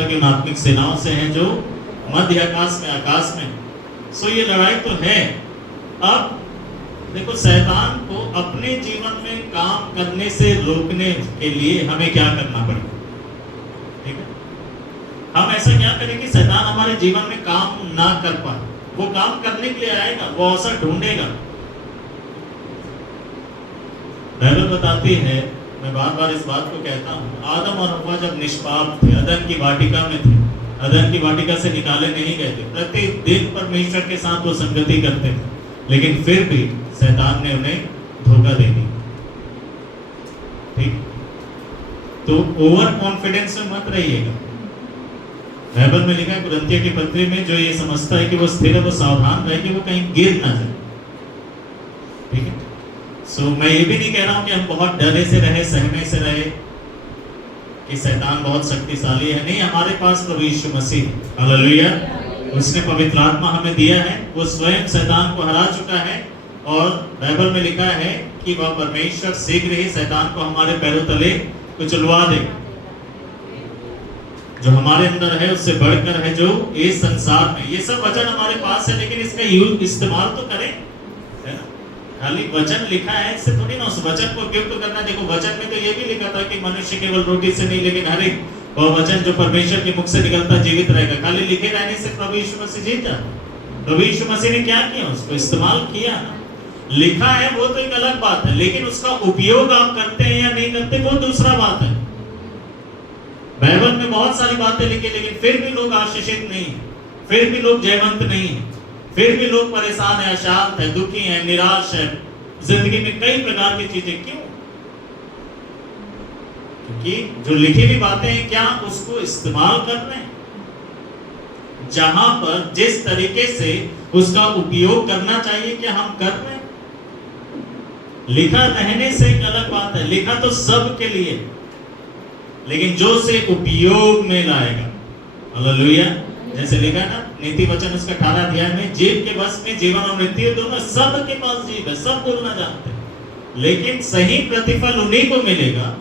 देवता की उन आत्मिक सेनाओं से हैं जो मध्य आकाश में। सो ये लड़ाई तो है। अब देखो, शैतान को अपने जीवन में काम करने से रोकने के लिए हमें क्या करना पड़ेगा? ठीक है, हम ऐसा क्या करें कि शैतान हमारे जीवन में काम ना कर पाए। वो काम करने के लिए आएगा, वो अवसर ढूंढेगा। बाइबल बताती है, मैं बार बार इस बात को कहता हूँ, आदम और हव्वा जब निष्पाप थे, अदन की वाटिका में थे, अदन की वाटिका से निकाले नहीं गए थे, प्रतिदिन परमेश्वर के साथ वो संगति करते थे, लेकिन फिर भी शैतान ने उन्हें धोखा दे दिया। ठीक, तो ओवर कॉन्फिडेंस में मत रहिएगा। बाइबल में लिखा है कुरिन्थियों की पत्री में, जो ये समझता है कि वो स्थिर है वो सावधान रहे कि वो कहीं गिर ना जाए। ठीक है, सो मैं ये भी नहीं कह रहा हूं कि हम बहुत डरे से रहे, सहमे से रहे, कि शैतान बहुत शक्तिशाली है। नहीं, हमारे पास प्रभु यीशु मसीह, हालेलुया, उसने पवित्र आत्मा हमें दिया है, वो स्वयं शैतान को हरा चुका है। और बाइबल में लिखा है कि वह परमेश्वर शीघ्र ही शैतान को हमारे पैरों तले कुचलवा देगा। जो हमारे अंदर है उससे बढ़कर है जो इस संसार में। ये सब वचन हमारे पास है, लेकिन इसका यूज इस्तेमाल तो करें, है ना? खाली वचन लिखा है, इससे थोड़ी ना उस वचन को उपयोग तो करना। देखो, वचन में तो ये भी लिखा था कि मनुष्य केवल रोटी से नहीं, लेकिन हर एक वह वचन जो परमेश्वर के मुख से निकलता जीवित रहेगा। खाली लिखे रहने से प्रभु यीशु मसीह जीत जाता। प्रभु यीशु मसीह ने क्या किया? उसको इस्तेमाल किया ना। लिखा है वो तो एक अलग बात है, लेकिन उसका उपयोग आप करते हैं या नहीं करते वो दूसरा बात है। बाइबल में बहुत सारी बातें लिखी, लेकिन फिर भी लोग आशीषित नहीं है, फिर भी लोग जयवंत नहीं है, फिर भी लोग परेशान है, अशांत है, दुखी है, निराश है, जिंदगी में कई प्रकार की चीजें। क्यों? क्योंकि जो लिखी हुई बातें हैं, क्या उसको इस्तेमाल कर रहे हैं? जहां पर जिस तरीके से उसका उपयोग करना चाहिए, क्या हम कर रहे हैं? लिखा रहने से एक अलग बात है, लिखा तो सब के लिए, लेकिन जो से उपयोग में लाएगा। हालेलुया, जैसे लिखा ना नीति वचन उसका 18 अध्याय में, जीव के बस में जीवन और मृत्यु दोनों, सब के पास जीव है, सब बोलना जानते हैं, लेकिन सही प्रतिफल उन्हीं को मिलेगा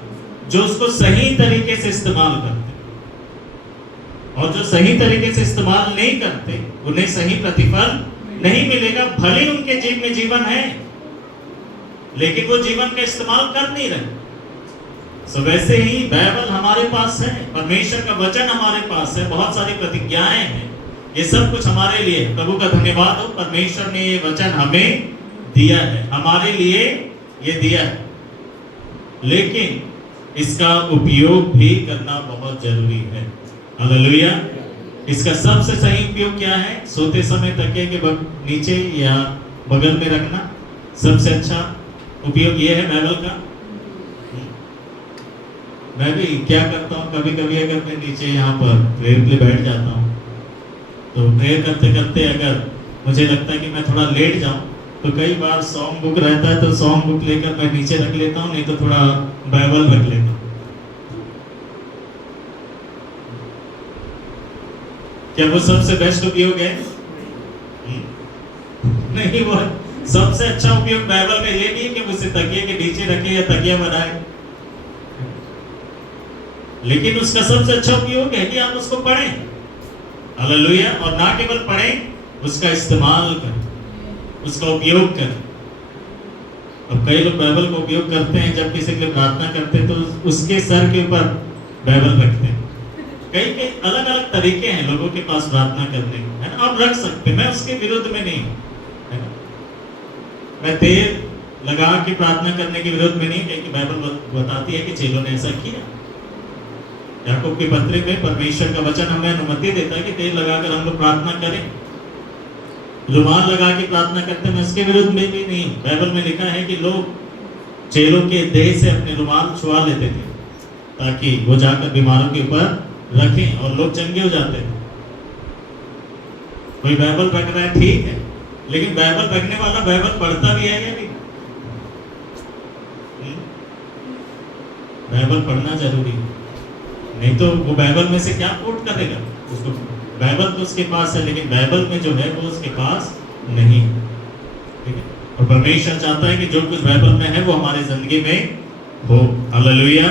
जो उसको सही तरीके से इस्तेमाल करते, और जो सही तरीके से इस्तेमाल नहीं करते उन्हें सही प्रतिफल नहीं मिलेगा। भले उनके जीव में जीवन है, लेकिन वो जीवन का इस्तेमाल कर नहीं रहे। सो वैसे ही बाइबल हमारे पास है, परमेश्वर का वचन हमारे पास है, बहुत सारी प्रतिज्ञाएं हैं, ये सब कुछ हमारे लिए। प्रभु का धन्यवाद हो, परमेश्वर ने ये वचन हमें दिया है, हमारे लिए ये दिया है, लेकिन इसका उपयोग भी करना बहुत जरूरी है। हालेलुया, इसका सबसे सही उपयोग क्या है? सोते समय तकिए के नीचे या बगल में रखना सबसे अच्छा उपयोग ये है बाइबल का। मैं भी क्या करता हूँ, कभी कभी अगर मैं नीचे यहाँ पर प्रेयर के लिए बैठ जाता हूँ, तो प्रेयर करते करते अगर मुझे लगता है कि मैं थोड़ा लेट जाऊँ, तो कई बार सॉन्ग बुक रहता है, तो सॉन्ग बुक लेकर मैं नीचे रख लेता हूँ, नहीं तो थोड़ा बाइबल रख लेता हूँ। क्या वो सबसे बेस्ट उपयोग है? नहीं, वो सबसे अच्छा उपयोग बाइबल का ये नहीं है कि उसे तकिए के नीचे रखे या तकिया बनाए, लेकिन उसका सबसे अच्छा उपयोग है कि आप उसको पढ़ें। हालेलुया, और ना केवल पढ़ें, उसका इस्तेमाल करें, उसका उपयोग करें। अब कई लोग बाइबल का उपयोग करते हैं, जब किसी के लिए प्रार्थना करते हैं तो उसके सर के ऊपर बाइबल रखते हैं। कई कई अलग अलग तरीके हैं लोगों के पास प्रार्थना करने के, है ना? आप रख सकते हैं, मैं उसके विरुद्ध में नहीं, है ना? मैं तेल लगा के प्रार्थना करने के विरुद्ध में नहीं, क्योंकि बाइबल बताती है कि चेलों ने ऐसा किया। याकूब की पत्री में परमेश्वर का वचन हमें अनुमति देता है कि तेल लगाकर हम लोग प्रार्थना करें, रुमाल लगा के प्रार्थना करते हैं, मैं उसके विरुद्ध में भी नहीं। बाइबल में लिखा है कि लोग चेलों के देह से अपने रुमाल छुआ लेते थे, ताकि वो जाकर बीमारों के ऊपर रखें, और लोग चंगे हो जाते थे। कोई बाइबल रख रहा है, ठीक है, लेकिन बाइबल रखने वाला बाइबल पढ़ता भी है या नहीं? बाइबल पढ़ना जरूरी है, नहीं तो वो बाइबल में से क्या कोट करेगा? उसको बाइबल तो उसके पास है, लेकिन बाइबल में जो है वो उसके पास नहीं, ठीक है? और परमेश्वर चाहता है कि जो कुछ बाइबल में है वो हमारी जिंदगी में हो। हालेलुया।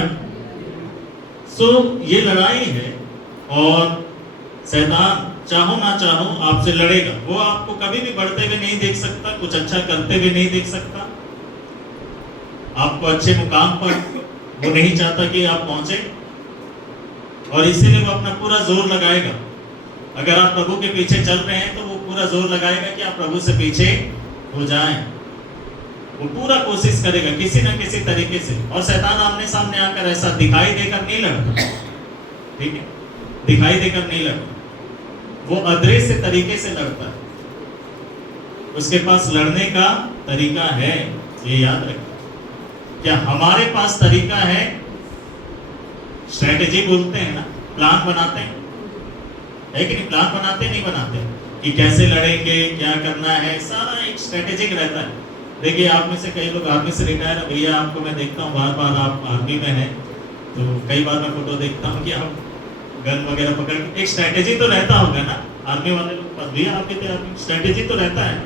सो ये लड़ाई है और शैतान चाहो ना चाहो आपसे लड़ेगा। वो आपको कभी भी बढ़ते हुए नहीं देख सकता, कुछ अच्छा करते हुए नहीं देख सकता, आपको अच्छे मुकाम पर वो नहीं चाहता कि आप पहुंचे, और इसीलिए वो अपना पूरा जोर लगाएगा। अगर आप प्रभु के पीछे चल रहे हैं तो वो पूरा जोर लगाएगा कि आप प्रभु से पीछे हो जाएं। वो पूरा कोशिश करेगा किसी न किसी तरीके से। और शैतान आमने सामने आकर ऐसा दिखाई देकर नहीं लड़ता, ठीक है, दिखाई देकर नहीं लड़ता, वो अदृश्य तरीके से लड़ता है। उसके पास लड़ने का तरीका है, ये याद रखें। क्या हमारे पास तरीका है? स्ट्रेटेजी बोलते हैं ना, प्लान बनाते हैं, है कि नहीं? प्लान बनाते नहीं बनाते कि कैसे लड़ेंगे, क्या करना है, सारा एक स्ट्रेटेजिक रहता है। देखिए, आप में से कई लोग आर्मी से रिटायर, भैया आपको मैं देखता हूँ बार बार आप आर्मी में हैं, तो कई बार मैं फोटो देखता हूँ कि आप गन वगैरह पकड़ के, एक स्ट्रेटेजी तो रहता होगा ना आर्मी वाले लोग पास, भैया आपके तो स्ट्रेटेजी तो रहता है।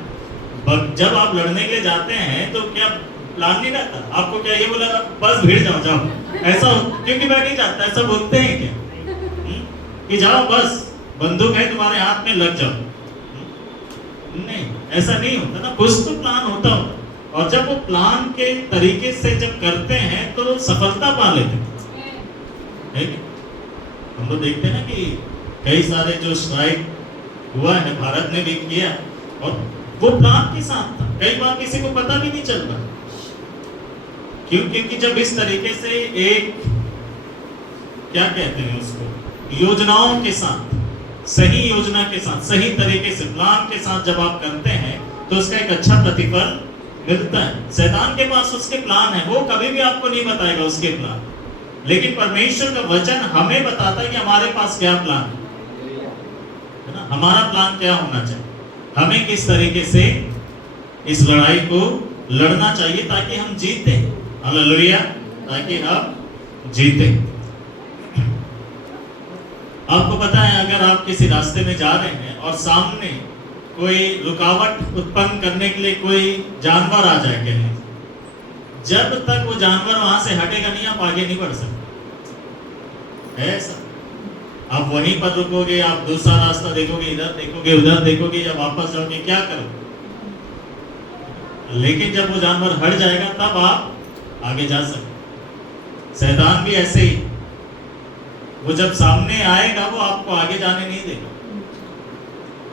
जब आप लड़ने के लिए जाते हैं तो क्या प्लान नहीं रहता? आपको क्या ये बोला बस भीड़ जाओ जाओ, ऐसा? क्योंकि मैं नहीं चाहता, ऐसा बोलते हैं क्या कि जाओ बस बंदूक है तुम्हारे हाथ में, लग जाओ? नहीं, ऐसा नहीं होता ना, कुछ तो प्लान होता होगा। और जब वो प्लान के तरीके से जब करते हैं तो सफलता पा लेते हैं। हम लोग देखते हैं ना कि कई सारे जो स्ट्राइक हुआ है भारत ने भी किया, और वो प्लान के साथ था। कई बार किसी को पता भी नहीं चलता, क्योंकि जब इस तरीके से एक, क्या कहते हैं उसको, योजनाओं के साथ, सही योजना के साथ, सही तरीके से, प्लान के साथ जब आप करते हैं तो उसका एक अच्छा प्रतिफल मिलता है। शैतान के पास उसके प्लान है, वो कभी भी आपको नहीं बताएगा उसके प्लान, लेकिन परमेश्वर का वचन हमें बताता है कि हमारे पास क्या प्लान है ना, हमारा प्लान क्या होना चाहिए, हमें किस तरीके से इस लड़ाई को लड़ना चाहिए ताकि हम जीते। हालेलुया, ताकि हम जीते। आपको पता है, अगर आप किसी रास्ते में जा रहे हैं और सामने कोई रुकावट उत्पन्न करने के लिए कोई जानवर आ जाए, कहीं, जब तक वो जानवर वहां से हटेगा नहीं, आप आगे नहीं बढ़ सकते। ऐसा आप वहीं पर रुकोगे, आप दूसरा रास्ता देखोगे, इधर देखोगे, उधर देखोगे, जब वापस जाओगे क्या करोगे? लेकिन जब वो जानवर हट जाएगा तब आप आगे जा सकते। शैतान भी ऐसे ही, वो जब सामने आएगा वो आपको आगे जाने नहीं देगा।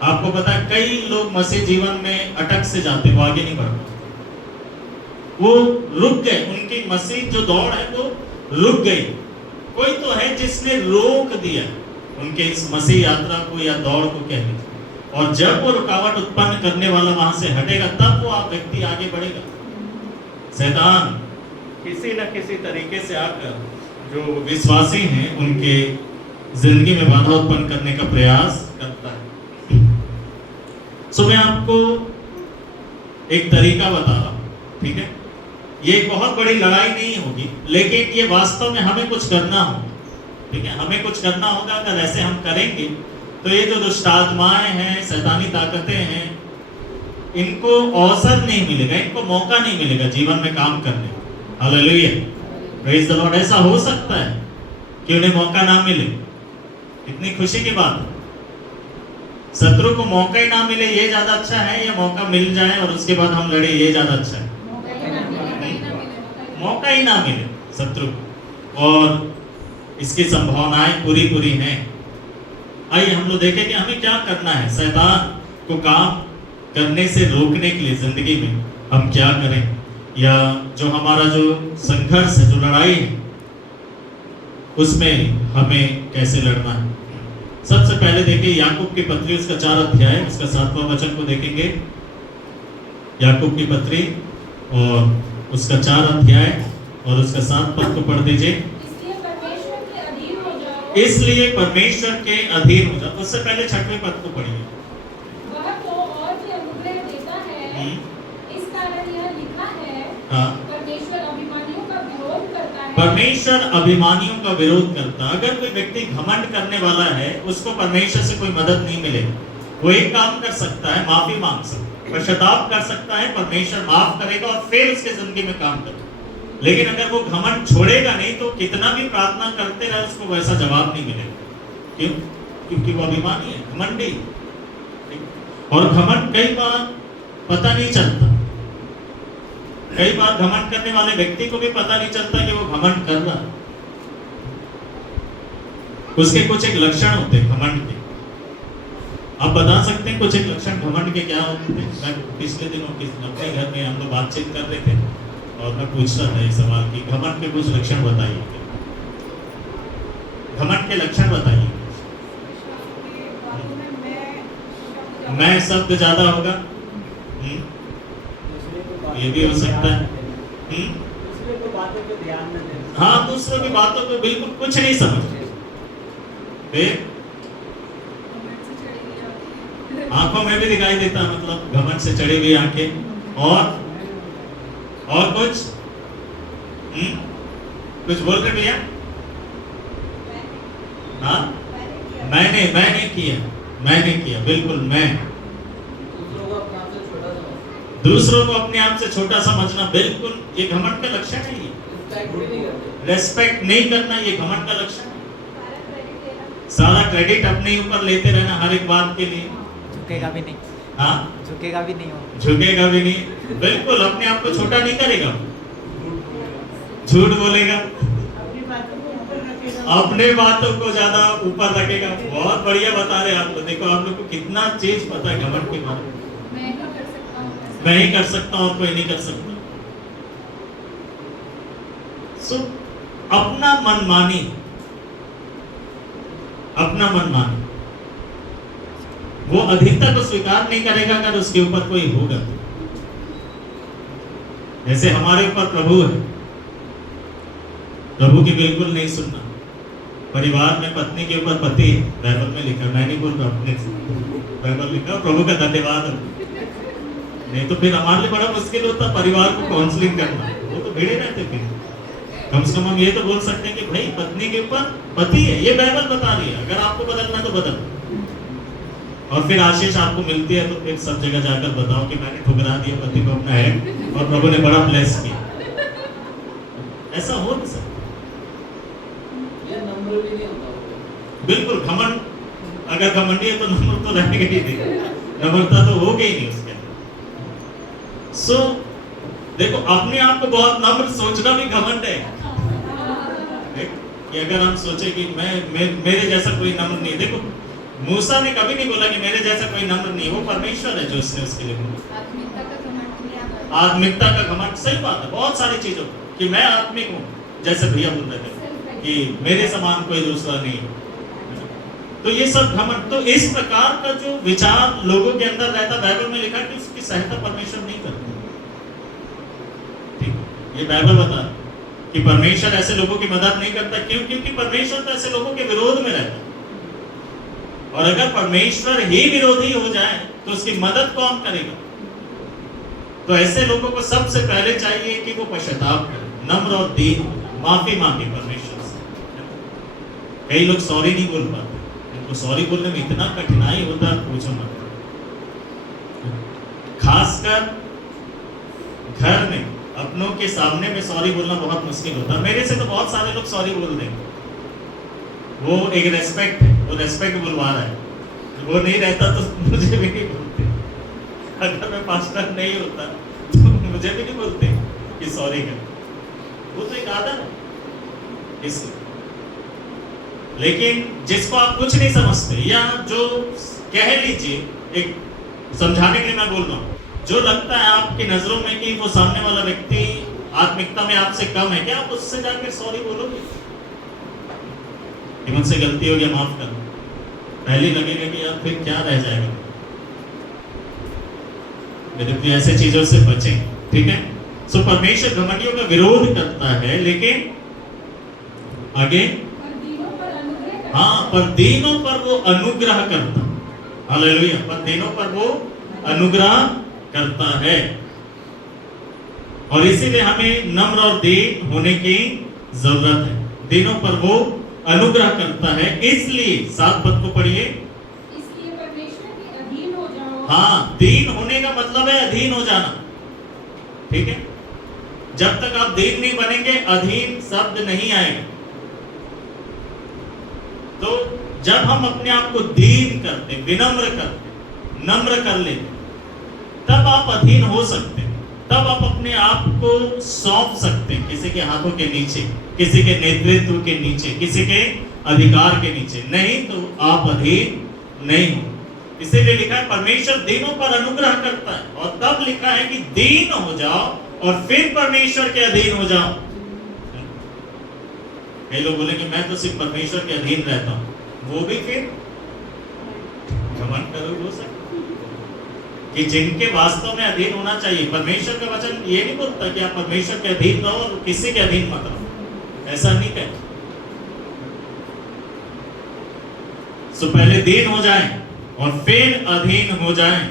आपको पता है, कई लोग मसीह जीवन में अटक से जाते, वो आगे नहीं बढ़ते, वो रुक गए, उनकी मसीह जो दौड़ है वो रुक गई। कोई तो है जिसने रोक दिया उनके इस मसीह यात्रा को या दौड़ को, कह लीजिए। और जब वो रुकावट उत्पन्न करने वाला वहां से हटेगा तब वो आप व्यक्ति आगे बढ़ेगा। शैतान किसी न किसी तरीके से आकर जो विश्वासी हैं उनके जिंदगी में बाधा उत्पन्न करने का प्रयास करता है। सो मैं आपको एक तरीका बता रहा हूं, ठीक है? ये एक बहुत बड़ी लड़ाई नहीं होगी, लेकिन ये वास्तव में हमें कुछ करना होगा, ठीक है? हमें कुछ करना होगा। अगर ऐसे हम करेंगे तो ये जो दुष्ट आत्माएं हैं, शैतानी ताकतें हैं, इनको अवसर नहीं मिलेगा, इनको मौका नहीं मिलेगा जीवन में काम करने। Hallelujah, praise the Lord. ऐसा हो सकता है कि उन्हें मौका ना मिले, कितनी खुशी की बात है। शत्रु को मौका ही ना मिले ये ज्यादा अच्छा है, या मौका मिल जाए और उसके बाद हम लड़े ये ज्यादा अच्छा है? मौका ही ना मिले शत्रु को, और इसकी संभावनाएं पूरी पूरी हैं। आइए हम लोग देखें कि हमें क्या करना है शैतान को काम करने से रोकने के लिए जिंदगी में हम क्या करें, या जो हमारा जो संघर्ष है, जो लड़ाई है, उसमें हमें कैसे लड़ना है। सबसे पहले देखिए याकूब की पत्री, उसका 4 अध्याय, उसका 7वां वचन को देखेंगे। याकूब की पत्री और उसका 4 अध्याय और उसका 7 पद को पढ़ दीजिए। इसलिए परमेश्वर के अधीन हो जाओ। उससे पहले 6वें पद को पढ़िए। वह तो और भी अनुग्रह देता है, इस कारण यह लिखा है, हाँ, परमेश्वर अभिमानियों का विरोध करता है। परमेश्वर अभिमानियों का विरोध करता। अगर कोई व्यक्ति घमंड करने वाला है, उसको परमेश्वर से कोई मदद नहीं मिलेगी। वो एक काम कर सकता है, माफी मांग सकता है, पश्चाताप कर सकता है, परमेश्वर माफ करेगा और फिर उसके जिंदगी में काम करेगा। लेकिन अगर वो घमंड छोड़ेगा नहीं तो कितना भी प्रार्थना करते रहे उसको वैसा जवाब नहीं मिलेगा, क्यों? क्योंकि वो अभिमानी है, घमंडी। और घमंड कई बार पता नहीं चलता, कई बार घमंड करने वाले व्यक्ति को भी पता नहीं चलता कि वो घमंड कर रहा। उसके कुछ एक लक्षण होते हैं घमंड के। आप बता सकते हैं कुछ एक लक्षण घमंड के क्या होते थे? मैं पिछले दिनों अपने घर में हम लोग बातचीत कर रहे थे और मैं पूछ रहा था ये सवाल कि घमंड के कुछ लक्षण बताइए, घमंड के लक्षण बताइए। मैं शब्द ज्यादा होगा, ये भी हो सकता है। हाँ, दूसरों की बातों को बिल्कुल कुछ नहीं समझते। फिर आंखों में भी दिखाई देता, मतलब घमंड से चढ़ी हुई आंखें। और कुछ बोल रहे भैया? हाँ, मैंने किया, बिल्कुल मैं। दूसरों को अपने आप से छोटा समझना, बिल्कुल ये घमंड का लक्षण है। ये रेस्पेक्ट नहीं करना, ये घमंड का लक्षण है। सारा क्रेडिट अपने ऊपर लेते रहना हर एक बात के लिए। झुकेगा भी नहीं। हाँ, झुकेगा भी नहीं हो। झुकेगा भी नहीं, बिल्कुल अपने आप को छोटा नहीं करेगा, झूठ बोलेगा, अपने बातों को ज्यादा ऊपर रखेगा। बहुत बढ़िया बता रहे आप लोग। देखो आप लोग को कितना चीज पता है घमंड के बारे में। मैं ही कर सकता हूँ और कोई नहीं कर सकता। सो अपना मनमानी, वो अधिकता को स्वीकार नहीं करेगा अगर उसके ऊपर कोई होगा। जैसे हमारे ऊपर प्रभु है, प्रभु की बिल्कुल नहीं सुनना। परिवार में पत्नी के ऊपर पति है, बाइबल में लिखा, मैं नहीं बोल रहा, अपने बाइबल लिखा। प्रभु का धन्यवाद है। नहीं तो फिर हमारे लिए बड़ा मुश्किल होता परिवार को काउंसलिंग करना, वो तो भिड़े रहते। फिर कम से कम हम ये तो बोल सकते हैं कि भाई पत्नी के ऊपर पति है, ये बाइबल बता रही है, अगर आपको बदलना तो बदल। और फिर आशीष आपको मिलती है तो फिर सब जगह जाकर बताओ कि मैंने ठुकरा दिया पति को अपना हेड और प्रभु ने बड़ा ब्लेस किया। ऐसा हो नहीं सकता। ये नम्र भी नहीं होता। बिल्कुल घमंड, अगर घमंडी है तो नम्र तो रहेगा ही नहीं, नम्रता तो हो गई नहीं उसके अंदर। सो देखो, अपने आप को बहुत नम्र सोचना भी घमंड है। कि अगर हम सोचे कि मेरे जैसा कोई नम्र नहीं। देखो मूसा ने कभी नहीं बोला कि मेरे जैसा कोई नम्र नहीं, वो परमेश्वर है जो उसने उसके लिए बोला। आत्मिकता का घमंड, सही बात है। बहुत सारी चीजों कि मैं आत्मिक हूँ, जैसे भैया बोल रहे थे कि मेरे समान कोई दूसरा नहीं। तो ये सब घमंड, तो इस प्रकार का जो विचार लोगों के अंदर रहता, बाइबल में लिखा कि उसकी सहायता परमेश्वर नहीं करता। ठीक, ये बाइबल बता कि परमेश्वर ऐसे लोगों की मदद नहीं करता। क्यों? क्योंकि परमेश्वर तो ऐसे लोगों के विरोध में रहता। और अगर परमेश्वर ही विरोधी हो जाए तो उसकी मदद कौन करेगा? तो ऐसे लोगों को सबसे पहले चाहिए कि वो पश्चाताप करें, नम्र और दीन, माफी मांगे परमेश्वर से। कई लोग सॉरी नहीं बोल पाते, उनको सॉरी बोलने में इतना कठिनाई होता है, पूछो मत। खासकर घर में अपनों के सामने में सॉरी बोलना बहुत मुश्किल होता है। मेरे से तो बहुत सारे लोग सॉरी बोल देंगे, वो एक रेस्पेक्ट है, वो रेस्पेक्ट बुलवा रहा है। वो नहीं रहता तो मुझे भी नहीं बोलते। अगर मैं पास्टर नहीं होता तो मुझे भी नहीं बोलते कि सॉरी कर, वो तो एक आदत है इसलिए। लेकिन जिसको आप कुछ नहीं समझते, या जो कह लीजिए, एक समझाने के लिए मैं बोल रहा हूँ, जो लगता है आपकी नजरों में कि वो सामने वाला व्यक्ति आत्मिकता में आपसे कम है, क्या आप उससे जाकर सॉरी बोलोगे कि मुझसे गलती हो गया, माफ कर? पहले लगेगा कि यार फिर क्या रह जाएगा। मेरे प्रिय, ऐसे चीजों से बचें, ठीक है? सो परमेश्वर घमंडियों का विरोध करता है, लेकिन आगे हाँ, पर दीनों पर वो अनुग्रह करता। हालेलुया। पर दीनों पर वो अनुग्रह करता है। और इसीलिए हमें नम्र और दीन होने की जरूरत है। दीनों पर वो अनुग्रह करता है, इसलिए 7 पद को पढ़िए। इसलिए परमेश्वर के अधीन हो जाओ। हाँ, दीन होने का मतलब है अधीन हो जाना, ठीक है? जब तक आप दीन नहीं बनेंगे, अधीन शब्द नहीं आएगा। तो जब हम अपने आप को दीन करते, विनम्र करते, नम्र कर लेते, तब आप अधीन हो सकते हैं, तब आप अपने आप को सौंप सकते हैं किसी के हाथों के नीचे, किसी के नेतृत्व के नीचे, किसी के अधिकार के नीचे। नहीं तो आप अधीन नहीं हो। इसीलिए लिखा है परमेश्वर दीनों पर अनुग्रह करता है, और तब लिखा है कि दीन हो जाओ और फिर परमेश्वर के अधीन हो जाओ। कई लोग बोलेंगे मैं तो सिर्फ परमेश्वर के अधीन रहता हूं, वो भी फिर घमंड करोगे हो सकता कि जिनके वास्तव में अधीन होना चाहिए। परमेश्वर का वचन ये नहीं बोलता कि आप परमेश्वर के अधीन रहो और किसी के अधीन मत रहो, ऐसा नहीं कहता। सो पहले दीन हो जाएं और फिर अधीन हो जाएं।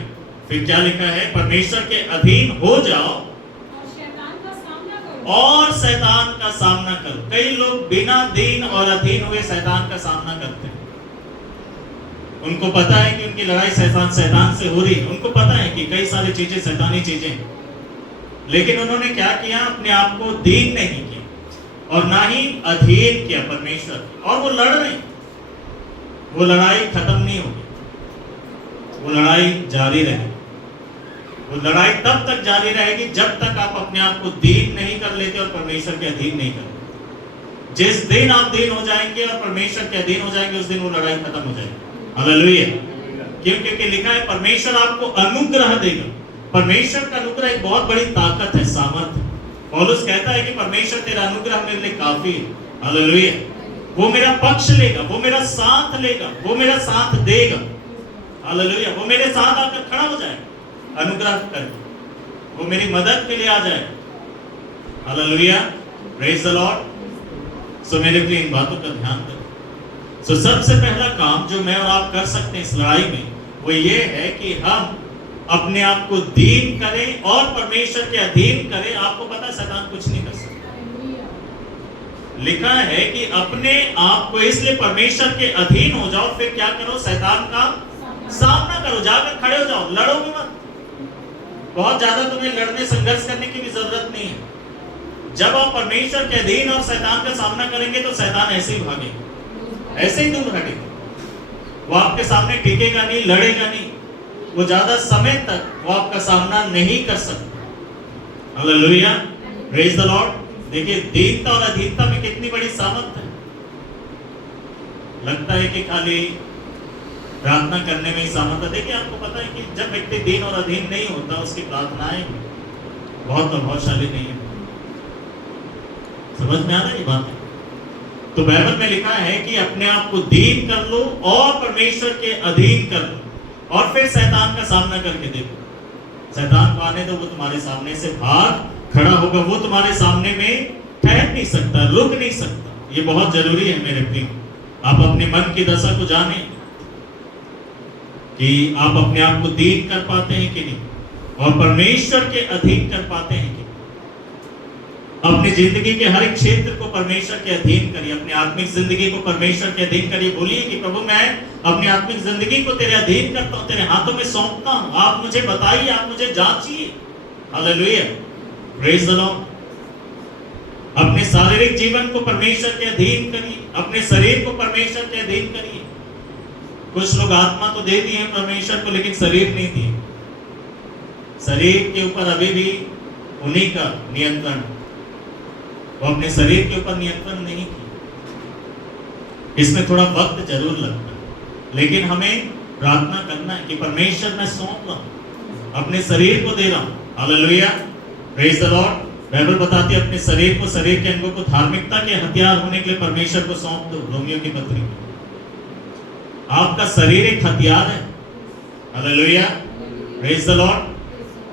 फिर क्या लिखा है? परमेश्वर के अधीन हो जाओ और शैतान का सामना करो। और शैतान का सामना करो। कई लोग बिना दीन और अधीन हुए शैतान का सामना करते हैं। उनको पता है कि उनकी लड़ाई शैतान से हो रही है, उनको पता है कि कई सारी चीजें शैतानी चीजें, लेकिन उन्होंने क्या किया? अपने आप को दीन नहीं किया और ना ही अधीन किया परमेश्वर की, और वो लड़ रहे हैं। वो लड़ाई खत्म नहीं होगी, वो लड़ाई जारी रहेगी। वो लड़ाई तब तक जारी रहेगी जब तक आप अपने आप को दीन नहीं कर लेते और परमेश्वर के अधीन नहीं करते। जिस दिन आप दीन हो जाएंगे और परमेश्वर के अधीन हो जाएंगे, उस दिन वो लड़ाई खत्म हो जाएगी। हालेलुया। क्योंकि लिखा है परमेश्वर आपको अनुग्रह देगा। परमेश्वर का अनुग्रह एक बहुत बड़ी ताकत है, सामर्थ्य। पौलुस कहता है कि परमेश्वर तेरा अनुग्रह मेरे लिए काफी है। हालेलुया। वो मेरा पक्ष लेगा, वो मेरा साथ लेगा, वो मेरा साथ देगा। हालेलुया। वो मेरे साथ आकर खड़ा हो जाएगा अनुग्रह करके, वो मेरी मदद के लिए आ जाएगा। Hallelujah. Praise the Lord. So मेरे प्रिय, इन बातों का ध्यान रखें। सो सबसे पहला काम जो मैं और आप कर सकते हैं इस लड़ाई में, वो ये है कि हम अपने आप को दीन करें और परमेश्वर के अधीन करें। आपको पता है शैतान कुछ नहीं कर सकता। लिखा है कि अपने आप को इसलिए परमेश्वर के अधीन हो जाओ, फिर क्या करो? शैतान का सामना करो, जाकर खड़े हो जाओ, लड़ो भी मत। बहुत ज्यादा तुम्हें लड़ने, संघर्ष करने की भी जरूरत नहीं है। जब आप परमेश्वर के अधीन और शैतान का सामना करेंगे तो शैतान ऐसे ही भागेगा, ऐसे ही दूर हटेगा। वो आपके सामने टिकेगा नहीं, लड़ेगा नहीं, वो ज्यादा समय तक वो आपका सामना नहीं कर सकता। हालेलुया। Praise the Lord. देखिए दीनता और अधीनता में कितनी बड़ी सामर्थ्य है। लगता है कि खाली प्रार्थना करने में ही सामर्थ्य। देखिए आपको पता है कि जब व्यक्ति दीन और अधीन नहीं होता, उसकी प्रार्थनाएं बहुत प्रभावशाली नहीं है। समझ में आ रहा है ये बात? तो बाइबल में लिखा है कि अपने आप को दीन कर लो और परमेश्वर के अधीन कर लो, और फिर शैतान का सामना करके देखो। शैतान को आने दो, वो तुम्हारे सामने से भाग खड़ा होगा। वो तुम्हारे सामने में ठहर नहीं सकता, रुक नहीं सकता। ये बहुत जरूरी है मेरे प्रिय। आप अपने मन की दशा को जानें कि आप अपने आप को दीन कर पाते हैं कि नहीं, और परमेश्वर के अधीन कर पाते हैं कि नहीं। अपनी जिंदगी के हर एक क्षेत्र को परमेश्वर के अधीन करिए। अपनी आत्मिक जिंदगी को परमेश्वर के अधीन करिए। बोलिए कि प्रभु मैं अपनी आत्मिक जिंदगी को तेरे अधीन करता हूं, तेरे हाथों में सौंपता हूं। आप मुझे बताइए, आप मुझे जांचिए। हालेलुया। Praise the Lord. अपने शारीरिक जीवन को परमेश्वर के अधीन करिए, अपने शरीर को परमेश्वर के अधीन करिए। कुछ लोग आत्मा तो दे दी है परमेश्वर को, लेकिन शरीर नहीं दिए। शरीर के ऊपर अभी भी उन्हीं का नियंत्रण, वो अपने शरीर के ऊपर नियंत्रण नहीं किया। इसमें थोड़ा वक्त जरूर लगता है, लेकिन हमें प्रार्थना करना है कि परमेश्वर मैं सौंप रहा हूं, अपने शरीर को दे रहा हूं। Hallelujah. Praise the Lord. Bible बताती है अपने शरीर को, शरीर के अंगों को धार्मिकता के हथियार होने के लिए परमेश्वर को सौंप दो। रोमियो की पत्री में आपका शरीर एक हथियार है। हालेलुया। Praise the Lord.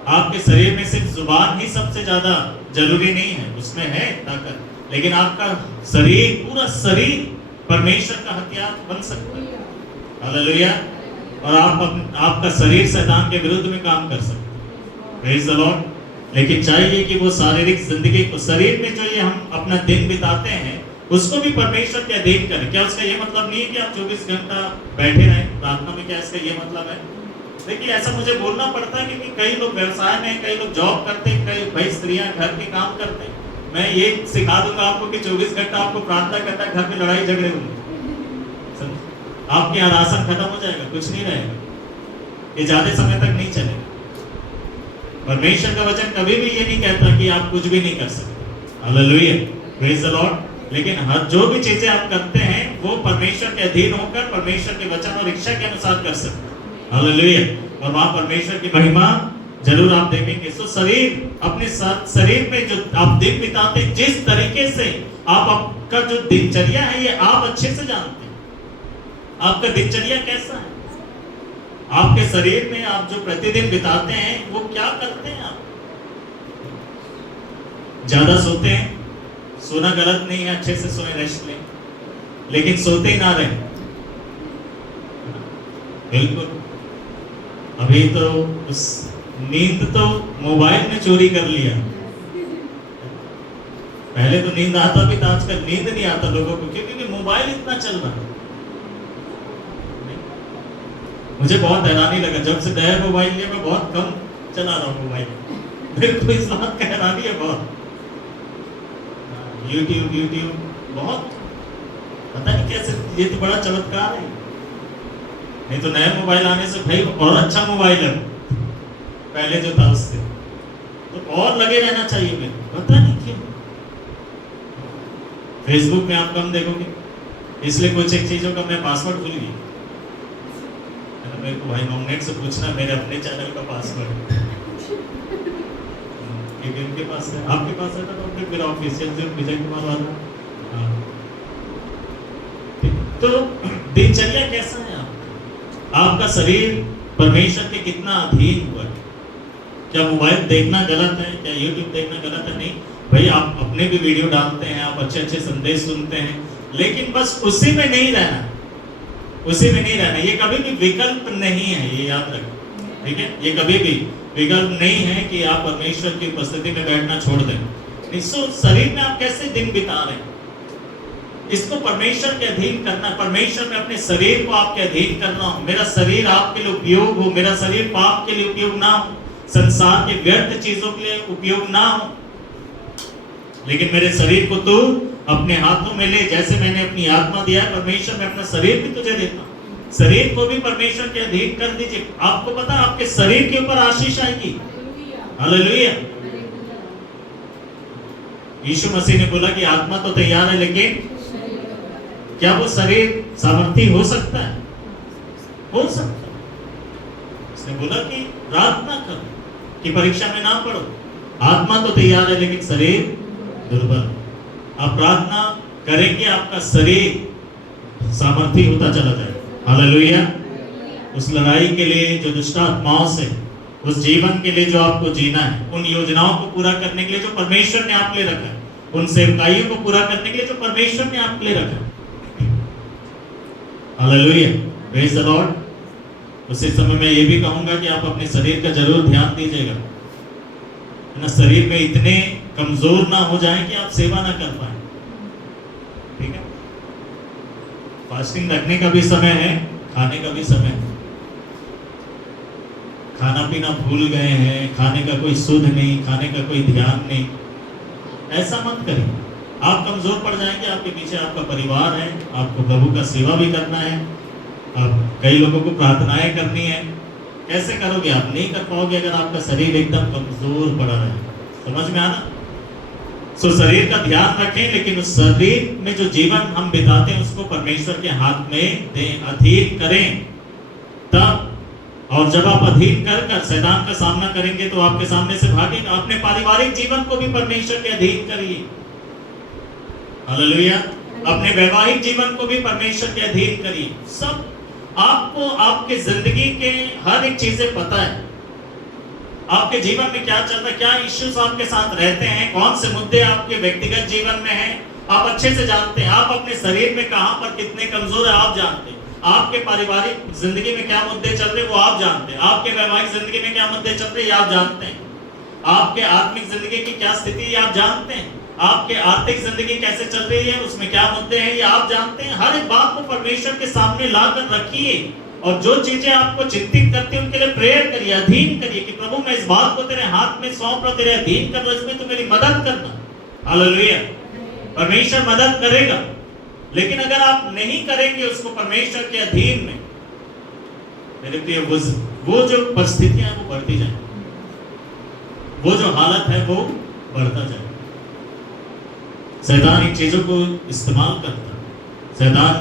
आपके शरीर में सिर्फ जुबान ही सबसे ज्यादा जरूरी नहीं है, उसमें है ताकत, लेकिन आपका शरीर, पूरा शरीर परमेश्वर का हथियार बन सकता है। हालेलुया। और आपका शरीर शैतान के विरुद्ध में काम कर सकता है। Praise the Lord. लेकिन चाहिए कि वो शारीरिक जिंदगी को, शरीर में जो ये हम अपना दिन बिताते हैं, उसको भी परमेश्वर के अधीन करें। क्या उसका ये मतलब नहीं है कि आप 24 घंटा बैठे रहें प्रार्थना में? क्या इसका ये मतलब है? देखिए ऐसा मुझे बोलना पड़ता है क्योंकि कई लोग व्यवसाय में, कई लोग जॉब करते हैं, कई भाई स्त्रियां घर के काम करते हैं। मैं ये सिखा दूंगा आपको कि 24 घंटा आपको प्रार्थना करना है, घर में लड़ाई झगड़े होंगे। आपके यहाँ राशन खत्म हो जाएगा, कुछ नहीं रहेगा, ये ज्यादा समय तक नहीं चलेगा। परमेश्वर का वचन कभी भी ये नहीं कहता कि आप कुछ भी नहीं कर सकते। Hallelujah, praise the Lord. लेकिन हर जो भी चीजें आप करते हैं वो परमेश्वर के अधीन होकर परमेश्वर के वचन और इच्छा के अनुसार कर सकते हैं। हालेलुया। और वहां परमेश्वर की महिमा जरूर आप देखेंगे। तो शरीर, अपने शरीर में जो आप दिन बिताते हैं, जिस तरीके से आपका जो दिनचर्या है, ये आप अच्छे से जानते हैं। आपका दिनचर्या कैसा है? आपके शरीर में आप जो प्रतिदिन बिताते हैं वो क्या करते हैं? आप ज्यादा सोते हैं, सोना गलत नहीं है, अच्छे से सोए, रेस्ट लें, लेकिन सोते ही ना रहे। बिल्कुल, अभी तो उस नींद तो मोबाइल ने चोरी कर लिया। पहले तो नींद आता भी था, आजकल नींद नहीं आता लोगों को, क्योंकि मोबाइल इतना चल रहा है। मुझे बहुत हैरानी लगा, जब से नया मोबाइल लिया मैं बहुत कम चला रहा हूँ मोबाइल। मेरे को इस बात का हैरानी है बहुत। यूट्यूब बहुत, पता नहीं कैसे, ये तो बड़ा चमत्कार है। नहीं तो नया मोबाइल आने से भाई और अच्छा मोबाइल है पहले जो था उससे, तो और लगे रहना चाहिए मेरे, पता नहीं क्यों। फेसबुक में आप कम देखोगे, इसलिए कुछ एक चीजों का मैं पासवर्ड भूल गई। मेरे को भाई नॉमिनेट से पूछना मेरे अपने चैनल का पासवर्ड, क्योंकि उनके पास है, आपके पास है ना, तो मेरा ऑफिशियल जो विजय कुमार वाला। हाँ, तो दिनचर्या कैसा है आपका शरीर परमेश्वर के कितना अधीन हुआ है? क्या मोबाइल देखना गलत है? क्या यूट्यूब देखना गलत है? नहीं भाई, आप अपने भी वीडियो डालते हैं, आप अच्छे अच्छे संदेश सुनते हैं, लेकिन बस उसी में नहीं रहना, उसी में नहीं रहना। ये कभी भी विकल्प नहीं है, ये याद रखें, ठीक है? ये कभी भी विकल्प नहीं है कि आप परमेश्वर की उपस्थिति में बैठना छोड़ दें। इसको शरीर में आप कैसे दिन बिता रहे हैं, इसको परमेश्वर के अधीन करना, परमेश्वर में अपने शरीर को आपके अधीन करना हो। मेरा शरीर आपके लिए उपयोग हो, मेरा शरीर पाप के लिए उपयोग ना हो, संसार के व्यर्थ चीजों के लिए उपयोग ना हो, लेकिन मेरे शरीर को तू अपने हाथों में ले। जैसे मैंने अपनी आत्मा दिया है, परमेश्वर में अपना शरीर भी तुझे देता हूं। शरीर को भी परमेश्वर के अधीन कर दीजिए। आपको पता है आपके शरीर के ऊपर आशीष आएगी। हालेलुया। यीशु मसीह ने बोला कि आत्मा तो तैयार है, लेकिन क्या वो शरीर सामर्थी हो सकता है? हो सकता है। उसने बोला कि प्रार्थना करो कि परीक्षा में ना पड़ो। आत्मा तो तैयार है, लेकिन शरीर दुर्बल। आप प्रार्थना करेंगे, आपका शरीर सामर्थी होता चला जाएगा। हालेलुया। उस लड़ाई के लिए जो दुष्ट आत्माओं से, उस जीवन के लिए जो आपको जीना है, उन योजनाओं को पूरा करने के लिए जो परमेश्वर ने आपके लिए रखा है, उन सेवकाइयों को पूरा करने के लिए जो परमेश्वर ने आपके लिए रखा है। Hallelujah, praise the Lord. उसी समय मैं ये भी कहूंगा कि आप अपने शरीर का जरूर ध्यान दीजिएगा, ना शरीर में इतने कमजोर ना हो जाए कि आप सेवा ना कर पाए। ठीक है, फास्टिंग रखने का भी समय है, खाने का भी समय है। खाना पीना भूल गए हैं, खाने का कोई शुद्ध नहीं, खाने का कोई ध्यान नहीं, ऐसा मत करिए। आप कमजोर पड़ जाएंगे, आपके पीछे आपका परिवार है, आपको प्रभु का सेवा भी करना है, आप कई लोगों को प्रार्थनाएं करनी है। कैसे करोगे? आप नहीं कर पाओगे अगर आपका शरीर एकदम कमजोर पड़ा रहे। समझ में आना? सो शरीर का ध्यान रखें, लेकिन उस शरीर में जो जीवन हम बिताते हैं उसको परमेश्वर के हाथ में दें, अधीन करें। तब, और जब आप अधीन कर शैतान का सामना करेंगे तो आपके सामने से भागेगा। अपने पारिवारिक जीवन को भी परमेश्वर के अधीन करिए। हालेलुया। अपने वैवाहिक जीवन को भी परमेश्वर के अधीन करिए। सब आपको आपके जिंदगी के हर एक चीजें पता है, आपके जीवन में क्या चल रहा है, क्या इश्यूज आपके साथ रहते हैं, कौन से मुद्दे आपके व्यक्तिगत जीवन में हैं, आप अच्छे से जानते हैं। आप अपने शरीर में कहां पर कितने कमजोर है आप जानते हैं। आपके पारिवारिक जिंदगी में क्या मुद्दे चल रहे हैं वो आप जानते हैं। आपके वैवाहिक जिंदगी में क्या मुद्दे चल रहे हैं आप जानते हैं। आपके आत्मिक जिंदगी की क्या स्थिति है आप जानते हैं। आपके आर्थिक जिंदगी कैसे चल रही है, उसमें क्या मुद्दे हैं ये आप जानते हैं। हर एक बात को परमेश्वर के सामने लाकर रखिए, और जो चीजें आपको चिंतित करती हैं उनके लिए प्रेयर करिए, अधीन करिए कि प्रभु मैं इस बात को तेरे हाथ में सौंप रहा हूं, तेरे अधीन कर रहा हूं, इसमें तू मेरी मदद करना। हालेलुया। परमेश्वर मदद करेगा, लेकिन अगर आप नहीं करेंगे उसको परमेश्वर के अधीन में, मेरे प्रिय, वो जो परिस्थितियां हैं वो बढ़ती जाएंगी, वो जो हालत है वो बढ़ता जाएगा। शैतान इन चीजों को इस्तेमाल करता है। शैतान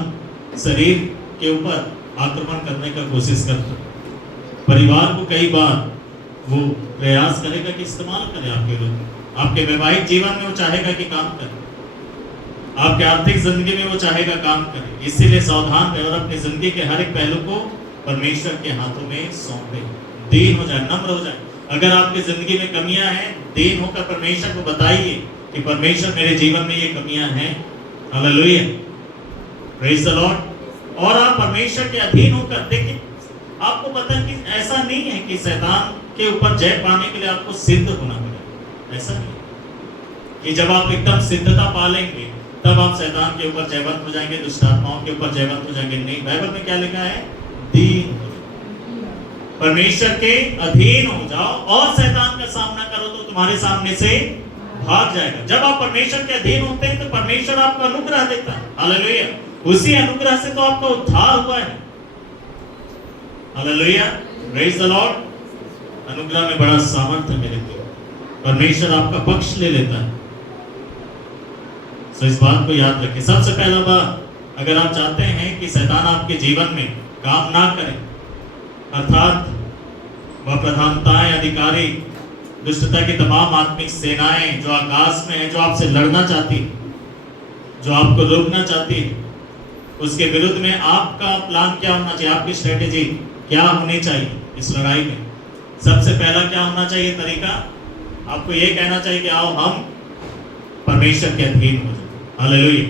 शरीर के ऊपर आक्रमण करने का कोशिश करता है। परिवार को कई बार वो प्रयास करेगा कि इस्तेमाल करे आपके लोग, आपके वैवाहिक जीवन में वो चाहेगा कि काम करे, आपके आर्थिक जिंदगी में वो चाहेगा काम करे। इसीलिए सावधान रहे और अपनी जिंदगी के हर एक पहलू को परमेश्वर के हाथों में सौंपे, दीन हो जाए, नम्र हो जाए। अगर आपकी जिंदगी में कमियां हैं, दीन होकर परमेश्वर को बताइए कि परमेश्वर मेरे जीवन में ये कमियां हैं। Hallelujah, praise the Lord. और आप परमेश्वर के अधीन होकर देखिए, आपको पता है कि ऐसा नहीं है कि शैतान के ऊपर जय पाने के लिए आपको सिद्ध होना पड़ेगा। ऐसा नहीं है कि जब आप एकदम सिद्धता पा लेंगे तब आप शैतान के ऊपर जयवंत हो जाएंगे, दुष्ट आत्माओं के ऊपर जयवंत हो जाएंगे। नहीं, बाइबल में क्या लिखा है? दीन हो जाओ, परमेश्वर के अधीन हो जाओ और शैतान का सामना करो तो तुम्हारे सामने से भाग जाएगा। जब आप परमेश्वर के अधीन होते हैं तो परमेश्वर आपको अनुग्रह देता है। हालेलुया, उसी अनुग्रह से तो आपका उद्धार हुआ है। Hallelujah, praise the Lord. अनुग्रह में बड़ा सामर्थ्य है मेरे को, परमेश्वर आपका पक्ष ले लेता है। तो इस बात को याद रखें। सबसे पहला बात, अगर आप चाहते हैं कि शैतान आपके जीवन में काम ना करे, अर्थात वह प्रधानताएं, अधिकारी, दुष्टता की तमाम आत्मिक सेनाएं जो आकाश में है, जो आपसे लड़ना चाहती, जो आपको रोकना चाहती है, उसके विरुद्ध में आपका प्लान क्या होना चाहिए, आपकी स्ट्रेटेजी क्या होनी चाहिए इस लड़ाई में? सबसे पहला क्या होना चाहिए तरीका? आपको ये कहना चाहिए कि आओ हम परमेश्वर के अधीन हो जाए। हालेलुया,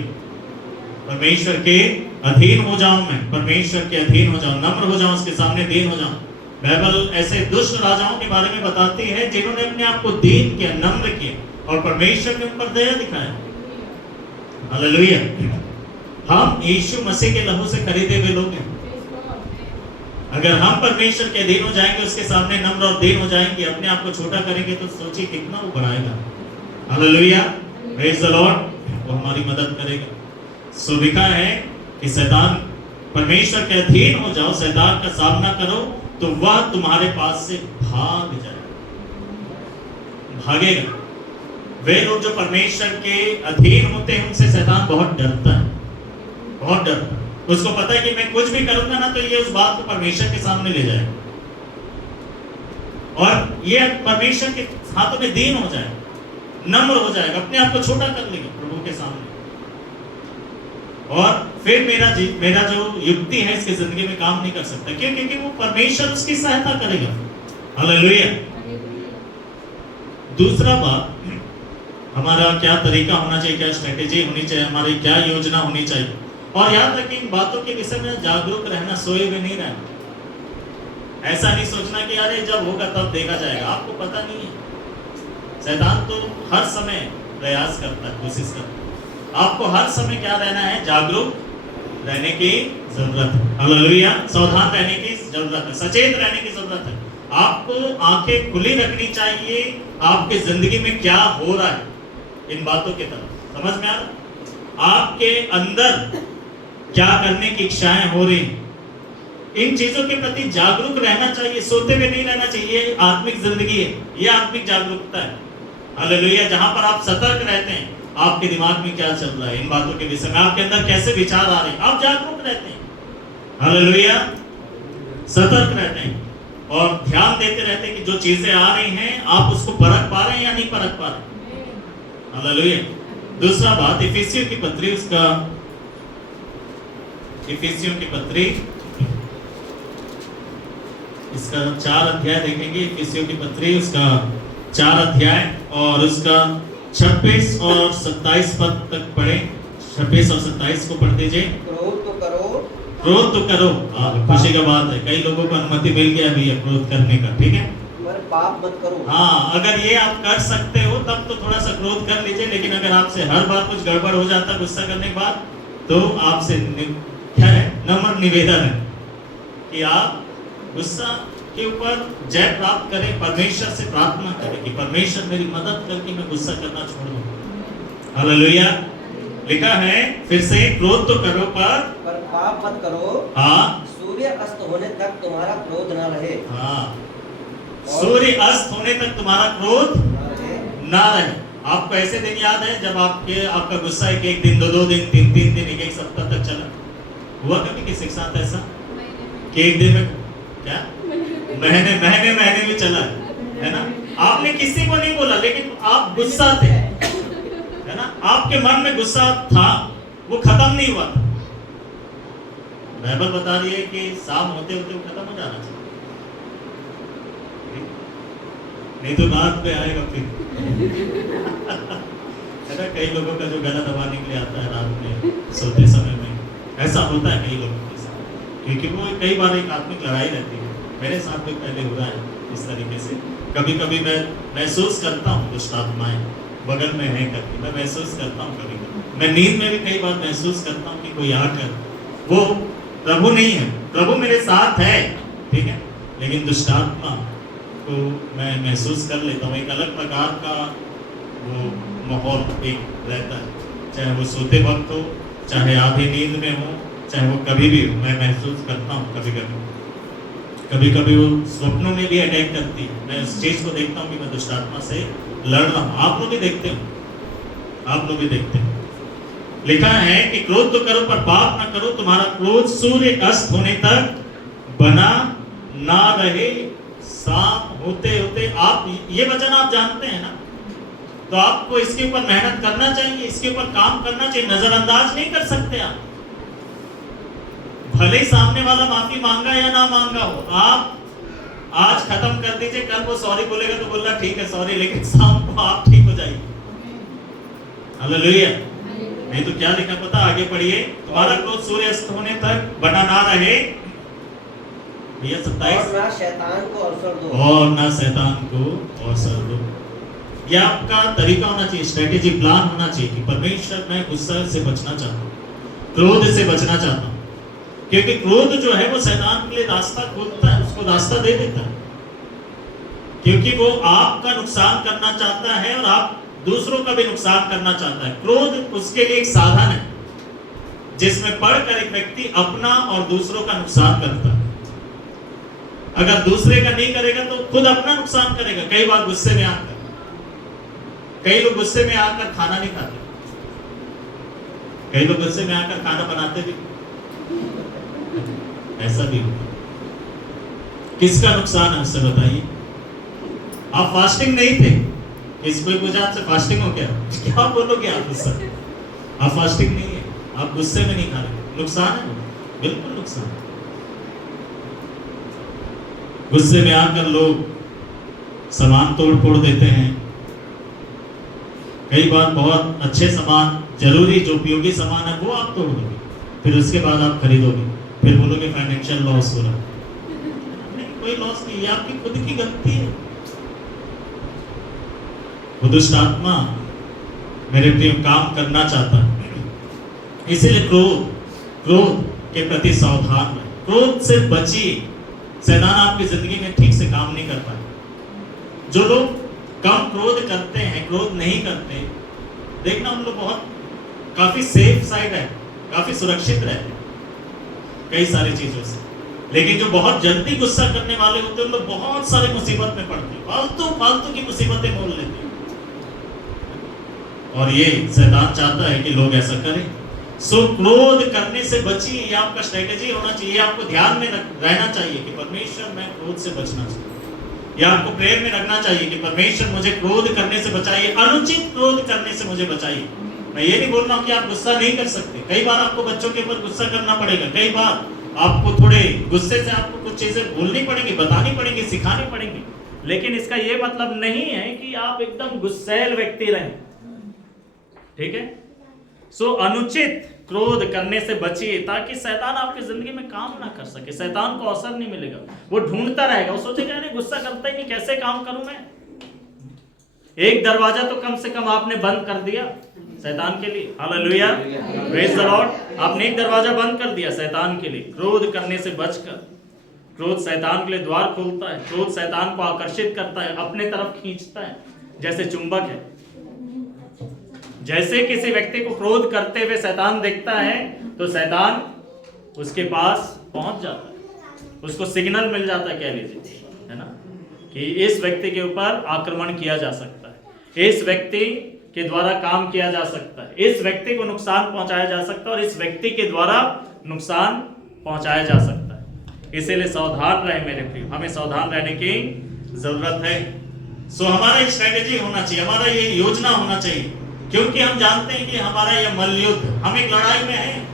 परमेश्वर के अधीन हो जाऊं, मैं परमेश्वर के अधीन हो जाऊं, नम्र हो जाऊं, उसके सामने दीन हो जाऊं। बाइबल ऐसे दुष्ट राजाओं के बारे में बताती है जिन्होंने अपने आप को दीन किया, नम्र किया और परमेश्वर ने उन पर दया दिखाया। हालेलुया, हम यीशु मसीह के लहू से खरीदे हुए लोग हैं। अगर हम परमेश्वर के अधीन हो जाएंगे, उसके सामने नम्र और दीन हो जाएंगे, अपने आप को छोटा करेंगे, तो सोचिए कितना वो बढ़ाएगा। हालेलुया, प्रेज द लॉर्ड, वो हमारी मदद करेगा। सो लिखा है कि शैतान, परमेश्वर के अधीन हो जाओ, शैतान का सामना करो तो वह तुम्हारे पास से भाग जाएगा, भागेगा। वे लोग जो परमेश्वर के अधीन होते हैं उनसे शैतान बहुत डरता है, बहुत डरता है। उसको पता है कि मैं कुछ भी करूंगा ना तो ये उस बात को परमेश्वर के सामने ले जाएगा और ये परमेश्वर के हाथों में दीन हो जाएगा, नम्र हो जाएगा, अपने आप को छोटा कर लेगा प्रभु के सामने। और फिर मेरा जो युक्ति है इसकी जिंदगी में काम नहीं कर सकता। क्यों? क्योंकि वो परमेश्वर उसकी सहायता करेगा। हालेलुया। दूसरा बात, हमारा क्या तरीका होना चाहिए, क्या स्ट्रेटेजी होनी चाहिए, हमारी क्या योजना होनी चाहिए। और याद रखें, इन बातों के विषय में जागरूक रहना, सोए हुए नहीं रहना। ऐसा नहीं सोचना कि यार जब होगा तब देखा जाएगा। आपको पता नहीं है, शैतान तो हर समय प्रयास करता है, कोशिश करता है। आपको हर समय क्या रहना है? जागरूक रहने की जरूरत है। हालेलुया, सावधान रहने की जरूरत है, सचेत रहने की जरूरत है। आपको आंखें खुली रखनी चाहिए, आपकी जिंदगी में क्या हो रहा है इन बातों की तरफ। समझ में आ रहा? आपके अंदर क्या करने की इच्छाएं हो रही, इन चीजों के प्रति जागरूक रहना चाहिए, सोते हुए नहीं रहना चाहिए। आत्मिक जिंदगी है, ये आत्मिक जागरूकता है। हालेलुया, जहां पर आप सतर्क रहते हैं, आपके दिमाग में क्या चल रहा है इन बातों के विषय में, आपके अंदर कैसे विचार आ रहे हैं, आप जागरूक रहते हैं। हालेलुया, सतर्क रहते हैं और ध्यान देते रहते हैं कि जो चीजें आ रही हैं आप उसको परख पा रहे हैं या नहीं परख पा रहे। हालेलुया। दूसरा बात, इफिसियों की पत्री, इफिसियों की पत्री इसका 4 अध्याय देखेंगे। इफिसियों की पत्री उसका 4 अध्याय और उसका 26 और 27 पद तक पढ़े। 26 और 27 को पढ़ दीजिए। क्रोध तो करो, क्रोध तो करो। खुशी का बात है, कई लोगों को अनुमति मिल गया भी है क्रोध करने का, ठीक है। मगर पाप मत करो। हाँ, अगर ये आप कर सकते हो तब तो थोड़ा सा क्रोध कर लीजिए, लेकिन अगर आपसे हर बार कुछ गड़बड़ हो जाता है गुस्सा करने के बाद, तो आपसे क्या है, नम्र निवेदन है कि आप गुस्सा के ऊपर जय प्राप्त करें, परमेश्वर से प्रार्थना करें कि परमेश्वर मेरी मदद करके मैं गुस्सा करना छोड़ दूं। हालेलुया, लिखा है फिर से, क्रोध तो करो पर पाप मत करो। हाँ सूर्य अस्त होने तक तुम्हारा क्रोध न रहे। हाँ, सूर्य अस्त होने तक तुम्हारा क्रोध न रहे। ना रहे। आपको ऐसे दिन याद है जब आपका गुस्सा एक दिन, दो दिन, तीन दिन, एक सप्ताह तक चला? हुआ कभी किसी के साथ ऐसा कि एक दिन में क्या महीने में चला है ना? आपने किसी को नहीं बोला, लेकिन आप गुस्सा थे, है ना? आपके मन में गुस्सा था, वो खत्म नहीं हुआ था। बाइबल बता रही है कि शाम होते होते वो खत्म हो जाना चाहिए, नहीं तो रात में आएगा फिर। है ना? कई लोगों का जो गला दबाने के लिए आता है रात में सोते समय में, ऐसा होता है कई लोगों के साथ, क्योंकि वो कई बार एक आत्मिक लड़ाई रहती है। मेरे साथ भी पहले हो रहा है इस तरीके से। कभी कभी मैं महसूस करता हूँ दुष्ट आत्माएं बगल में है करके, मैं महसूस करता हूँ। कभी कभी मैं नींद में भी कई बार महसूस करता हूँ कि कोई आकर, वो प्रभु नहीं है, प्रभु मेरे साथ है, ठीक है, लेकिन दुष्ट आत्मा को मैं महसूस कर लेता हूँ। एक अलग प्रकार का वो माहौल एक रहता है, चाहे वो सोते वक्त हो, चाहे आधी नींद में हो, चाहे वो कभी भी हो, मैं महसूस करता हूँ। कभी कभी वो स्वप्नों में भी अटैक करती है। मैं उस चीज को देखता हूँ कि मैं दुष्ट आत्मा से लड़ रहा हूँ। आप लोग भी देखते हो, आप लोग भी देखते हो। लिखा है कि क्रोध तो करो पर पाप ना करो, तुम्हारा क्रोध सूर्य अस्त होने तक बना ना रहे। शाम होते होते, आप ये वचन आप जानते हैं ना, तो आपको इसके ऊपर मेहनत करना चाहिए, इसके ऊपर काम करना चाहिए। नजरअंदाज नहीं कर सकते आप, भले ही सामने वाला माफी मांगा या ना मांगा हो, आप आज खत्म कर दीजिए, कल वो सॉरी बोलेगा तो बोलना ठीक है सॉरी, लेकिन शाम को आप ठीक हो जाइए। हालेलुया। नहीं तो क्या लिखा पता, आगे पढ़िए, तुम्हारा क्रोध सूर्य अस्त होने तक बना ना रहे। भैया 27, और ना शैतान को अवसर दो। और ना शैतान को अवसर दो। यह आपका तरीका होना चाहिए, स्ट्रेटेजी प्लान होना चाहिए कि परमेश्वर मैं गुस्सा से बचना चाहता हूँ, क्रोध से बचना चाहता हूँ, क्योंकि क्रोध जो है वो शैतान के लिए रास्ता खोलता है, उसको रास्ता दे देता है, क्योंकि वो आपका नुकसान करना चाहता है और आप दूसरों का भी नुकसान करना चाहता है। क्रोध उसके लिए एक साधन है जिसमें पढ़कर एक व्यक्ति अपना और दूसरों का नुकसान करता है। अगर दूसरे का नहीं करेगा तो खुद अपना नुकसान करेगा। कई बार गुस्से में आकर, कई लोग गुस्से में आकर खाना नहीं खाते, कई लोग गुस्से में आकर खाना बनाते भी, ऐसा भी होता। किसका नुकसान है उससे बताइए? आप फास्टिंग नहीं थे, इस कोई पूछा आपसे फास्टिंग हो क्या, क्या बोलोगे आप उससे? आप फास्टिंग नहीं है, आप गुस्से में नहीं खा रहे, नुकसान है, बिल्कुल नुकसान है। गुस्से में आकर लोग सामान तोड़ फोड़ देते हैं। कई बार बहुत अच्छे सामान, जरूरी जो उपयोगी सामान है वो आप तोड़ दोगे, फिर उसके बाद आप खरीदोगे, फिर बोलोगे फाइनेंशियल लॉस हो रहा है। नहीं, कोई लॉस नहीं, ये आपकी खुद की गलती है। वो दुष्ट आत्मा मेरे प्रिय काम करना चाहता है, इसीलिए क्रोध के प्रति सावधान रहे, क्रोध से बचिए। शैतान आपकी जिंदगी में ठीक से काम नहीं कर पाए। जो लोग कम क्रोध करते हैं, क्रोध नहीं करते, देखना उन लोग बहुत काफी सेफ साइड है, काफी सुरक्षित रहते हैं कई सारी चीजों से। लेकिन जो बहुत जल्दी गुस्सा करने वाले होते हैं, उन लोग बहुत सारी मुसीबत में पड़ते हैं, फालतू की मुसीबतें मोल लेते हैं। और ये शैतान चाहता है कि लोग ऐसा करें। सो क्रोध करने से बचिए, ये आपका स्ट्रेटेजी होना चाहिए। आपको ध्यान में रहना चाहिए कि परमेश्वर मैं क्रोध से बचना चाहिए, या आपको प्रेयर में रखना चाहिए कि परमेश्वर मुझे क्रोध करने से बचाइए, अनुचित क्रोध करने से मुझे बचाइए। मैं ये नहीं बोल रहा हूँ कि आप गुस्सा नहीं कर सकते, कई बार आपको बच्चों के ऊपर गुस्सा करना पड़ेगा, कई बार आपको थोड़े गुस्से से आपको कुछ चीजें बोलनी पड़ेंगी, बतानी पड़ेंगी, सिखानी पड़ेंगी, लेकिन इसका ये मतलब नहीं है कि आप एकदम गुस्सैल व्यक्ति रहें, ठीक है। सो अनुचित क्रोध करने से बचिए, ताकि शैतान आपकी जिंदगी में काम ना कर सके, शैतान को अवसर नहीं मिलेगा। वो ढूंढता रहेगा, वो सोचेगा अरे गुस्सा करता ही नहीं, कैसे काम करूं मैं। एक दरवाजा तो कम से कम आपने बंद कर दिया शैतान के लिए। Hallelujah, praise the Lord. आपने एक दरवाजा बंद कर दिया शैतान के लिए, क्रोध करने से बचकर। क्रोध शैतान के लिए द्वार खोलता है, क्रोध शैतान को आकर्षित करता है, अपने तरफ खींचता है, जैसे चुंबक है। जैसे किसी व्यक्ति को क्रोध करते हुए शैतान देखता है तो शैतान उसके पास पहुंच जाता है, उसको सिग्नल मिल जाता है, कह लीजिए, है ना, कि इस व्यक्ति के ऊपर आक्रमण किया जा सकता है, इस व्यक्ति के द्वारा काम किया जा सकता है, इस व्यक्ति को नुकसान पहुंचाया जा सकता है और इस व्यक्ति के द्वारा नुकसान पहुंचाया जा सकता है। इसीलिए सावधान रहे मेरे प्रिय, हमें सावधान रहने की जरूरत है। सो हमारा एक स्ट्रेटेजी होना चाहिए, हमारा ये योजना होना चाहिए, क्योंकि हम जानते हैं कि हमारा ये मल्लयुद्ध, हम एक लड़ाई में हैं।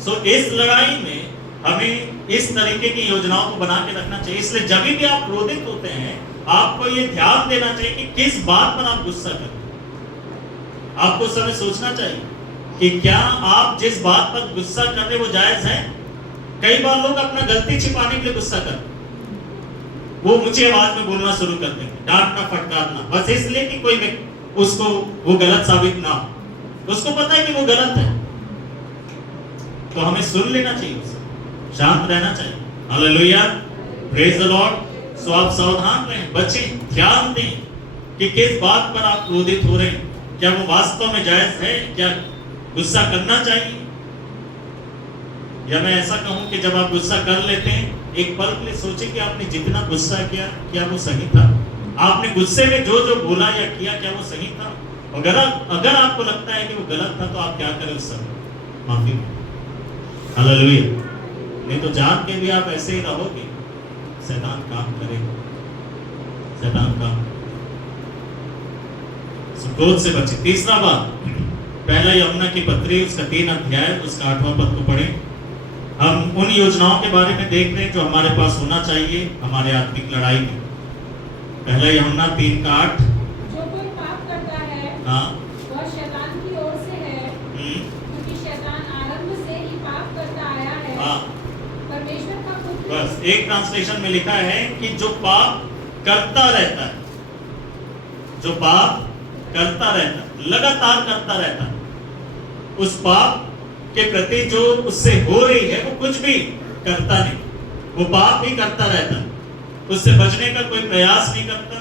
सो इस लड़ाई में हमें इस तरीके की योजनाओं को बना के रखना चाहिए। इसलिए जब भी आप क्रोधित होते हैं, आपको ये ध्यान देना चाहिए कि किस बात पर आप गुस्सा करते हैं। आपको उस समय सोचना चाहिए कि क्या आप जिस बात पर गुस्सा कर रहे वो जायज है। कई बार लोग अपना गलती छिपाने के लिए गुस्सा करते हैं, वो ऊंची आवाज में बोलना शुरू कर देंगे, डांटना फटकारना, बस इसलिए कि कोई उसको वो गलत साबित ना हो। उसको पता है कि वो गलत है, तो हमें सुन लेना चाहिए, उसे शांत रहना चाहिए। Hallelujah, praise the Lord. So आप सावधान रहें, बचें, ध्यान दें कि किस बात पर आप क्रोधित हो रहे हैं, क्या वो वास्तव में जायज है, क्या गुस्सा करना चाहिए। या मैं ऐसा कहूं कि जब आप गुस्सा कर लेते हैं, एक पल के लिए सोचें कि आपने जितना गुस्सा किया क्या वो सही था, आपने गुस्से में जो जो बोला या किया क्या वो सही था। अगर आपको लगता है कि वो गलत था तो आप क्या करें, उस समय माफी मांगें। हालेलुया। नहीं तो जान के भी आप ऐसे ही रहोगे, शैतान काम करेगा, शैतान काम। क्रोध से बचे। तीसरा बात, पहला यूहन्ना की पत्री उसका 3 अध्याय उसका 8वां पद को पढ़ें। हम उन योजनाओं के बारे में देख रहे हैं जो हमारे पास होना चाहिए हमारे आत्मिक लड़ाई में। पहला यूहन्ना 3:8। जो कोई पाप करता है हाँ, वह शैतान की ओर से है, क्योंकि शैतान आरंभ से ही पाप करता आया है। हाँ, परमेश्वर का पुत्र बस एक ट्रांसलेशन में लिखा है कि जो पाप करता रहता है, जो पाप करता रहता है, लगातार करता रहता है, उस पाप के प्रति जो उससे हो रही है वो कुछ भी करता नहीं, वो पाप ही करता रहता है, उससे बचने का कोई प्रयास नहीं करता,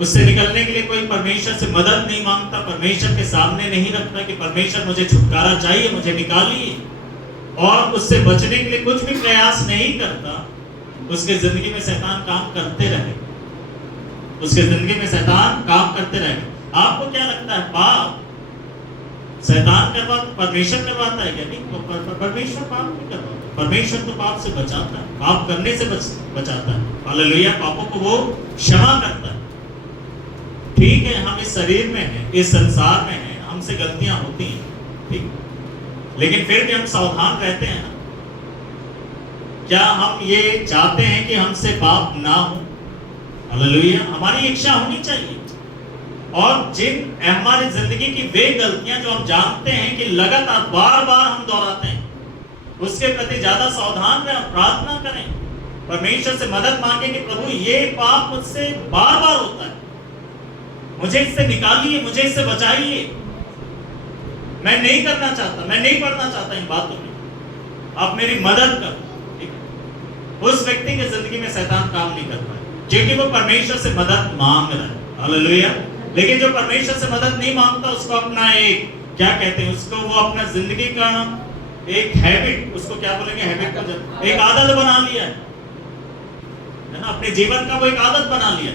उससे निकलने के लिए कोई परमेश्वर से मदद नहीं मांगता, परमेश्वर के सामने नहीं रखता कि परमेश्वर मुझे छुटकारा चाहिए, मुझे निकालिए, और उससे बचने के लिए कुछ भी प्रयास नहीं करता। उसके जिंदगी में शैतान काम करते रहे, उसके जिंदगी में शैतान काम करते रहे। आपको क्या लगता है, पाप शैतान करवाता, परमेश्वर करवाता है क्या? नहीं, परमेश्वर पाप नहीं करवाता, परमेश्वर तो पाप से बचाता है, पाप करने से बचाता है। हालेलुया, पापों को वो क्षमा करता है। ठीक है, हम इस शरीर में हैं, इस संसार में हैं, हमसे गलतियां होती हैं, ठीक, लेकिन फिर भी हम सावधान रहते हैं ना। क्या हम ये चाहते हैं कि हमसे पाप ना हो? हालेलुया, हमारी इच्छा होनी चाहिए। और जिन हमारी जिंदगी की वे गलतियां जो हम जानते हैं कि लगातार बार बार हम दोहराते हैं, उसके प्रति ज्यादा सावधान रहें, प्रार्थना करें, परमेश्वर से मदद मांगे कि प्रभु ये पाप मुझसे बार बार होता है, मुझे इससे निकालिए, मुझे इससे बचाइए, मैं नहीं करना चाहता, मैं नहीं पढ़ना चाहता इन बातों में, आप मेरी मदद करो। उस व्यक्ति की जिंदगी में शैतान काम नहीं कर पाए, क्योंकि वो परमेश्वर से मदद मांग रहा है। हालेलुया। लेकिन जो परमेश्वर से मदद नहीं मांगता, उसको अपना एक क्या कहते हैं, उसको वो अपना जिंदगी का एक हैबिट, उसको क्या बोलेंगे, हैबिट का एक आदत बना लिया है ना, अपने जीवन का वो एक आदत बना लिया,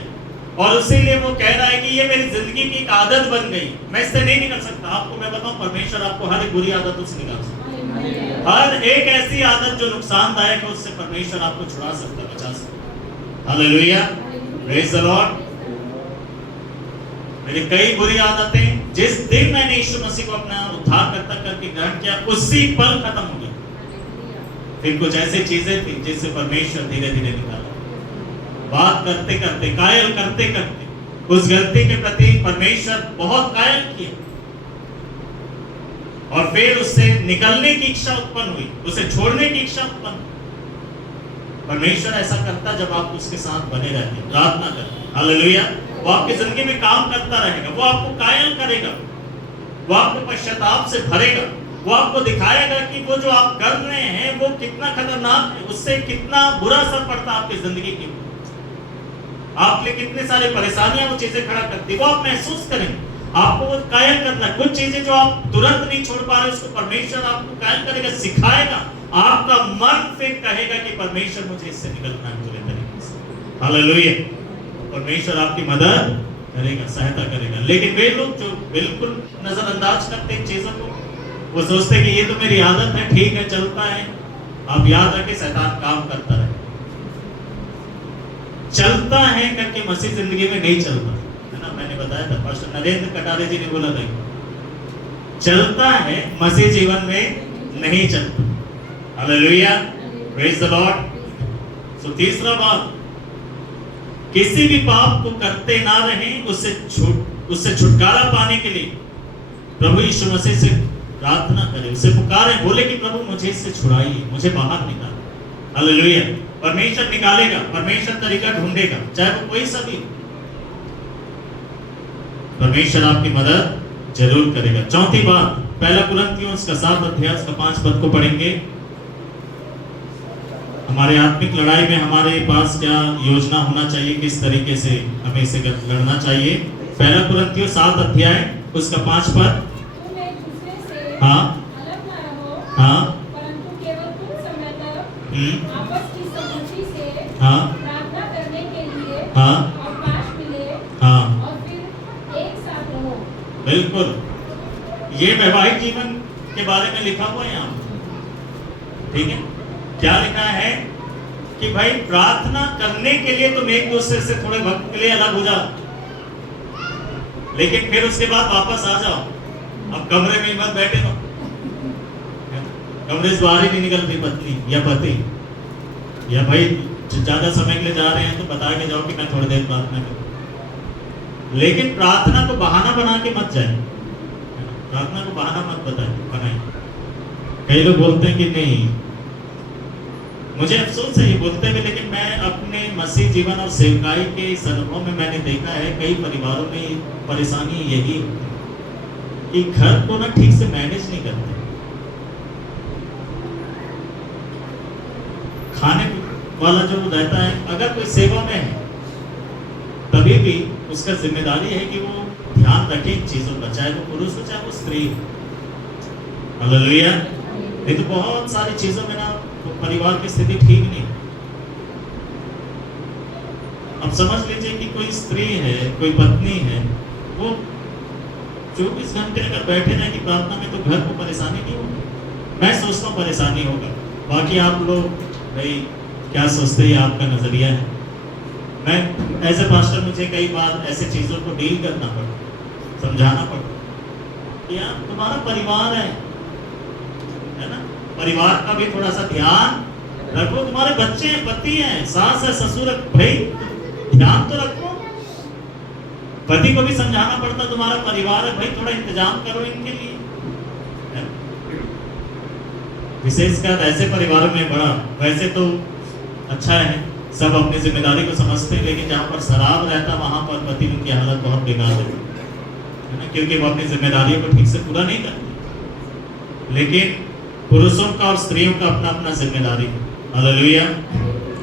और इसीलिए वो कह रहा है कि ये मेरी जिंदगी की एक आदत बन गई, मैं इससे नहीं निकल सकता। आपको मैं बताऊं, परमेश्वर आपको हर एक बुरी आदतों से निकाल सकता है, हर एक ऐसी आदत जो नुकसानदायक है उससे परमेश्वर आपको छुड़ा सकता है, बचा सकता है। Hallelujah, praise the Lord. मेरी कई बुरी आदतें जिस दिन मैंने यीशु मसीह को अपना उद्धारकर्ता करके ग्रहण किया, उसी पल खत्म हो गई। फिर कुछ ऐसी चीजें थी जिससे परमेश्वर धीरे धीरे निकाला। बात करते करते, कायल करते करते उस गलती के प्रति परमेश्वर बहुत कायल किया, और फिर उससे निकलने की इच्छा उत्पन्न हुई, उसे छोड़ने की इच्छा उत्पन्न हुई। परमेश्वर ऐसा करता जब आप उसके साथ बने रहते, प्रार्थना करते। हालेलुया। वो आपकी जिंदगी में काम करता रहेगा, वो आपको कायल करेगा, वो आपको पश्चाताप से भरेगा, वो आपको दिखाएगा कि वो जो आप कर रहे हैं वो कितना खतरनाक है, उससे कितना बुरा असर पड़ता है आपकी जिंदगी के ऊपर, आपके कितने सारे परेशानियां वो चीजें खड़ा करती है, वो आप महसूस करेंगे। आपको वो कायल करना है। कुछ चीजें जो आप तुरंत नहीं छोड़ पा रहे उसको परमेश्वर आपको कायल करेगा, सिखाएगा। आपका मन फिर कहेगा कि परमेश्वर मुझे इससे निकलना है पूरे तरीके से। हालेलुया। परमेश्वर आपकी मदद करेगा, सहायता करेगा। लेकिन वे लोग जो बिल्कुल नजरअंदाज करते हैं चीजों को, वो सोचते हैं कि ये तो मेरी आदत है, ठीक है, चलता है। आप याद रखें, शैतान काम करता रहे, चलता है करके मसीह जिंदगी में नहीं चलता है ना। मैंने बताया था, पास्टर नरेंद्र कटारे जी ने बोला था, चलता है मसीह जीवन में नहीं चलता। Hallelujah, praise the Lord. So तीसरा बात, किसी भी पाप को करते ना रहें, उससे छुटकारा पाने के लिए प्रभु यीशु मसीह से प्रार्थना करें, उससे पुकारें, बोले कि प्रभु मुझे इससे छुड़ाइए, मुझे बाहर निकालो। हालेलुया। परमेश्वर निकालेगा, परमेश्वर तरीका ढूंढेगा, चाहे वो कोई सा भी। परमेश्वर आपकी मदद जरूर करेगा। चौथी बात, पहला कुरिन्थियों उसका 7 अध्याय उसका 5 पद को पढ़ेंगे। हमारे आत्मिक लड़ाई में हमारे पास क्या योजना होना चाहिए, किस तरीके से हमें इसे लड़ना चाहिए। पहला कुरिन्थियों 7 अध्याय उसका 5 पद। तुम एक दूसरे से हाँ अलग न रहो, हाँ परंतु केवल कुछ समय तक आपस की सम्मति से हाँ प्रार्थना करने के लिए हाँ अवकाश मिले, हाँ और फिर एक साथ रहो। बिल्कुल, ये वैवाहिक जीवन के बारे में लिखा हुआ है यहाँ, ठीक है। क्या लिखा है कि भाई प्रार्थना करने के लिए तुम एक दूसरे से थोड़े वक्त के लिए अलग हो जाओ, लेकिन फिर उसके बाद वापस आ जाओ। अब कमरे में मत बैठे रहो, कमरे से बाहर ही नहीं निकलती पत्नी या पति, या भाई ज्यादा समय के लिए जा रहे हैं तो बता के जाओ कि मैं थोड़ी देर प्रार्थना करूं। लेकिन प्रार्थना को बहाना बना के मत जाए, प्रार्थना को बहाना मत बनाए। कई लोग बोलते हैं कि नहीं, मुझे अफसोस है ये बोलते हुए, लेकिन मैं अपने मसीह जीवन और सेवकाई के इस अनुभव में मैंने देखा है कई परिवारों में परेशानी यही कि घर को ना ठीक से मैनेज नहीं करते। खाने वाला जो रहता है, अगर कोई सेवा में है तभी भी उसका जिम्मेदारी है कि वो ध्यान रखे इन चीजों का, चाहे वो पुरुष हो चाहे वो स्त्री हो। हालेलुया। नहीं तो बहुत सारी चीजों में ना परिवार की स्थिति ठीक नहीं। अब समझ लीजिए कि कोई स्त्री है, कोई पत्नी है, वो 24 घंटे अगर बैठे रहे कि प्रार्थना में, तो घर को परेशानी नहीं होगी। मैं सोचता हूँ परेशानी होगा, बाकी आप लोग भाई क्या सोचते हैं, आपका नजरिया है। मैं एज ए पास्टर मुझे कई बार ऐसे चीजों को डील करना पड़ा, समझाना पड़ा कि यार तुम्हारा परिवार है ना, परिवार का भी थोड़ा सा ध्यान रखो। तुम्हारे बच्चे हैं, पति हैं, सास है, ससुर है, भाई ध्यान तो रखो। पति को भी समझाना पड़ता, तुम्हारा परिवार है भाई, थोड़ा इंतजाम करो इनके लिए। विशेषकर ऐसे परिवारों में बड़ा, वैसे तो अच्छा है, सब अपनी जिम्मेदारी को समझते हैं, लेकिन जहाँ पर शराब रहता वहां पर पति उनकी हालत बहुत बेकार है ना, क्योंकि वो अपनी जिम्मेदारियों को ठीक से पूरा नहीं करते। लेकिन पुरुषों का और स्त्रियों का अपना अपना जिम्मेदारी है। Hallelujah,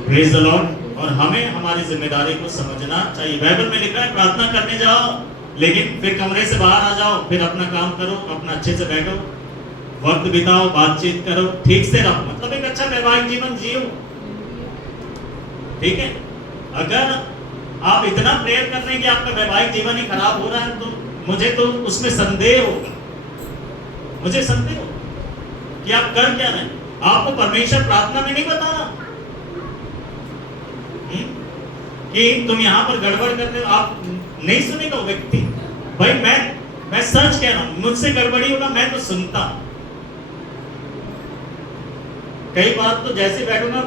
praise the Lord. और हमें हमारी जिम्मेदारी को समझना चाहिए। बाइबल में लिखा है प्रार्थना करने जाओ, लेकिन फिर कमरे से बाहर आ जाओ, फिर अपना काम करो, अपना अच्छे से बैठो, वक्त बिताओ, बातचीत करो, ठीक से रहो, मतलब एक अच्छा वैवाहिक जीवन जियो, ठीक है। अगर आप इतना प्रेयर कर रहे हैं कि आपका वैवाहिक जीवन ही खराब हो रहा है, तो मुझे तो उसमें संदेह होगा, मुझे संदेह होगा कि आप कर क्या रहे हैं। आपको परमेश्वर प्रार्थना में नहीं बता रहा कि तुम यहाँ पर गड़बड़ कर रहे हो, आप नहीं सुनेगा वो व्यक्ति। भाई मैं सच कह रहा हूं, मुझसे गड़बड़ी होगा, मैं तो सुनता। कई बार तो जैसे बैठूंगा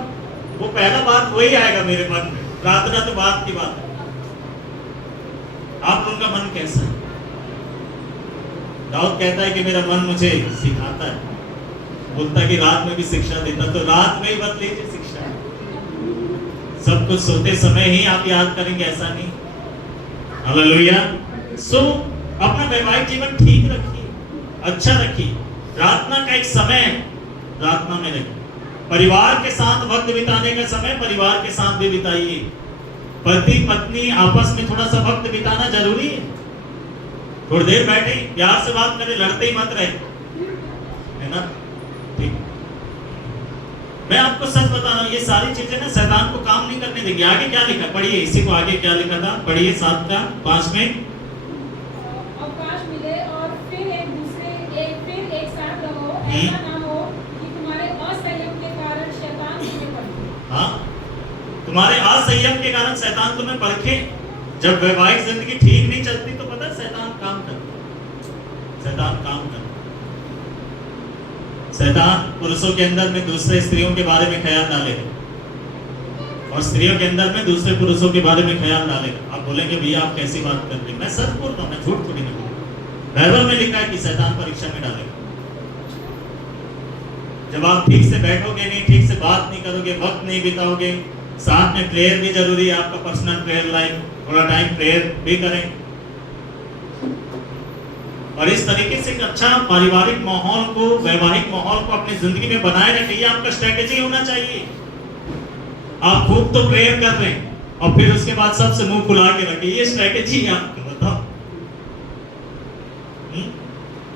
वो पहला बात वही आएगा मेरे मन में, प्रार्थना तो बात की बात है। आप लोगों का मन कैसा है? दाऊद कहता है कि मेरा मन मुझे सिखाता है, बोलता है कि रात में भी शिक्षा देता, तो रात में ही मत लीजिए शिक्षा। सब कुछ सोते समय ही आप याद करेंगे, ऐसा नहीं। हालेलुया। सो अपना वैवाहिक जीवन ठीक रखिए, अच्छा रखिए। प्रार्थना का एक समय है, प्रार्थना में रखिए। परिवार के साथ वक्त बिताने का समय परिवार के साथ भी बिताइए। पति पत्नी आपस में थोड़ा सा वक्त बिताना जरूरी है। थोड़ी देर बैठे, प्यार से बात करें, लड़ते ही मत रहे, है ना? ठीक। मैं आपको सच बता रहा हूँ, ये सारी चीजें ना शैतान को काम नहीं करने देंगी। आगे क्या लिखा, पढ़िए, इसी को आगे क्या लिखा था, पढ़िए 7 का 5 में। अवकाश मिले और फिर एक साथ रहो, ऐसा ना हो कि तुम्हारे असंयम के कारण शैतान तुम्हें परखे। हाँ, तुम्हारे असंयम के कारण शैतान तुम्हें परखे। जब वैवाहिक जिंदगी ठीक नहीं चलती तो पता है शैतान काम करता है, शैतान काम करता है। शैतान पुरुषों के अंदर में दूसरे स्त्रियों के बारे में ख्याल डालेगा और स्त्रियों के अंदर में दूसरे पुरुषों के बारे में ख्याल डालेगा। आप बोलेंगे भैया आप कैसी बात कर रहे हैं? मैं सच बोल रहा हूँ, मैं झूठ थोड़ी नहीं बोल रहा हूँ। बाइबल में लिखा है कि शैतान परीक्षा में डालेगा। जब आप ठीक से बैठोगे नहीं, ठीक से बात नहीं करोगे, वक्त नहीं बिताओगे, साथ में प्रेयर भी जरूरी है, आपका पर्सनल प्रेयर लाइफ, थोड़ा टाइम प्रेयर भी करें और इस तरीके से एक अच्छा पारिवारिक माहौल को, वैवाहिक माहौल को अपनी जिंदगी में बनाए रखें। ये आपका स्ट्रेटेजी होना चाहिए। आप खूब तो प्रेयर कर रहे हैं और फिर उसके बाद सबसे मुंह खुला के रखें, ये स्ट्रेटेजी है आपका, बताओ।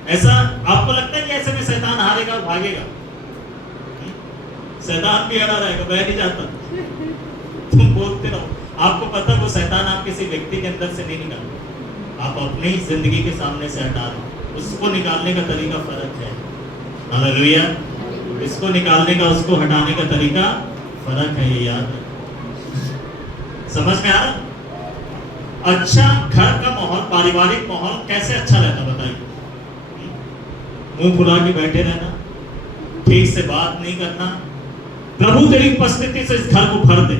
ऐसा आपको लगता है कि ऐसे में शैतान हारेगा और भागेगा? शैतान भी हरा रहेगा, मैं नहीं जाता। तुम बोलते रहो। आपको पता वो शैतान आप किसी व्यक्ति के अंदर से नहीं निकालते, आप अपनी जिंदगी के सामने से हटा रहे। उसको निकालने का तरीका फर्क है। हालेलुया। इसको निकालने का, उसको हटाने का तरीका फर्क है, ये याद है। समझ में आ रहा? अच्छा घर का माहौल, पारिवारिक माहौल कैसे अच्छा रहता बताइए? मुंह फुला के बैठे रहना, ठीक से बात नहीं करना, प्रभु तेरी उपस्थिति से इस घर को भर दे।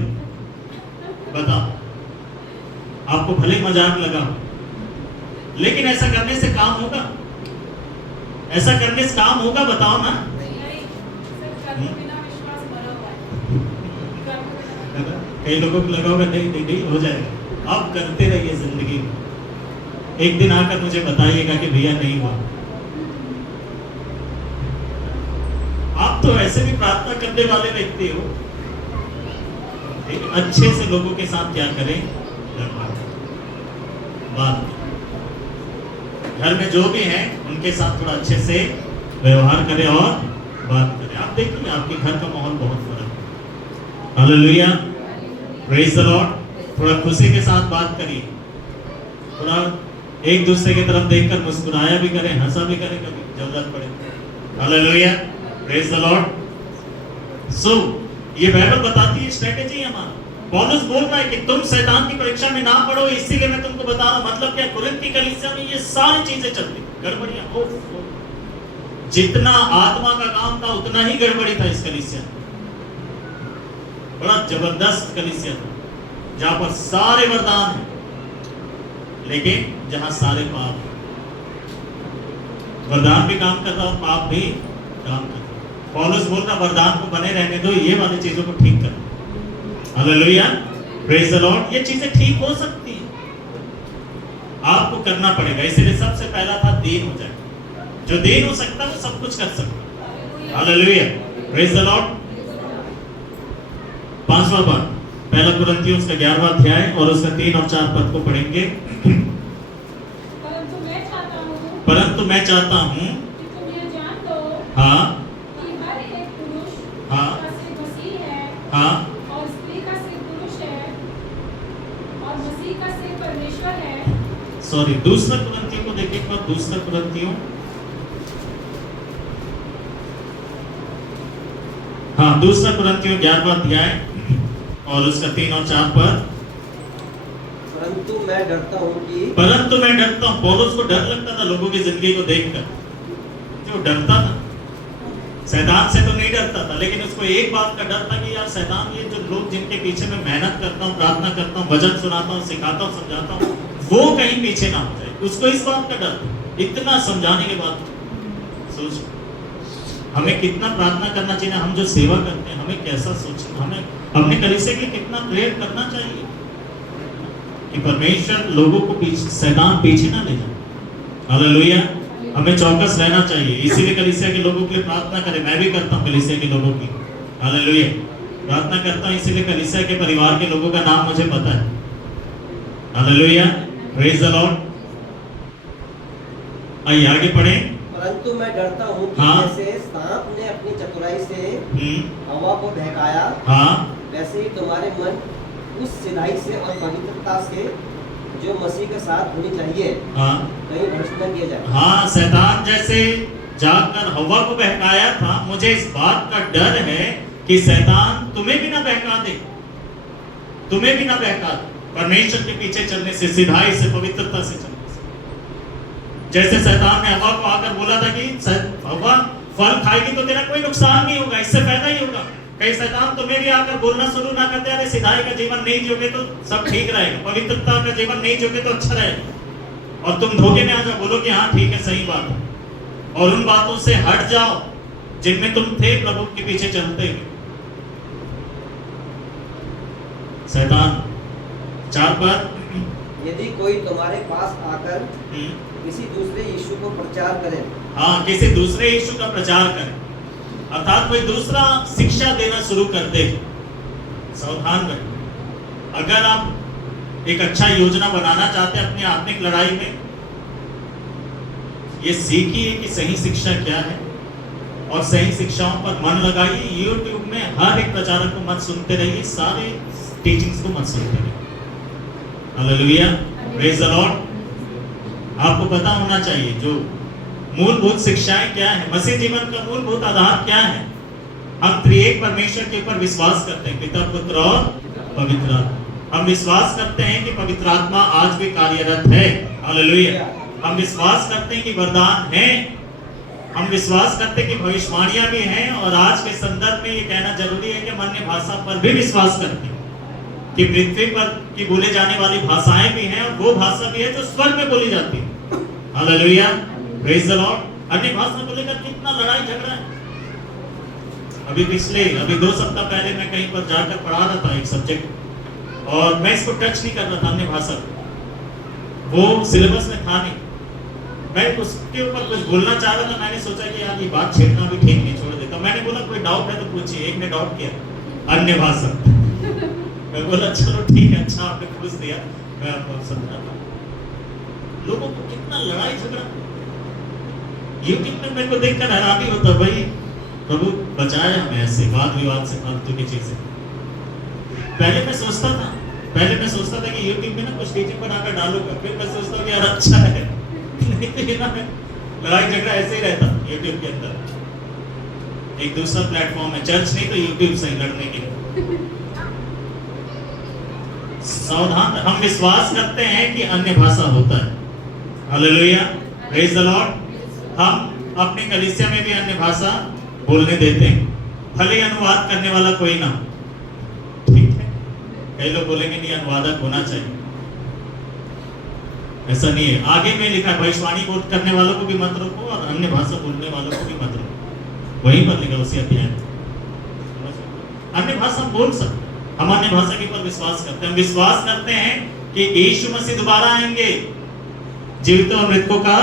बताओ, आपको भले मजाक लगा, लेकिन ऐसा करने से काम होगा? ऐसा करने से काम होगा? बताओ ना। कई लोगों को लगा होगा नहीं हो जाएगा। आप करते रहिए जिंदगी में, एक दिन आकर मुझे बताइएगा कि भैया नहीं हुआ। आप तो ऐसे भी प्रार्थना करने वाले व्यक्ति हो, अच्छे से लोगों के साथ क्या करें, बात। घर में जो भी हैं उनके साथ थोड़ा अच्छे से व्यवहार करें और बात करें। आप देखिए आपके घर का माहौल बहुत फर्क है। Hallelujah, praise the Lord. थोड़ा खुशी के साथ बात करिए, थोड़ा एक दूसरे की तरफ देखकर मुस्कुराया भी करें, हंसा भी करें कभी जरूरत पड़े। Hallelujah, praise the Lord. So ये बाइबल बताती है, स्ट्रेटेजी हमारा। पौलुस बोल रहा है कि तुम शैतान की परीक्षा में ना पड़ो, इसीलिए मैं तुमको बता रहा हूं। मतलब क्या, कुरिन्थ की कलीसिया में ये सारी चीजें चलती, गड़बड़ियां। जितना आत्मा का काम था उतना ही गड़बड़ी था इस कलीसिया। बड़ा जबरदस्त कलीसिया था, जहां पर सारे वरदान हैं, लेकिन जहां सारे पाप। वरदान भी काम कर रहा और पाप भी काम कर रहा। पौलुस बोल रहा वरदान को बने रहने दो, ये वाली चीजों को ठीक करो। Hallelujah, praise the Lord. ये चीजें ठीक हो सकती हैं, आपको करना पड़ेगा। इसलिए सबसे पहला था दीन हो जाए। जो दीन हो सकता है वो सब कुछ कर सकता है। Hallelujah, praise the Lord. 5वां पद, पहला कुरिन्थियों उसका 11वां अध्याय और उसका 3 और 4 पद को पढ़ेंगे। परंतु मैं चाहता हूँ कि तुम यह जान लो हाँ कि हर एक पुरुष हाँ का सिर मसीह है, हाँ और स्त्री का सिर पुरुष है, और मसीह का सिर परमेश्वर है। सॉरी, दूसरा कुरिन्थियों को देखिए एक बार। दूसरा कुरिन्थियों, हाँ दूसरा कुरिन्थियों 11वां अध्याय और उसका 3 और 4 पद। परंतु मैं डरता हूँ कि पौलुस को डर लगता था लोगों की जिंदगी को देखकर। जो डरता था, शैतान से तो नहीं डरता था, लेकिन उसको एक बात का डर था कि यार शैतान, ये जो लोग जिनके पीछे मैं मेहनत करता हूँ, प्रार्थना करता हूँ, वचन सुनाता हूँ, सिखाता हूँ, समझाता हूँ, वो कहीं पीछे ना हो जाए। उसको इस बात का डर था। इतना समझाने के बाद सोच, हमें कितना प्रार्थना करना चाहिए। हम जो सेवा करते हैं हमें कैसा सोचना, हमें अपने कलीसिया के लिए कितना प्रेयर करना चाहिए कि परमेश्वर लोगों को पीछे, शैतान पीछे ना ले जाए। हालेलुया, हमें चौकस रहना चाहिए। इसीलिए कलीसिया के लोगों के लिए प्रार्थना करें। मैं भी करता हूँ कलीसिया के लोगों की, हालेलुया, प्रार्थना करता हूँ। इसीलिए कलीसिया के परिवार के लोगों का नाम मुझे पता है। Hallelujah, praise the Lord. आइए आगे पढ़े। परंतु मैं डरता हूँ कि हाँ। जैसे सांप ने अपनी चतुराई से हम्म, हवा को बहकाया, हाँ वैसे ही तुम्हारे मन उस सिधाई से और पवित्रता से जो मसीह के साथ होनी चाहिए हाँ कहीं भ्रष्ट न किया जाए। हाँ, शैतान जैसे जाकर हवा को बहकाया था, मुझे इस बात का डर है कि शैतान तुम्हें भी ना बहका दे, तुम्हें भी ना बहका दे परमेश्वर के पीछे चलने से, सिधाई से, पवित्रता से चलने से। जैसे शैतान ने हवा को आकर बोला था कि हवा फल खाएगी तो तेरा कोई नुकसान नहीं होगा, इससे फायदा ही होगा। कहीं शैतान तुम्हें भी आकर बोलना शुरू ना कर दे, अरे सिधाई का जीवन नहीं जियोगे तो सब ठीक रहेगा, पवित्रता का जीवन नहीं जियोगे तो अच्छा रहेगा, और तुम धोखे में आ जाओ, बोलो कि हाँ ठीक है, सही बात है, और उन बातों से हट जाओ जिनमें तुम थे प्रभु के पीछे चलते हुए। शैतान 4 पर यदि कोई तुम्हारे पास आकर किसी दूसरे यीशु को प्रचार करे, हाँ, किसी दूसरे यीशु का प्रचार करे, अर्थात कोई दूसरा शिक्षा देना शुरू कर दे, सावधान रहे। अगर आप एक अच्छा योजना बनाना चाहते हैं अपनी आत्मिक लड़ाई में, ये सीखिए कि सही शिक्षा क्या है और सही शिक्षाओं पर मन लगाइए। यूट्यूब में हर एक प्रचारक को मत सुनते रहिए, सारे टीचिंग्स को मत सुनते रहिए। Hallelujah, praise the Lord. आपको पता होना चाहिए जो मूलभूत शिक्षाएं क्या है, मसीह जीवन का मूलभूत आधार क्या है। हम त्रिएक परमेश्वर के ऊपर विश्वास करते हैं, पिता, पुत्र और पवित्र आत्मा। हम विश्वास करते हैं कि पवित्र आत्मा आज भी कार्यरत है। हालेलुया। हम विश्वास करते हैं कि वरदान है, हम विश्वास करते हैं कि भविष्यवाणियां भी हैं, और आज के संदर्भ में ये कहना जरूरी है कि हम अन्य भाषा पर भी विश्वास करते हैं कि पृथ्वी पर की बोले जाने वाली भाषाएं भी हैं, और वो भाषा भी है जो स्वर्ग में बोली जाती है। Hallelujah, praise the Lord. अन्य भाषा को लेकर कितना लड़ाई झगड़ा है। अभी 2 सप्ताह पहले मैं कहीं पर जाकर पढ़ा रहा था एक सब्जेक्ट, और मैं इसको टच नहीं कर रहा था, अन्य भाषा को, वो सिलेबस में था नहीं। मैं उसके ऊपर कुछ बोलना चाह रहा था, मैंने सोचा कि यार ये बात छेड़ना भी ठीक नहीं, छोड़ देता। मैंने बोला कोई डाउट है तो पूछिए। एक ने डाउट किया, अन्य भाषा। मैं बोला चलो ठीक है, अच्छा आपने पूछ दिया, मैं आपको समझा था। लोगों को कितना लड़ाई झगड़ा। यूट्यूब में मेरे को देखकर हैरानी होता, भाई प्रभु बचाए हमें ऐसे वाद विवाद से, फालतू की चीजें। पहले मैं सोचता था कि यूट्यूब में ना कुछ टीचिंग बनाकर डालूंगा, फिर मैं सोचता हूँ कि यार अच्छा है, नहीं तो ये ना लड़ाई झगड़ा ऐसे ही रहता यूट्यूब के अंदर। एक दूसरा प्लेटफॉर्म है, चर्च नहीं तो यूट्यूब से लड़ने के लिए। सावधान, हम विश्वास करते हैं कि अन्य भाषा होता है। Hallelujah, praise the Lord. हम अपनी कलीसिया में भी अन्य भाषा बोलने देते हैं, भले अनुवाद करने वाला कोई ना हो, ठीक है। कई लोग बोलेंगे नहीं, अनुवादक होना चाहिए, ऐसा नहीं है। आगे में लिखा है भविष्यवाणी बोध करने वालों को भी मत रोको और अन्य भाषा बोलने वालों को भी मत रोको, वहीं पर लिखा उसी अध्याय में। अन्य भाषा बोल सकते, हम अन्य भाषा के ऊपर विश्वास करते हैं। हम विश्वास करते हैं कि यीशु मसीह दोबारा आएंगे, जीवित और मृतकों का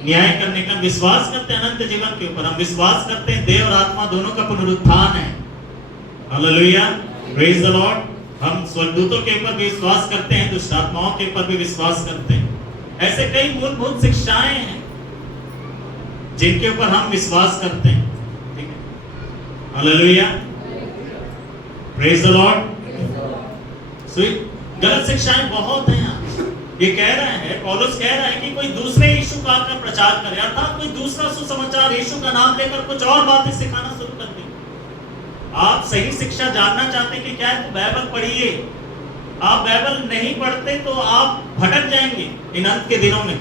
न्याय करने का विश्वास करते हैं। अनंत जीवन के ऊपर हम विश्वास करते हैं, देह और आत्मा दोनों का पुनरुत्थान है। Hallelujah, praise the Lord. हम स्वर्गदूतों के ऊपर भी विश्वास करते हैं, दुष्ट आत्माओं के ऊपर भी विश्वास करते हैं। ऐसे कई मूलभूत शिक्षाएं हैं जिनके ऊपर हम विश्वास करते हैं, ठीक है। Hallelujah, praise the Lord. गलत शिक्षाएं बहुत हैं। ये कह रहा है, पौलुस कह रहा है कि कोई दूसरे यीशु का आकर प्रचार करे, अर्थात कोई दूसरा सुसमाचार यीशु का नाम लेकर कुछ और बातें सिखाना शुरू कर दे। आप सही शिक्षा जानना चाहते हैं कि क्या है, तो बाइबल पढ़िए। आप बाइबल नहीं पढ़ते तो आप भटक जाएंगे इन अंत के दिनों में।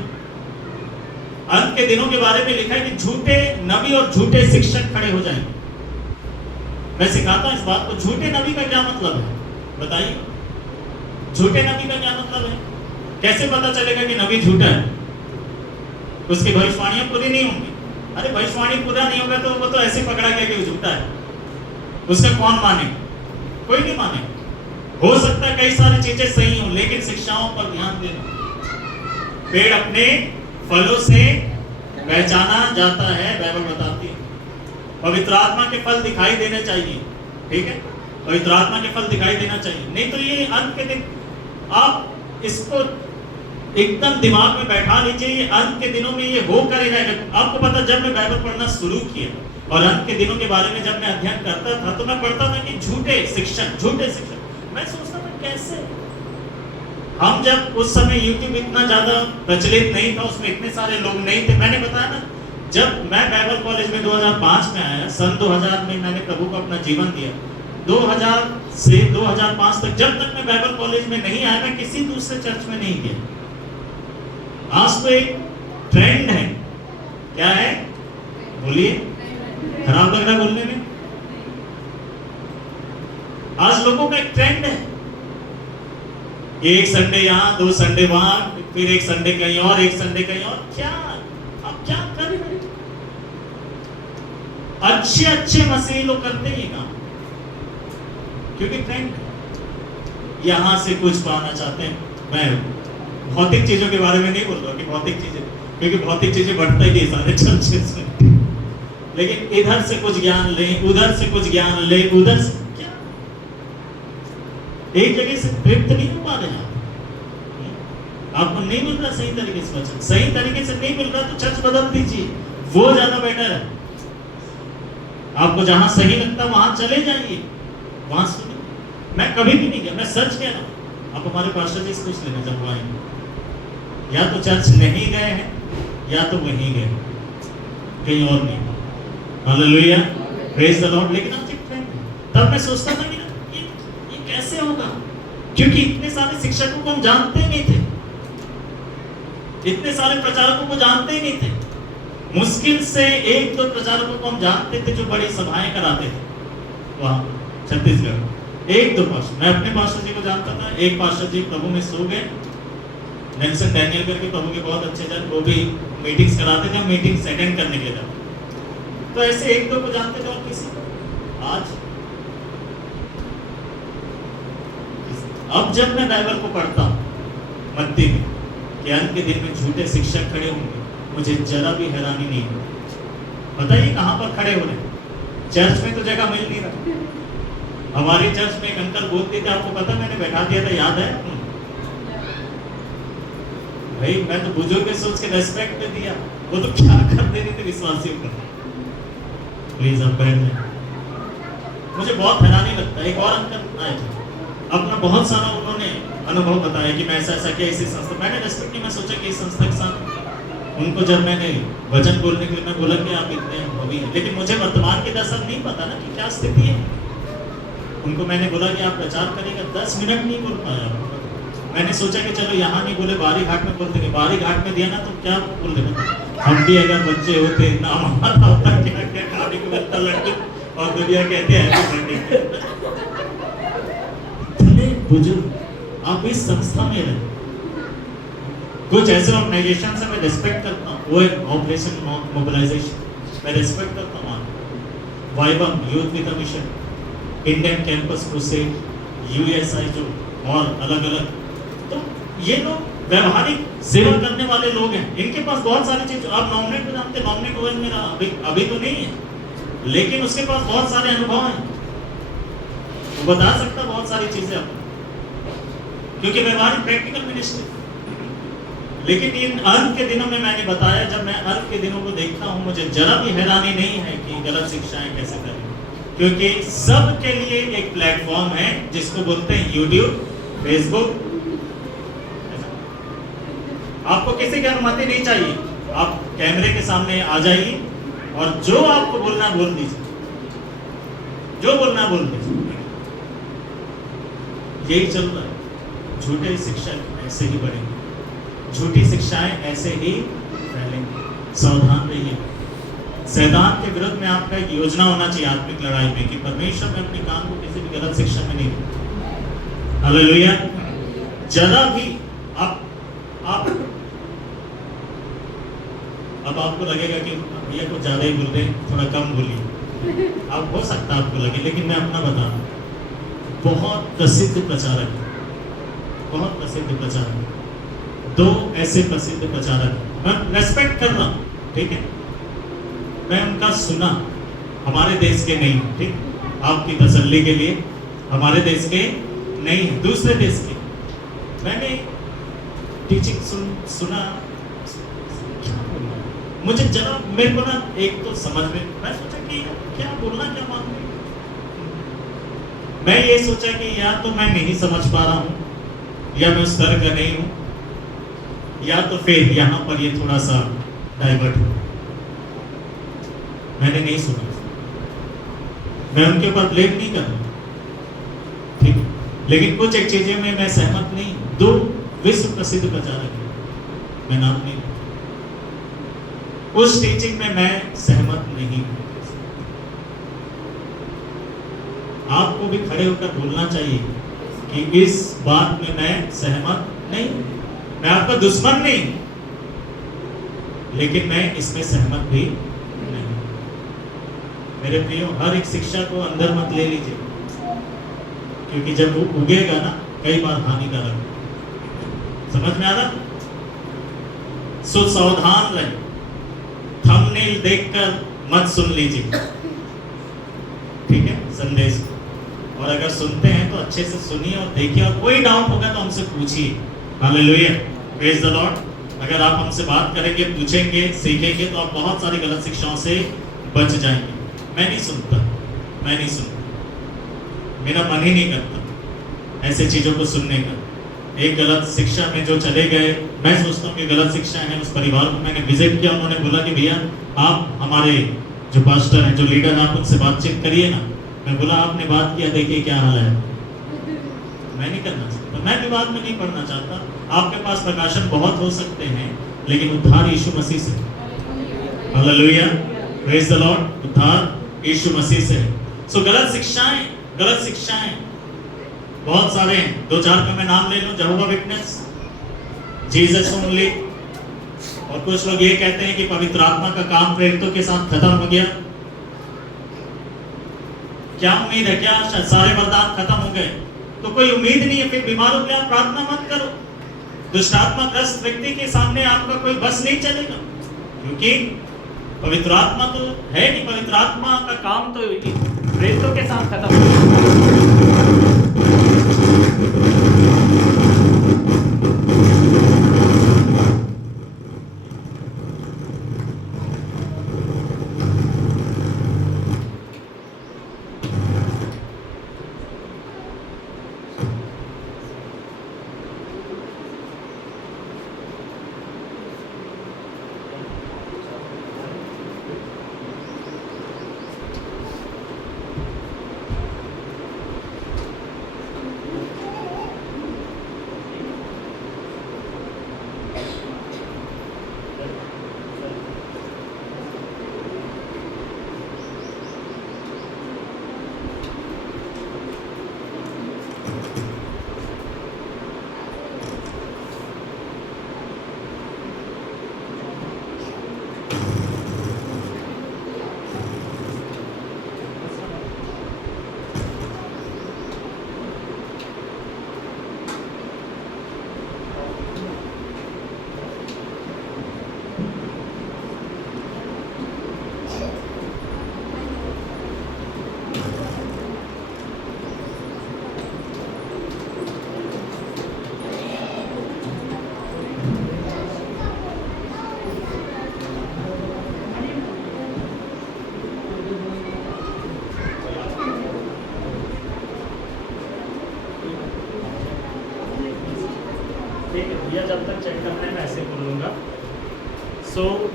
अंत के दिनों के बारे में लिखा है कि झूठे नबी और झूठे शिक्षक खड़े हो जाएंगे। मैं सिखाता हूं इस बात को। झूठे नबी का क्या मतलब है बताइए? झूठे नबी का क्या मतलब है? कैसे पता चलेगा कि नबी झूठा है? उसकी भविष्यवाणियां पूरी नहीं होंगी। अरे भविष्यवाणी पूरा नहीं होगा तो वो तो ऐसे पकड़ा गया कि वो झूठा है, उसका कौन मानेगा? कोई नहीं मानेगा। हो सकता है कई सारी चीजें सही हो, लेकिन शिक्षाओं पर ध्यान देना। पेड़ अपने फलों से पहचाना जाता है, बाइबल बताती है। पवित्र आत्मा के फल दिखाई देने चाहिए, ठीक है। पवित्र आत्मा के फल दिखाई देना चाहिए, नहीं तो ये अंत के दिन आप इसको एकदम दिमाग में बैठा लीजिए, ये अंत के दिनों में ये हो कर ही रहेगा। आपको पता, जब मैं बाइबल पढ़ना शुरू किया और अंत के दिनों के बारे में जब मैं अध्ययन करता था, तो मैं पढ़ता था कि झूठे शिक्षक। मैं सोचता था कैसे, हम जब उस समय यूट्यूब इतना ज्यादा प्रचलित नहीं था, उसमें इतने सारे लोग नहीं थे। मैंने बताया ना, जब मैं बाइबल कॉलेज में 2005 में आया, सन 2000 में मैंने प्रभु को अपना जीवन दिया। 2000 से 2005 तक, जब तक मैं बाइबल कॉलेज में नहीं आया, मैं किसी दूसरे चर्च में नहीं गया। आज तो एक ट्रेंड है, क्या है बोलिए, खराब लग रहा है बोलने में। आज लोगों का एक ट्रेंड है, एक संडे यहाँ, 2 संडे वहां, फिर एक संडे कहीं और, एक संडे कहीं और। क्या अब क्या कर रहे हैं? अच्छे मसीही लोग करते हैं काम, क्योंकि ट्रेंड यहां से कुछ पाना चाहते हैं। मैं भौतिक चीजों के बारे में नहीं बोल रहा कि भौतिक चीजें, क्योंकि भौतिक चीजें बढ़ता ही नहीं सारे चर्चेस में, लेकिन इधर से कुछ ज्ञान ले, उधर से कुछ ज्ञान ले, उधर से क्या, एक जगह से तृप्त नहीं हो पा रहे हैं। आपको नहीं मिल रहा सही तरीके से वचन, सही तरीके से नहीं मिल रहा तो चर्च बदल दीजिए, वो ज्यादा बेटर है। आपको जहां सही लगता है वहां चले जाइए, वहां सुनिए। मैं कभी भी नहीं गया, मैं सच कह रहा हूं। आप हमारे पास्टर जी से पूछ लेना जब वो आएंगे, या तो चर्च नहीं गए हैं या तो वहीं गए, कहीं और नहीं। Hallelujah, praise the Lord. लेकिन आप ठीक थे। तब मैं सोचता था कि ये कैसे होगा, क्योंकि इतने सारे शिक्षकों को हम जानते नहीं थे, इतने सारे प्रचारकों को जानते ही नहीं थे। मुश्किल से 1-2 प्रचारकों को हम जानते थे जो बड़ी सभाएं कराते थे वहां छत्तीसगढ़। 1-2 पास्टर, मैं अपने पास्टर जी को जानता था। एक पास्टर जी प्रभु में सो गए, नेल्सन डैनियल करके प्रभु के बहुत अच्छे जन, वो भी मीटिंग्स कराते थे, मीटिंग्स अटेंड करने के लिए जाते। तो ऐसे 1-2 को जानते थे और किसी आज अब जब मैं बाइबल को पढ़ता हूं मत्ती में कि अंत के दिन में झूठे शिक्षक खड़े होंगे, मुझे जरा भी हैरानी नहीं होती। बताइए कहां पर खड़े हो रहे हैं? चर्च में तो जगह मिल नहीं रहा। हमारे चर्च में एक अंकल बोलते थे, आपको पता मैंने बैठा दिया था, याद है भाई? मैं तो बुजुर्ग सोच के रेस्पेक्ट दे दिया, वो तो क्या कर दे रहे थे विश्वासियों को। प्लीज अब बैठ जाए। मुझे बहुत हैरानी लगता है। एक और अंकल आए थे, अपना बहुत सारा उन्होंने अनुभव बताया कि मैं ऐसा किया इसी संस्था। मैंने रेस्पेक्ट की, मैं सोचा कि इस संस्था के साथ उनको जब मैंने वचन बोलने के लिए मैं बोला कि आप इतने अनुभवी हैं, लेकिन मुझे वर्तमान की दशा नहीं पता ना कि क्या स्थिति है। उनको मैंने बोला कि आप प्रचार करिएगा, 10 मिनट नहीं बोल पाया। मैंने सोचा कि चलो यहाँ नहीं बोले, बारी घाट में बोलते हैं। बारी घाट में दिया ना तो क्या बोल देना, हम भी अगर बच्चे होते नाम हमारा होता, क्या क्या खाने को मिलता लड्डू, और दुनिया कहते हैं बुजुर्ग आप इस संस्था में रहे। कुछ ऐसे ऑर्गेनाइजेशन से मैं रिस्पेक्ट करता हूँ, वो एक ऑपरेशन मोबिलाइजेशन मैं रिस्पेक्ट करता हूँ। वाइबम youth with a mission, Indian campus crusade, USI जो और अलग अलग, तो ये लोग व्यवहारिक सेवा करने वाले लोग हैं। इनके पास बहुत सारी चीज, आप नॉमिनेट को जानते, नॉमिनेट ओएल मेरा अभी तो नहीं है, लेकिन उसके पास बहुत सारे अनुभव हैं, वो बता सकता बहुत सारी चीजें आपको, क्योंकि व्यवहारिक प्रैक्टिकल मिनिस्ट्री। लेकिन इन अंत के दिनों में मैंने बताया, जब मैं अंत के दिनों को देखता हूँ, मुझे जरा भी हैरानी नहीं है कि गलत शिक्षाएं कैसे करें, क्योंकि सब के लिए एक प्लेटफॉर्म है जिसको बोलते हैं यूट्यूब, फेसबुक। आपको किसी की अनुमति नहीं चाहिए, आप कैमरे के सामने आ जाइए और जो आपको बोलना बोल दीजिए, जो बोलना बोल दीजिए। यही चल रहा है। झूठे शिक्षक ऐसे ही बढ़ेंगे, झूठी शिक्षाएं ऐसे ही फैलेंगी। सावधान रहिए। शैतान के विरुद्ध में आपका एक योजना होना चाहिए आत्मिक लड़ाई में, कि परमेश्वर में अपने काम को किसी भी गलत शिक्षा में नहीं दे। हालेलुया। जरा भी आप अब आपको लगेगा कि भैया कुछ ज्यादा ही बोल रहे हैं, थोड़ा कम बोलिए, अब हो सकता है आपको लगे, लेकिन मैं अपना बता रहा हूँ। बहुत प्रसिद्ध प्रचारक, बहुत प्रसिद्ध प्रचारक, 2 ऐसे प्रसिद्ध प्रचारक, मैं रेस्पेक्ट कर रहा हूँ, ठीक है, मैं उनका सुना, हमारे देश के नहीं, ठीक, आपकी तसल्ली के लिए, हमारे देश के नहीं, दूसरे देश के। मैंने टीचिंग सुना, मुझे जरा मेरे को ना एक तो समझ में, मैं सोचा कि क्या बोलना क्या मांग रही, मैं ये सोचा कि या तो मैं नहीं समझ पा रहा हूँ, या मैं उस तरह का नहीं हूँ, या तो फिर यहाँ पर ये थोड़ा सा डाइवर्ट हो। मैंने नहीं सुना, मैं उनके ऊपर ब्लेम नहीं कर रहा, ठीक, लेकिन कुछ एक चीजें में मैं सहमत नहीं। 2 विश्व प्रसिद्ध प्रचारक हैं, मैं नाम नहीं, उस टीचिंग में मैं सहमत नहीं। आपको भी खड़े होकर बोलना चाहिए कि इस बात में मैं सहमत नहीं, मैं आपका दुश्मन नहीं, लेकिन मैं इसमें सहमत भी नहीं। मेरे प्रियो, हर एक शिक्षा को अंदर मत ले लीजिए, क्योंकि जब वो उगेगा ना कई बार हानिकारक, समझ में आ रहा? सो सावधान रहे, थंबनेल देखकर मत सुन लीजिए, ठीक है, संदेश। और अगर सुनते हैं तो अच्छे से सुनिए और देखिए, और कोई डाउट होगा तो हमसे पूछिए। Hallelujah, praise the Lord. अगर आप हमसे बात करेंगे, पूछेंगे, सीखेंगे तो आप बहुत सारी गलत शिक्षाओं से बच जाएंगे। मैं नहीं सुनता, मेरा मन ही नहीं करता ऐसे चीजों को सुनने का। एक गलत शिक्षा में जो चले गए, मैं सोचता हूँ कि गलत शिक्षा है। उस परिवार को मैंने विजिट किया, उन्होंने बोला कि भैया आप हमारे जो पास्टर हैं, जो लीडर हैं, आप उनसे बातचीत करिए ना। मैं बोला आपने बात किया, देखिए क्या हाल है। मैं नहीं करना चाहता, मैं विवाद में नहीं पढ़ना चाहता। आपके पास प्रकाशन बहुत हो सकते हैं, लेकिन उद्धार यीशु मसीह से। Hallelujah, praise the Lord. उद्धार यीशु मसीह से है। सो गलत शिक्षाएं बहुत सारे हैं, 2-4 का मैं नाम ले लूं। यहोवा विटनेस, जीसस ओनली, और कुछ लोग ये कहते हैं कि पवित्र आत्मा का काम प्रेरितों के साथ खत्म हो गया। क्या उम्मीद है? क्या सारे वरदान खत्म हो गए? तो कोई उम्मीद नहीं है, फिर बीमारों के लिए आप प्रार्थना मत करो। दुष्टात्मा ग्रस्त व्यक्ति के सामने आपका कोई बस नहीं चलेगा, क्योंकि पवित्र आत्मा तो है नहीं। पवित्र आत्मा का काम तो प्रेरितों के साथ खत्म हो गया। जब तक चेक करते हैं मैं ऐसे बोलूँगा।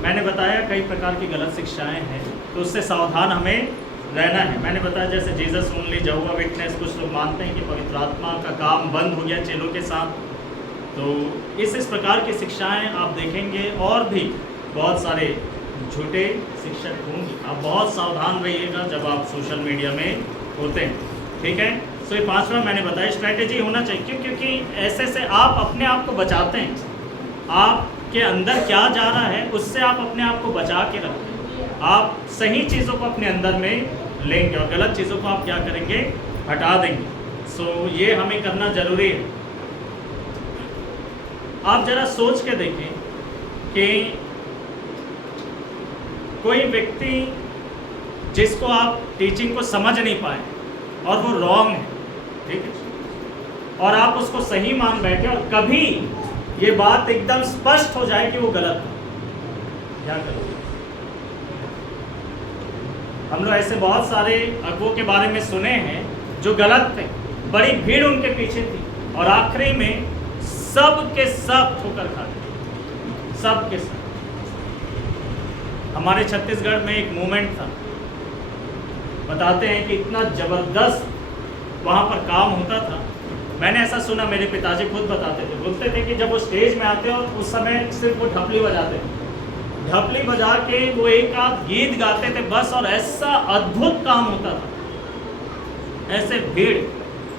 मैंने बताया कई प्रकार की गलत शिक्षाएं हैं, तो उससे सावधान हमें रहना है। मैंने बताया जैसे जीसस ओनली, यहोवा विटनेस, कुछ लोग मानते हैं कि पवित्र आत्मा का काम बंद हो गया चेलों के साथ। तो इस प्रकार की शिक्षाएं आप देखेंगे, और भी बहुत सारे झूठे शिक्षक होंगे। आप बहुत सावधान रहिएगा जब आप सोशल मीडिया में होते हैं, ठीक है। तो ये 5वां मैंने बताया, स्ट्रैटेजी होना चाहिए। क्यों? क्योंकि ऐसे से आप अपने आप को बचाते हैं। आपके अंदर क्या जा रहा है उससे आप अपने आप को बचा के रखते हैं। आप सही चीज़ों को अपने अंदर में लेंगे और गलत चीज़ों को आप क्या करेंगे? हटा देंगे। ये हमें करना ज़रूरी है। आप ज़रा सोच के देखें कि कोई व्यक्ति जिसको आप टीचिंग को समझ नहीं पाए और वो रॉन्ग है, ठीक है, और आप उसको सही मान बैठे और कभी ये बात एकदम स्पष्ट हो जाए कि वो गलत था, क्या करोगे? हम लोग ऐसे बहुत सारे अगुओं के बारे में सुने हैं जो गलत थे, बड़ी भीड़ उनके पीछे थी और आखिरी में सब के सब ठोकर खा गए, सब के सब। हमारे छत्तीसगढ़ में एक मूवमेंट था, बताते हैं कि इतना जबरदस्त वहाँ पर काम होता था। मैंने ऐसा सुना, मेरे पिताजी खुद बताते थे, बोलते थे कि जब वो स्टेज में आते और उस समय सिर्फ वो ढपली बजाते थे, ढपली बजा के वो एक आध गीत गाते थे बस, और ऐसा अद्भुत काम होता था, ऐसे भीड़।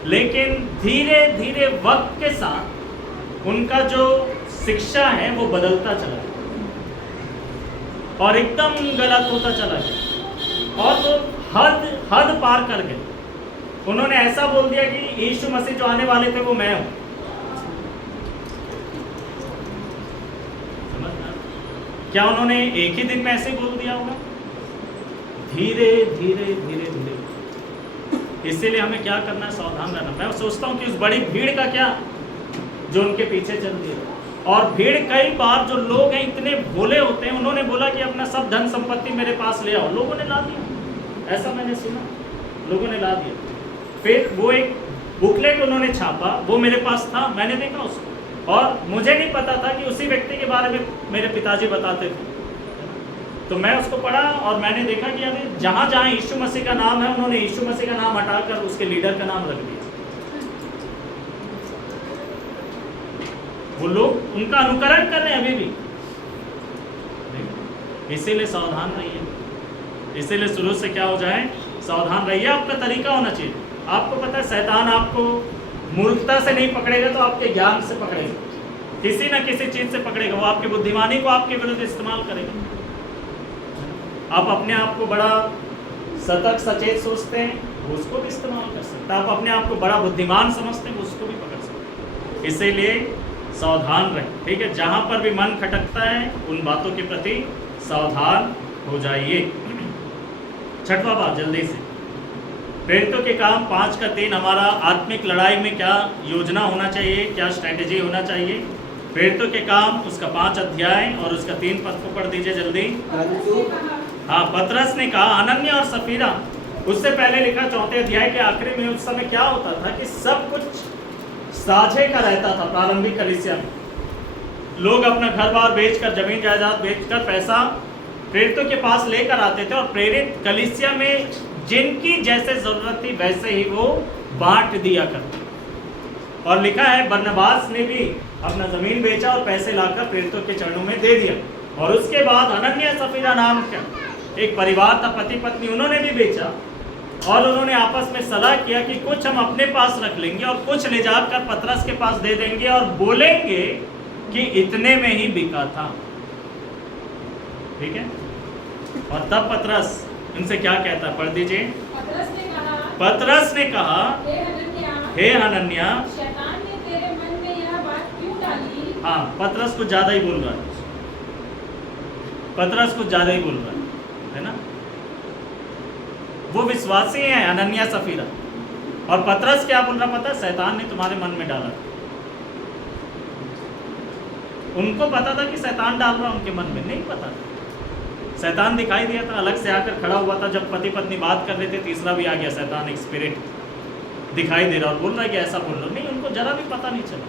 लेकिन धीरे धीरे वक्त के साथ उनका जो शिक्षा है वो बदलता चला गया और एकदम गलत होता चला गया और वो हद पार कर गए। उन्होंने ऐसा बोल दिया कि यीशु मसीह जो आने वाले थे वो मैं हूं। क्या उन्होंने एक ही दिन में ऐसे बोल दिया होगा? धीरे धीरे धीरे धीरे। इसीलिए हमें क्या करना है? सावधान रहना। मैं सोचता हूँ कि उस बड़ी भीड़ का क्या जो उनके पीछे चल रही है। और भीड़ कई बार जो लोग हैं इतने भोले होते हैं, उन्होंने बोला कि अपना सब धन संपत्ति मेरे पास ले आओ, लोगों ने ला दिया। ऐसा मैंने सुना, लोगों ने ला दिया। फिर वो एक बुकलेट उन्होंने छापा, वो मेरे पास था, मैंने देखा उसको, और मुझे नहीं पता था कि उसी व्यक्ति के बारे में मेरे पिताजी बताते थे। तो मैं उसको पढ़ा और मैंने देखा कि अरे जहाँ जहाँ यीशु मसीह का नाम है, उन्होंने यीशु मसीह का नाम हटाकर उसके लीडर का नाम रख दिया। वो लोग उनका अनुकरण कर रहे हैं अभी भी। इसीलिए सावधान रहिए। इसीलिए शुरू से क्या हो जाए? सावधान रहिए। आपका तरीका होना चाहिए। आपको पता है शैतान आपको मूर्खता से नहीं पकड़ेगा तो आपके ज्ञान से पकड़ेगा, किसी न किसी चीज से पकड़ेगा। वो आपकी बुद्धिमानी को आपके विरुद्ध इस्तेमाल करेगा। आप अपने आप को बड़ा सतर्क सचेत सोचते हैं, वो उसको भी इस्तेमाल कर सकता है। आप अपने आप को बड़ा बुद्धिमान समझते हैं, वो उसको भी पकड़ सकते हैं। इसीलिए सावधान रहें, ठीक है? जहाँ पर भी मन खटकता है उन बातों के प्रति सावधान हो जाइए। छठवां बात जल्दी से, प्रेरितों के काम 5:3 हमारा आत्मिक लड़ाई में क्या योजना होना चाहिए, क्या स्ट्रैटेजी होना चाहिए? प्रेरितों के काम उसका 5 अध्याय और उसका 3 पद को पढ़ दीजिए जल्दी। हाँ, पतरस ने कहा, अनन्या और सफीरा, उससे पहले लिखा 4 अध्याय के आखिरी में, उस समय क्या होता था कि सब कुछ साझे का रहता था। प्रारंभिक कलीसिया में लोग अपना घर बार बेचकर, जमीन जायदाद बेचकर पैसा प्रेरितों के पास लेकर आते थे और प्रेरित कलीसिया में जिनकी जैसे जरूरत थी वैसे ही वो बांट दिया करते। और लिखा है बरनबास ने भी अपना जमीन बेचा और पैसे लाकर प्रेरितों के चरणों में दे दिया। और उसके बाद अनन्या सफीरा नाम का एक परिवार था, पति पत्नी, उन्होंने भी बेचा और उन्होंने आपस में सलाह किया कि कुछ हम अपने पास रख लेंगे और कुछ ले जाकर पतरस के पास दे देंगे और बोलेंगे कि इतने में ही बिका था। ठीक है? और तब पतरस इनसे क्या कहता है? पढ़ दीजिए। पतरस ने कहा, हे हनन्या, शैतान ने तेरे मन में यह बात क्यों डाली? हाँ, पतरस कुछ ज्यादा ही बोल रहा है। पतरस कुछ ज्यादा ही बोल रहा है ना? वो विश्वासी हैं अनन्या सफीरा, और पतरस क्या बोल रहा पता है? शैतान ने तुम्हारे मन में डाला। उनको पता था कि शैतान डाल रहा, उनके मन में नहीं पता था। शैतान दिखाई दिया था, अलग से आकर खड़ा हुआ था। जब पति पत्नी बात कर रहे थे, तीसरा भी आ गया शैतान, एक स्पिरिट दिखाई दे रहा और बोल रहा है कि ऐसा बोल रहा। नहीं, उनको जरा भी पता नहीं चला।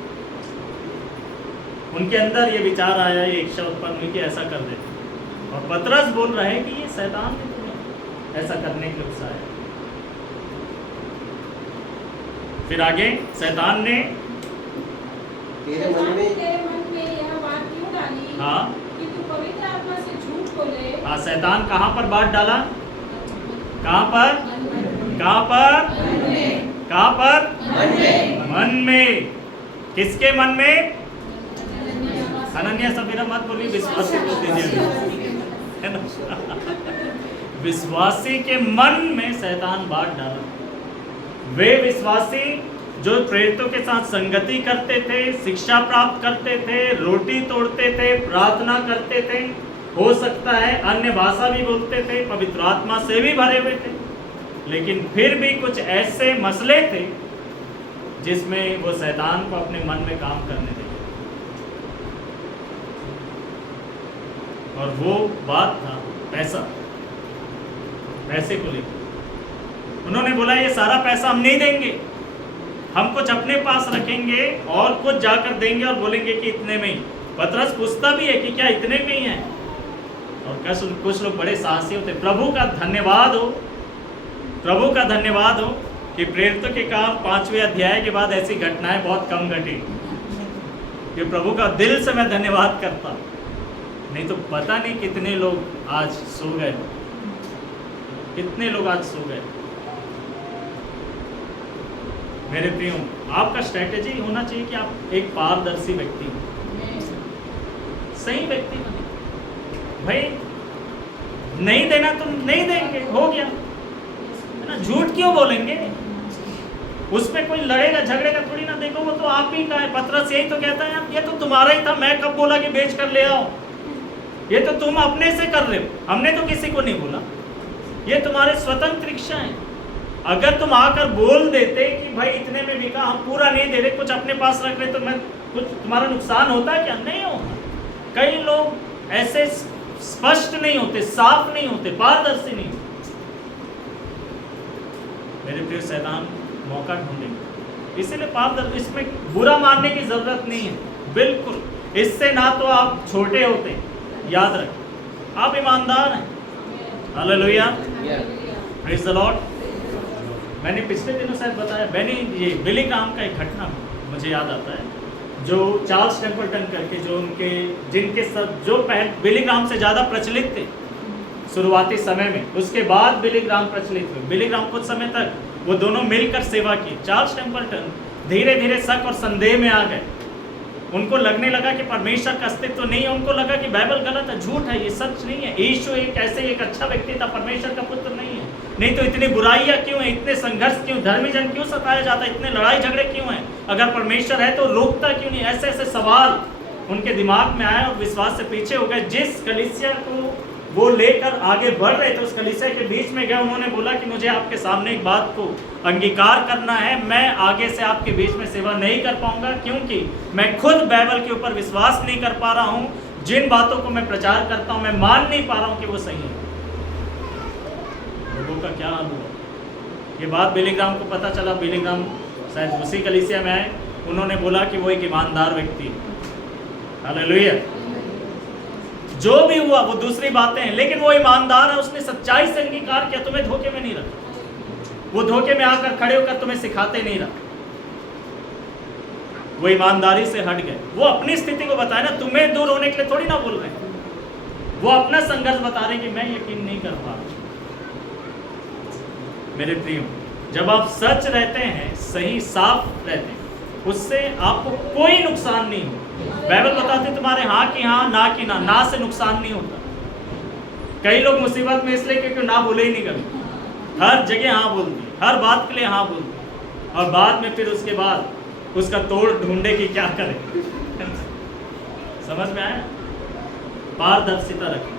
उनके अंदर ये विचार आया, ये इच्छा उत्पन्न हुई कि ऐसा कर देते। और पतरस बोल रहे हैं कि ये शैतान ने तुम्हें ऐसा करने के लिए उकसाया। फिर आगे, शैतान ने तेरे मन में यह बात क्यों डाली? हाँ, कि तू पवित्र आत्मा से झूठ बोले। हाँ, शैतान कहाँ पर बात डाला? कहाँ पर? कहाँ पर? कहाँ पर? मन में। किसके मन में? अनन्या सफीरा मत बोलिए, विश्वासी को दीजिए, है ना? विश्वासी के मन में शैतान बात डाला। वे विश्वासी जो प्रेरितों के साथ संगति करते थे, शिक्षा प्राप्त करते थे, रोटी तोड़ते थे, प्रार्थना करते थे, हो सकता है अन्य भाषा भी बोलते थे, पवित्र आत्मा से भी भरे हुए थे, लेकिन फिर भी कुछ ऐसे मसले थे जिसमें वो शैतान को अपने मन में काम करने देते। और वो बात था पैसा, पैसे को लेकर। उन्होंने बोला ये सारा पैसा हम नहीं देंगे, हम कुछ अपने पास रखेंगे और कुछ जाकर देंगे और बोलेंगे कि इतने में ही। पतरस पूछता भी है कि क्या इतने में ही है? और कुछ लोग बड़े साहसी होते। प्रभु का धन्यवाद हो, प्रभु का धन्यवाद हो कि प्रेरितों के काम 5वें अध्याय के बाद ऐसी घटनाएं बहुत कम घटी। कि प्रभु का दिल से मैं धन्यवाद करता, नहीं तो पता नहीं कितने लोग आज सो गए, कितने लोग आज सो गए। मेरे प्रियो, आपका स्ट्रैटेजी होना चाहिए कि आप एक पारदर्शी व्यक्ति हो, सही व्यक्ति बने। भाई नहीं देना तो नहीं देंगे, हो गया है ना। झूठ क्यों बोलेंगे? उसमें कोई लड़ेगा झगड़ेगा थोड़ी ना। देखो वो तो आप ही का है। पतरस यही तो कहता है, ये तो तुम्हारा ही था, मैं कब बोला कि बेच कर ले आओ? ये तो तुम अपने से कर रहे हो, हमने तो किसी को नहीं बोला। ये तुम्हारे स्वतंत्र इच्छा है। अगर तुम आकर बोल देते कि भाई इतने में बिका, हम पूरा नहीं दे रहे, कुछ अपने पास रख रहे, तो मैं कुछ तुम्हारा नुकसान होता है क्या? नहीं होता। कई लोग ऐसे स्पष्ट नहीं होते, साफ नहीं होते, पारदर्शी नहीं होते। मेरे प्रिय, शैतान मौका ढूंढेंगे, इसीलिए पारदर्शी, इसमें बुरा मानने की जरूरत नहीं है बिल्कुल। इससे ना तो आप छोटे होते, याद रखें, आप ईमानदार हैं। Hallelujah, praise the Lord. मैंने पिछले दिनों शायद बताया, मैंने ये बिली ग्राहम का एक घटना मुझे याद आता है, जो चार्ल्स टेम्पल्टन करके, जो उनके जिनके सब जो बिली ग्राहम से ज़्यादा प्रचलित थे शुरुआती समय में, उसके बाद बिली ग्राहम प्रचलित हुए। बिली ग्राहम कुछ समय तक वो दोनों मिलकर सेवा की। चार्ल्स टेम्पल्टन धीरे धीरे शक और संदेह में आ गए। उनको लगने लगा कि परमेश्वर का अस्तित्व नहीं है। उनको लगा कि बाइबल गलत है, झूठ है, ये सच नहीं है। यीशु एक ऐसे एक अच्छा व्यक्ति था, परमेश्वर का पुत्र नहीं है। नहीं तो इतनी बुराइयां क्यों है, इतने संघर्ष क्यों, धर्मी जन क्यों सताया जाता है, इतने लड़ाई झगड़े क्यों हैं? अगर परमेश्वर है तो रोकता क्यों नहीं? ऐसे ऐसे सवाल उनके दिमाग में आए और विश्वास से पीछे हो गए। जिस कलीसिया को वो लेकर आगे बढ़ रहे थे, उस कलीसिया के बीच में गए। उन्होंने बोला कि मुझे आपके सामने एक बात को अंगीकार करना है, मैं आगे से आपके बीच में सेवा नहीं कर पाऊंगा, क्योंकि मैं खुद बाइबल के ऊपर विश्वास नहीं कर पा रहा हूँ। जिन बातों को मैं प्रचार करता हूँ, मैं मान नहीं पा रहा हूँ कि वो सही है। लोगों का क्या हाल हुआ? ये बात बिली ग्राहम को पता चला। बिली ग्राहम शायद उसी कलीसिया में आए। उन्होंने बोला कि वो एक ईमानदार व्यक्ति है। हालेलुया। जो भी हुआ वो दूसरी बातें हैं, लेकिन वो ईमानदार है। उसने सच्चाई से अंगीकार किया, तुम्हें धोखे में नहीं रखा। वो धोखे में आकर खड़े होकर तुम्हें सिखाते नहीं रहा। वो ईमानदारी से हट गए। वो अपनी स्थिति को बताए ना, तुम्हें दूर होने के लिए थोड़ी ना बोल रहे हैं। वो अपना संघर्ष बता रहे कि मैं यकीन नहीं कर पा रहा। मेरे प्रियो, जब आप सच रहते हैं, सही साफ रहते हैं, उससे आपको कोई नुकसान नहीं हो। बाइबल बताती है तुम्हारे हाँ की हाँ, ना की ना, ना से नुकसान नहीं होता। कई लोग मुसीबत में इसलिए क्योंकि ना बोले ही नहीं कभी, हर जगह हाँ बोलती, हर बात के लिए हाँ बोलती, और बाद में फिर उसके बाद उसका तोड़ ढूंढे कि क्या करें। समझ में आया? पारदर्शिता रखें।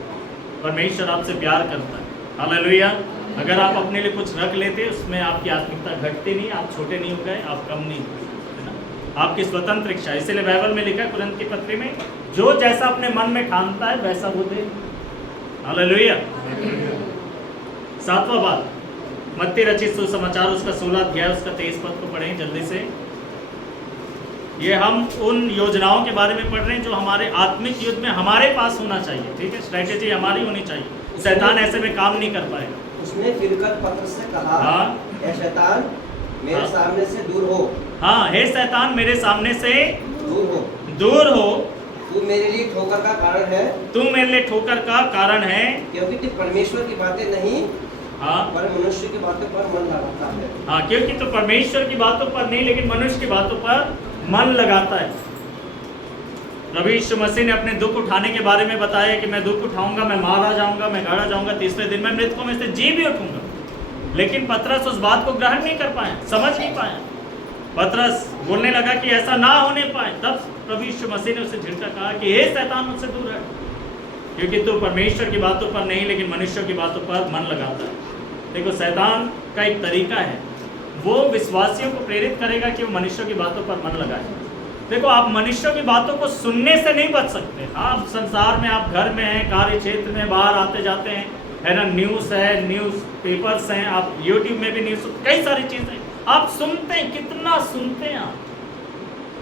परमेश्वर आपसे प्यार करता है। हालेलुया। अगर आप अपने लिए कुछ रख लेते, उसमें आपकी आत्मिकता घटती नहीं, आप छोटे नहीं हो गए, आप कम नहीं हुए, है ना। आपकी स्वतंत्र इच्छा। इसलिए बाइबल में लिखा है कुरिन्थ की पत्री में, जो जैसा अपने मन में ठानता है वैसा वो दे। हालेलुया। 7वां बात, मत्ती रचित सुसमाचार उसका 16 अध्याय उसका 23 पद को पढ़ें जल्दी से। ये हम उन योजनाओं के बारे में पढ़ रहे हैं जो हमारे आत्मिक युद्ध में हमारे पास होना चाहिए। ठीक है, स्ट्रैटेजी हमारी होनी चाहिए। शैतान ऐसे में काम नहीं कर पाएगा। उसने फिरकर पतरस से कहा, हाँ। हे शैतान मेरे हाँ। सामने से दूर हो। हाँ, हे शैतान मेरे सामने से दूर हो। दूर हो। तू मेरे लिए ठोकर का कारण है। तू मेरे लिए ठोकर का कारण है, क्योंकि तू परमेश्वर की बातें नहीं, हाँ, पर मनुष्य की बातों पर मन लगाता है। हाँ, क्योंकि तू परमेश्वर की बातों पर नहीं लेकिन मनुष्य की बातों पर मन लगाता है। प्रभु यीशु मसीह ने अपने दुख उठाने के बारे में बताया कि मैं दुख उठाऊंगा, मैं मारा जाऊंगा, मैं गाड़ा जाऊंगा, तीसरे दिन मैं मृतकों में से जी भी उठूंगा। लेकिन पतरस उस बात को ग्रहण नहीं कर पाया, समझ नहीं पाया। पतरस बोलने लगा कि ऐसा ना होने पाए। तब प्रभु यीशु मसीह ने उसे झिड़का, कहा कि हे शैतान मुझसे दूर है, क्योंकि तू परमेश्वर की बातों पर नहीं लेकिन मनुष्य की बातों पर मन लगाता है। देखो, शैतान का एक तरीका है, वो विश्वासियों को प्रेरित करेगा कि वो मनुष्यों की बातों पर मन लगाए। देखो, आप मनुष्यों की बातों को सुनने से नहीं बच सकते। आप संसार में, आप घर में हैं, कार्य क्षेत्र में, बाहर आते जाते हैं, है ना, न्यूज़ है, न्यूज़ पेपर्स हैं, आप यूट्यूब में भी न्यूज़, कई सारी चीज़ें आप सुनते हैं। कितना सुनते हैं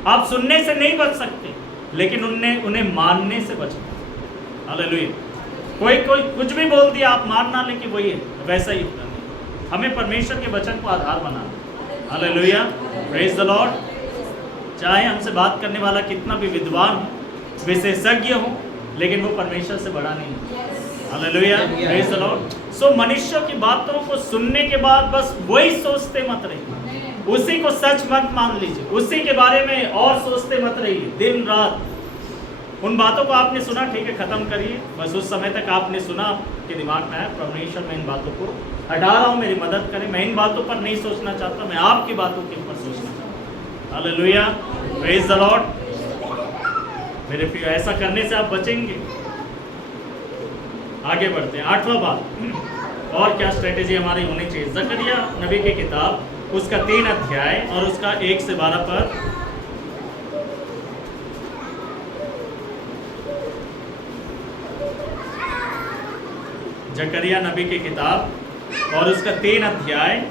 आप सुनने से नहीं बच सकते, लेकिन उन्हें मानने से बचना। हालेलुया। कोई कुछ भी बोल दिया, आप मानना लेकिन वही है, वैसा ही करना। हमें परमेश्वर के वचन को आधार बनाना। Hallelujah, praise the Lord. चाहे हमसे बात करने वाला कितना भी विद्वान हो, विशेषज्ञ हो, लेकिन वो परमेश्वर से बड़ा नहीं है। Hallelujah, praise the Lord. So मनुष्यों की बातों को सुनने के बाद बस वही सोचते मत रहिए, उसी को सच मत मान लीजिए, उसी के बारे में और सोचते मत रहिए दिन रात। उन बातों को आपने सुना, ठीक है, खत्म करिए। बस उस समय तक आपने सुना, आपके दिमाग में आया, परमेश्वर मैं इन बातों को हटा रहा हूँ, मेरी मदद करें, मैं इन बातों पर नहीं सोचना चाहता, मैं आपकी बातों के ऊपर सोचना चाहता हूँ। Hallelujah, praise the Lord. मेरे प्रिय, ऐसा करने से आप बचेंगे। आगे बढ़ते हैं, 8वां बात, और क्या स्ट्रेटेजी हमारी होनी चाहिए। जकरिया नबी की किताब, उसका 3 अध्याय और उसका 1 से 12 पद। जकरिया नबी की किताब और उसका 3 अध्याय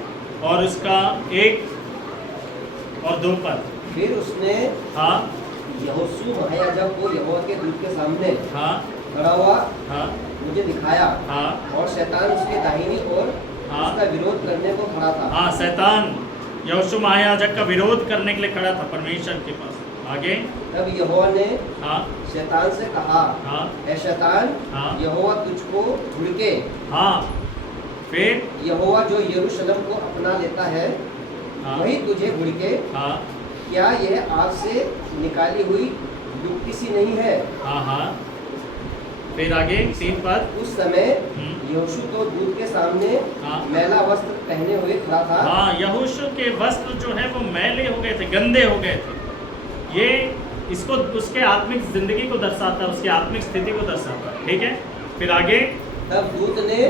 और उसका 1 और 2 पद। फिर उसने हाँ यहोशू महायाजक को यहोवा के दूत के सामने हाँ खड़ा हुआ हाँ मुझे दिखाया, हाँ और शैतान उसके दाहिनी ओर हाँ। उसका विरोध करने को खड़ा था। हाँ, शैतान यहोशू महायाजक का विरोध करने के लिए खड़ा था परमेश्वर के पास। आगे, तब यहोवा ने हाँ शैतान से कहा, हाँ ऐ शैतान, हाँ यहोवा तुझको भुड़के, हाँ, फिर यहोवा जो यरूशलेम को अपना लेता है हाँ वही तुझे भुड़के। हाँ क्या यह आग से निकाली हुई युक्ति सी नहीं है? हाँ हाँ, फिर आगे 3 पद। उस समय हम्म। यहोशू तो दूत के सामने हाँ। मैला वस्त्र पहने हुए खड़ा था। हाँ, यहोशू के वस्त्र जो है वो मैले हो गए थे, गंदे हो गए थे। ये इसको उसके आत्मिक जिंदगी को दर्शाता है, उसकी आत्मिक स्थिति को दर्शाता है। ठीक है, फिर आगे। तब दूत ने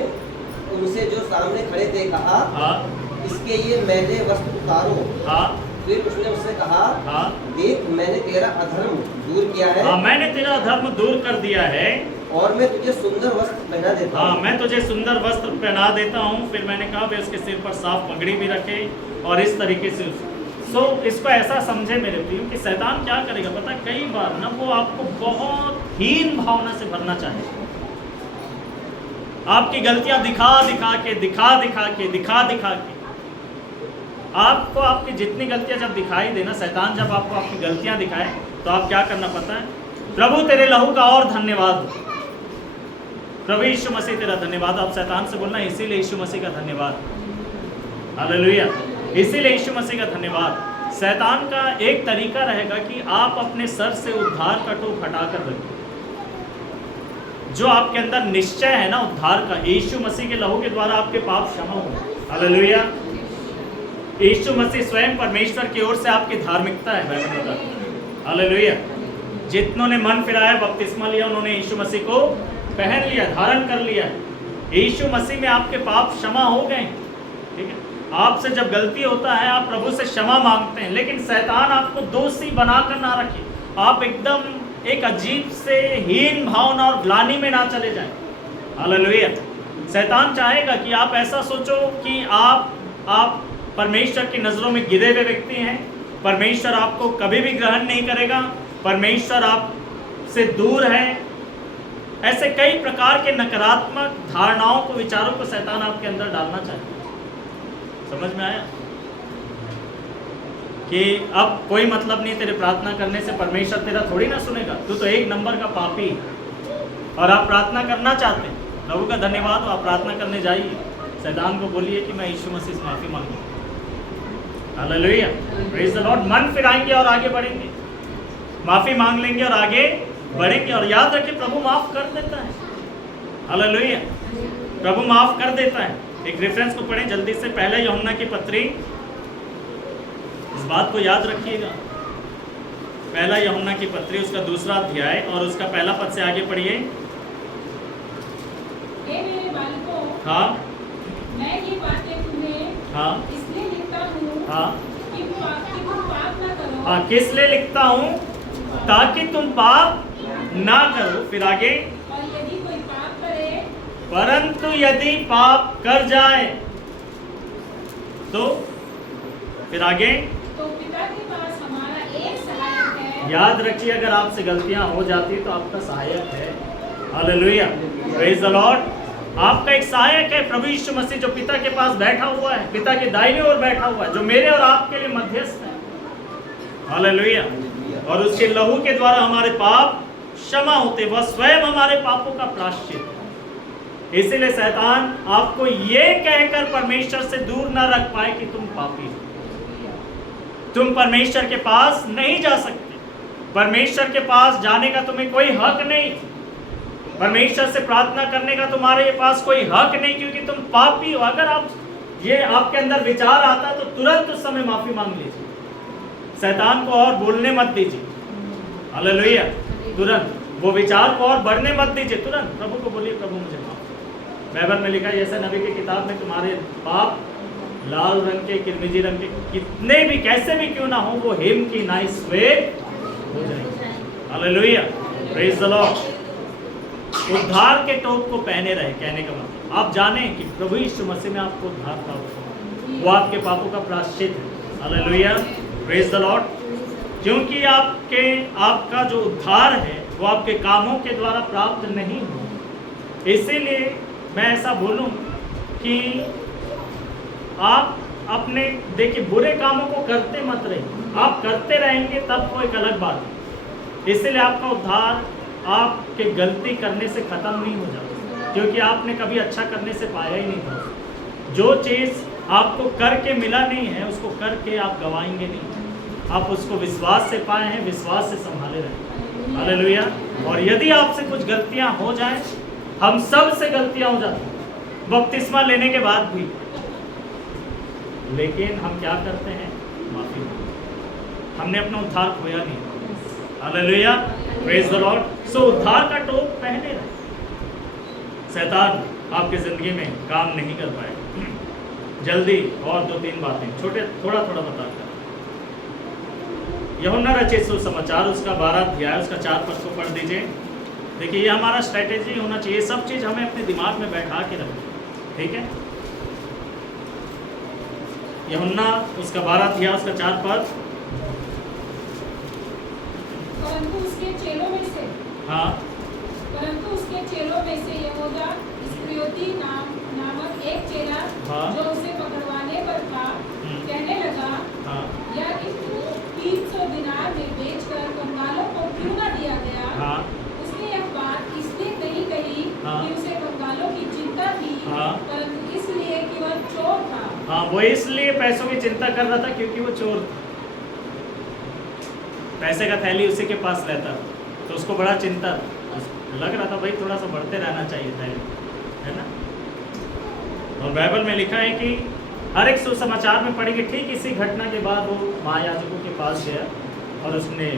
उनसे जो सामने खड़े थे कहा, हाँ इसके ये मैले वस्त्र उतारो। हाँ फिर उसने उससे कहा, हाँ देख मैंने तेरा अधर्म दूर किया है, हाँ, मैंने तेरा धर्म दूर कर दिया है, और मैं तुझे सुंदर वस्त्र पहना देता हाँ, हूँ। मैं तुझे सुंदर वस्त्र पहना देता हूँ। फिर मैंने कहा वे उसके सिर पर साफ पगड़ी भी रखे, और इस तरीके से इसको ऐसा समझे मेरे प्रियो कि शैतान क्या करेगा पता है, कई बार ना वो आपको बहुत हीन भावना से भरना चाहेगा। आपकी गलतियां दिखा दिखा के आपको आपकी जितनी गलतियां जब दिखाई देना, शैतान जब आपको आपकी गलतियां दिखाए, तो आप क्या करना पता है, प्रभु तेरे लहू का और धन्यवाद हो, प्रभु यीशु मसीह तेरा धन्यवाद। आप शैतान से बोलना, इसीलिए यीशु मसीह का धन्यवाद। हालेलुया, इसीलिए यीशु मसीह का धन्यवाद। शैतान का एक तरीका रहेगा कि आप अपने सर से उद्धार का टोप हटाकर रखें। जो आपके अंदर निश्चय है ना उद्धार का, यीशु मसीह के लहू के द्वारा आपके पाप क्षमा हुए। हालेलुया, यीशु मसीह स्वयं परमेश्वर की ओर से आपकी धार्मिकता है। बाइबल बताता है। हालेलुया, जितनों ने मन फिराया, बपतिस्मा लिया, उन्होंने यीशु मसीह को पहन लिया, धारण कर लिया। यीशु मसीह में आपके पाप क्षमा हो गए। ठीक है, आपसे जब गलती होता है आप प्रभु से क्षमा मांगते हैं, लेकिन शैतान आपको दोषी बनाकर ना रखे, आप एकदम एक अजीब से हीन भावना और ग्लानि में ना चले जाएं। हालेलुया, शैतान चाहेगा कि आप ऐसा सोचो कि आप परमेश्वर की नज़रों में गिरे हुए व्यक्ति हैं, परमेश्वर आपको कभी भी ग्रहण नहीं करेगा, परमेश्वर आपसे दूर है। ऐसे कई प्रकार के नकारात्मक धारणाओं को, विचारों को शैतान आपके अंदर डालना चाहता है। समझ में आया कि अब कोई मतलब नहीं तेरे प्रार्थना करने से, परमेश्वर तेरा थोड़ी ना सुनेगा, तू तो 1 नंबर का पापी, और आप प्रार्थना करना चाहते हैं, प्रभु का धन्यवाद हो, आप प्रार्थना करने जाइए, शैतान को बोलिए कि मैं यीशु मसीह से माफ़ी मांगू। Hallelujah, praise the Lord. मन फिराएंगे और आगे बढ़ेंगे, माफ़ी मांग लेंगे और आगे बढ़ेंगे, और याद रखिए प्रभु माफ़ कर देता है। हालेलुया, प्रभु माफ़ कर देता है। एक रेफरेंस को पढ़ें जल्दी से, पहला यूहन्ना की पत्री, इस बात को याद रखिएगा, पहला यूहन्ना की पत्री उसका 2रा अध्याय और उसका पहला पद से आगे पढ़िए। हे मेरे बालकों, हाँ मैं ये बातें तुम्हें हाँ इसलिए लिखता हूँ हाँ कि तुम पाप ना करो। हो किस लिए लिखता हूँ? ताकि तुम पाप ना करो। फिर आगे, और यदि कोई पाप करे परंतु यदि पाप कर जाए तो फिर आगे, तो पिता के पास हमारा एक सहायक है। याद रखिए, अगर आपसे गलतियां हो जाती तो आपका सहायक है। Hallelujah, praise the Lord. आपका एक सहायक है, प्रभु यीशु मसीह, जो पिता के पास बैठा हुआ है, पिता के दाहिने ओर बैठा हुआ है, जो मेरे और आपके लिए मध्यस्थ है। हालेलुया। और उसके लहू के द्वारा हमारे पाप क्षमा होते, वह स्वयं हमारे पापों का प्रायश्चित है। इसीलिए शैतान आपको ये कहकर परमेश्वर से दूर ना रख पाए कि तुम पापी हो, तुम परमेश्वर के पास नहीं जा सकते, परमेश्वर के पास जाने का तुम्हें कोई हक नहीं, परमेश्वर से प्रार्थना करने का तुम्हारे पास कोई हक नहीं, क्योंकि तुम पापी हो। अगर आप ये आपके अंदर विचार आता तो तुरंत उस समय माफी मांग लीजिए, शैतान को और बोलने मत दीजिए। हालेलुया। तुरंत वो विचार को और बढ़ने मत दीजिए, तुरंत प्रभु को बोलिए, प्रभु मुझे माफ। बाइबल में लिखा है, जैसे नबी की किताब में, तुम्हारे पाप लाल रंग के, किरमिजी रंग के, कितने भी कैसे भी क्यों ना हो, वो हिम की नाई श्वेत हो जाएंगे। Hallelujah, praise the Lord. उद्धार के टोप को पहने रहे, कहने का मतलब आप जाने कि प्रभु यीशु मसीह में आपको उद्धार प्राप्त हो, वो आपके पापों का प्रायश्चित है। Hallelujah, praise the Lord. क्योंकि आपका जो उद्धार है वो आपके कामों के द्वारा प्राप्त नहीं हो। इसीलिए मैं ऐसा बोलूं कि आप अपने, देखिए, बुरे कामों को करते मत रहिए, आप करते रहेंगे तब तो एक अलग बात है। इसलिए आपका उद्धार आपके गलती करने से खत्म नहीं हो जाता, क्योंकि आपने कभी अच्छा करने से पाया ही नहीं था। जो चीज़ आपको करके मिला नहीं है, उसको करके आप गवाएंगे नहीं, आप उसको विश्वास से पाए हैं, विश्वास से संभाले रहें। हालेलुया। और यदि आपसे कुछ गलतियां हो जाएं, हम सब से गलतियां हो जाती हैं बपतिस्मा लेने के बाद भी, लेकिन हम क्या करते हैं? माफी मांगते। हमने अपना उद्धार खोया नहीं। Hallelujah, praise the Lord. So उद्धार का टोप पहने रहे, शैतान आपकी जिंदगी में काम नहीं कर पाएगा। जल्दी और 2-3 बातें थोड़ा बताकर, यूहन्ना रचित सुसमाचार उसका 12 अध्याय उसका 4 पद को पढ़ दीजिए। देखिए, ये हमारा स्ट्रैटेजी होना चाहिए, सब चीज़ हमें अपने दिमाग में बैठा के रखें, ठीक है। यूहन्ना उसका 12 अध्याय उसका 4 पद। परंतु उसके चेलों में से हाँ, परंतु उसके चेलों में से यहूदा इस्करियोती नामक एक चेला, हाँ। जो उसे पकड़वाने पर था, कहने लगा, हाँ, यह 300 दिनार में बेचकर कंगालों को क्यों न दिया गया? हाँ, उसने यह बात इसलिए नहीं कही हाँ। कि उसे कंगालों की चिंता थी, हाँ। परंतु इसलिए कि वह चोर था। हाँ, वो इसलिए पैसों की चिंता कर रहा था क्योंकि वो चोर था। पैसे का थैली उसी के पास रहता तो उसको बड़ा चिंता लग रहा था, भाई थोड़ा सा बढ़ते रहना चाहिए था, है ना। और बाइबल में लिखा है कि हर एक सुसमाचार में पढ़ेंगे, ठीक इसी घटना के बाद वो महायाजकों के पास गया और उसने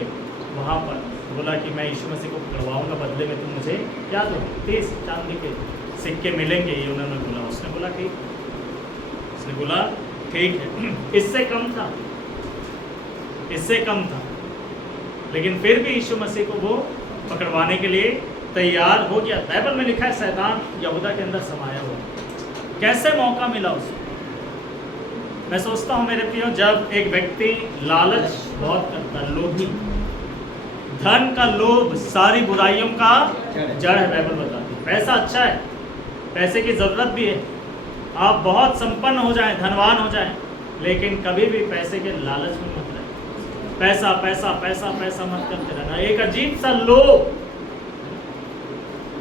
वहाँ पर बोला कि मैं यीशु मसीह को पकड़वाऊंगा, बदले में तुम मुझे क्या दो? 30 चांदी के सिक्के मिलेंगे, ये उन्होंने बोला। उसने बोला ठीक, उसने बोला ठीक है। इससे कम था, इससे कम था, लेकिन फिर भी यीशु मसीह को वो पकड़वाने के लिए तैयार हो गया। बाइबल में लिखा है शैतान यहूदा के अंदर समाया हुआ। कैसे मौका मिला उसको? मैं सोचता हूँ मेरे प्रियो, जब एक व्यक्ति लालच बहुत करता है, लोभी, धन का लोभ सारी बुराइयों का जड़ है, बाइबल बताती है। पैसा अच्छा है, पैसे की ज़रूरत भी है, आप बहुत संपन्न हो जाएं, धनवान हो जाएं, लेकिन कभी भी पैसे के लालच में मत रहें। पैसा पैसा पैसा पैसा मत करते रहना, एक अजीब सा लोभ।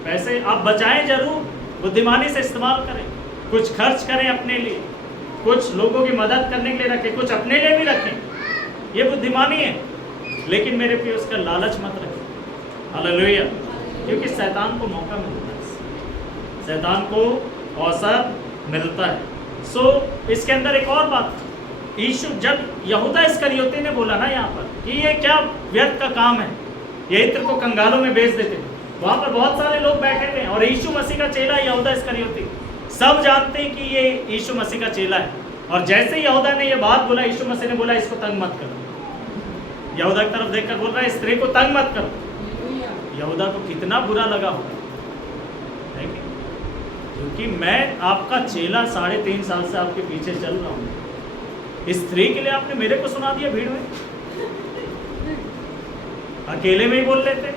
पैसे आप बचाएं जरूर, बुद्धिमानी से इस्तेमाल करें, कुछ खर्च करें अपने लिए, कुछ लोगों की मदद करने के लिए रखें, कुछ अपने लिए भी रखें, ये बुद्धिमानी है। लेकिन मेरे प्रिय, उसका लालच मत रखें। हालेलुया। क्योंकि शैतान को मौका मिलता है, शैतान को अवसर मिलता है। सो इसके अंदर एक और बात, यीशु जब यहूदा इस्करियोती ने बोला ना यहाँ पर कि ये क्या व्यर्थ का काम है, ये इत्र को कंगालों में बेच देते, वहाँ पर बहुत सारे लोग बैठे थे और यीशु मसीह का चेला यहूदा इस्करियोती, सब जानते हैं कि ये यीशु मसीह का चेला है। और जैसे यहूदा ने ये बात बोला, यीशु मसीह ने बोला इसको तंग मत करो, यहूदा की तरफ देखकर बोल रहा है स्त्री को तंग मत करो। हालेलुया। यहूदा को कितना बुरा लगा होगा, है कि? क्योंकि मैं आपका चेला 3.5 साल से आपके पीछे चल रहा हूँ, इस स्त्री के लिए आपने मेरे को सुना दिया भीड़ में। अकेले में ही बोल लेते।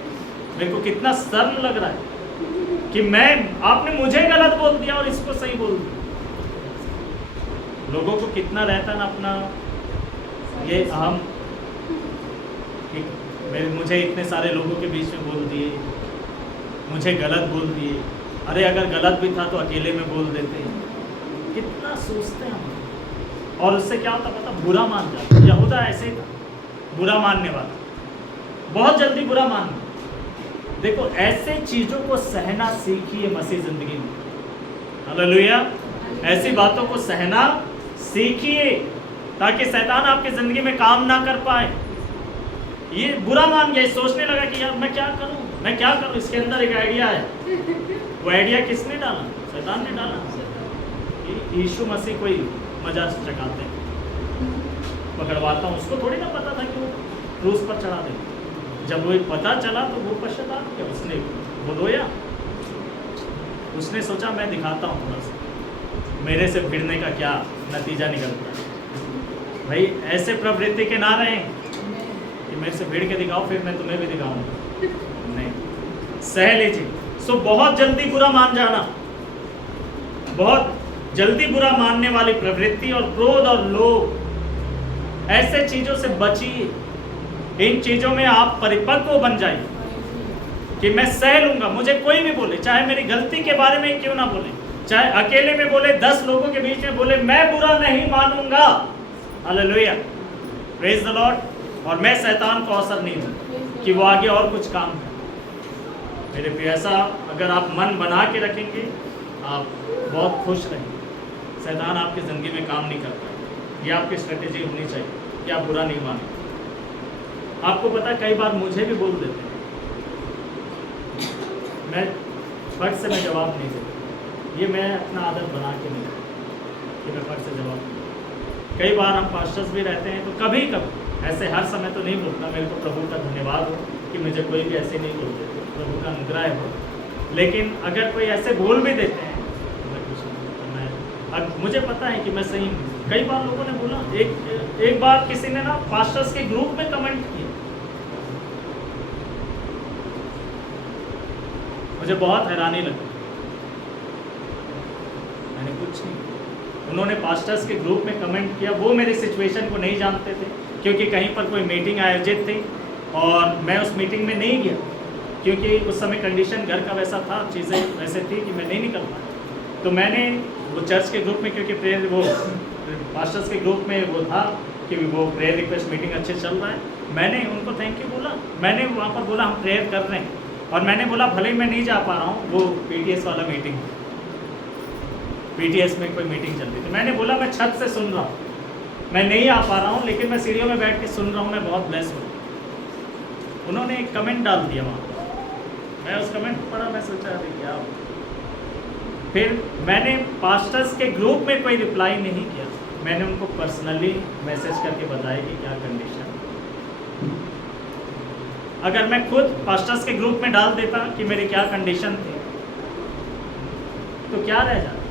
मेरे को कितना शर्म लग रहा है कि आपने मुझे गलत बोल दिया और इसको सही बोल दिया। लोगों को कितना रहता है ना अपना ये अहम, मुझे इतने सारे लोगों के बीच में बोल दिए, मुझे गलत बोल दिए, अरे अगर गलत भी था तो अकेले में बोल देते। कितना सोचते हैं हम, और उससे क्या होता पता, बुरा मान जाता। यहूदा ऐसे ही था, बुरा मानने वाला, बहुत जल्दी बुरा मानना। देखो ऐसे चीज़ों को सहना सीखिए मसीह जिंदगी में। हालेलुया। ऐसी बातों को सहना सीखिए ताकि शैतान आपकी ज़िंदगी में काम ना कर पाए। ये बुरा मान गया, सोचने लगा कि यार मैं क्या करूं, मैं क्या करूं। इसके अंदर एक आइडिया है, वो आइडिया किसने डाला? शैतान ने डाला। यीशु मसीह कोई मजाक चकाते पकड़वाता हूँ, उसको थोड़ी ना पता था कि वो क्रूस पर चढ़ा देंगे। जब वो पता चला तो वो पश्चाताप किया, उसने वो रोया। उसने सोचा मैं दिखाता हूँ थोड़ा सा मेरे से भिड़ने का क्या नतीजा निकलता है। भाई ऐसे प्रवृत्ति के ना रहें कि मेरे से भिड़ के दिखाओ फिर मैं तुम्हें भी दिखाऊंगा, नहीं, सह लीजिए। सो बहुत जल्दी बुरा मान जाना, बहुत जल्दी बुरा मानने वाली प्रवृत्ति और क्रोध और लोभ, ऐसे चीजों से बचिए। इन चीजों में आप परिपक्व बन जाइए कि मैं सह लूंगा, मुझे कोई भी बोले, चाहे मेरी गलती के बारे में क्यों ना बोले, चाहे अकेले में बोले, 10 लोगों के बीच में बोले, मैं बुरा नहीं मानूंगा। Hallelujah, praise the Lord. और मैं शैतान को अवसर नहीं दूंगा कि वो आगे और कुछ काम करे। मेरे प्रिय, ऐसा अगर आप मन बना के रखेंगे आप बहुत खुश रहेंगे। शैतान आपकी ज़िंदगी में काम नहीं करता। ये आपकी स्ट्रेटेजी होनी चाहिए कि आप बुरा नहीं मानें। आपको पता है कई बार मुझे भी बोल देते हैं, मैं फट से मैं जवाब नहीं देता। ये मैं अपना आदत बना के नहीं कि मैं फट से जवाब नहीं देता। कई बार हम पास्टर्स भी रहते हैं तो कभी कभी, ऐसे हर समय तो नहीं बोलता, मेरे को प्रभु का धन्यवाद हो कि मुझे कोई भी ऐसे नहीं बोल देते, प्रभु का अनुग्रह हो। लेकिन अगर कोई ऐसे बोल भी देते हैं तो मैं कुछ नहीं बोलता। मैं अब मुझे पता है कि मैं सही हूँ। कई बार लोगों ने बोला, एक बार किसी ने ना पास्टर्स के ग्रुप में कमेंट किया, मुझे बहुत हैरानी लगी। मैंने कुछ नहीं, उन्होंने पास्टर्स के ग्रुप में कमेंट किया। वो मेरी सिचुएशन को नहीं जानते थे क्योंकि कहीं पर कोई मीटिंग आयोजित थी और मैं उस मीटिंग में नहीं गया क्योंकि उस समय कंडीशन घर का वैसा था, चीज़ें वैसे थी कि मैं नहीं निकल पाया। तो मैंने वो चर्च के ग्रुप में, क्योंकि प्रेयर वो पास्टर्स के ग्रुप में वो था कि वो प्रेयर रिक्वेस्ट मीटिंग अच्छे चल रहा है, मैंने उनको थैंक यू बोला। मैंने वहाँ पर बोला हम प्रेयर कर रहे हैं, और मैंने बोला भले ही मैं नहीं जा पा रहा हूँ, वो पीटीएस वाला मीटिंग, पीटीएस में कोई मीटिंग चल रही थी, मैंने बोला मैं छत से सुन रहा हूँ, मैं नहीं आ पा रहा हूँ लेकिन मैं सीढ़ियों में बैठ के सुन रहा हूँ, मैं बहुत ब्लेस हूँ। उन्होंने एक कमेंट डाल दिया वहाँ, मैं उस कमेंट को पढ़ा, मैं सोचा अरे क्या। फिर मैंने पास्टर्स के ग्रुप में कोई रिप्लाई नहीं किया, मैंने उनको पर्सनली मैसेज करके बताया कि क्या कंडीशन। अगर मैं खुद पास्टर्स के ग्रुप में डाल देता कि मेरी क्या कंडीशन थी तो क्या रह जाता।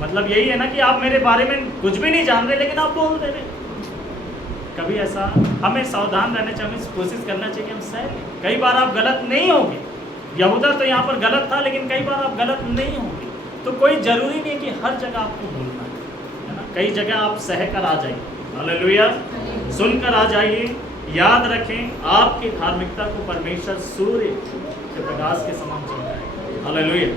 मतलब यही है ना कि आप मेरे बारे में कुछ भी नहीं जान रहे लेकिन आप बोल दे रहे। कभी ऐसा हमें सावधान रहना चाहिए, कोशिश करना चाहिए कि हम सह लें। कई बार आप गलत नहीं होंगे, यहूदा तो यहाँ पर गलत था, लेकिन कई बार आप गलत नहीं होंगे। तो कोई ज़रूरी नहीं कि हर जगह आपको बोलना है ना। कई जगह आप सह कर आ जाइए, हालेलुया, सुनकर आ जाइए। याद रखें आपकी धार्मिकता को परमेश्वर सूर्य के प्रकाश के समान चलता है, हालेलुया।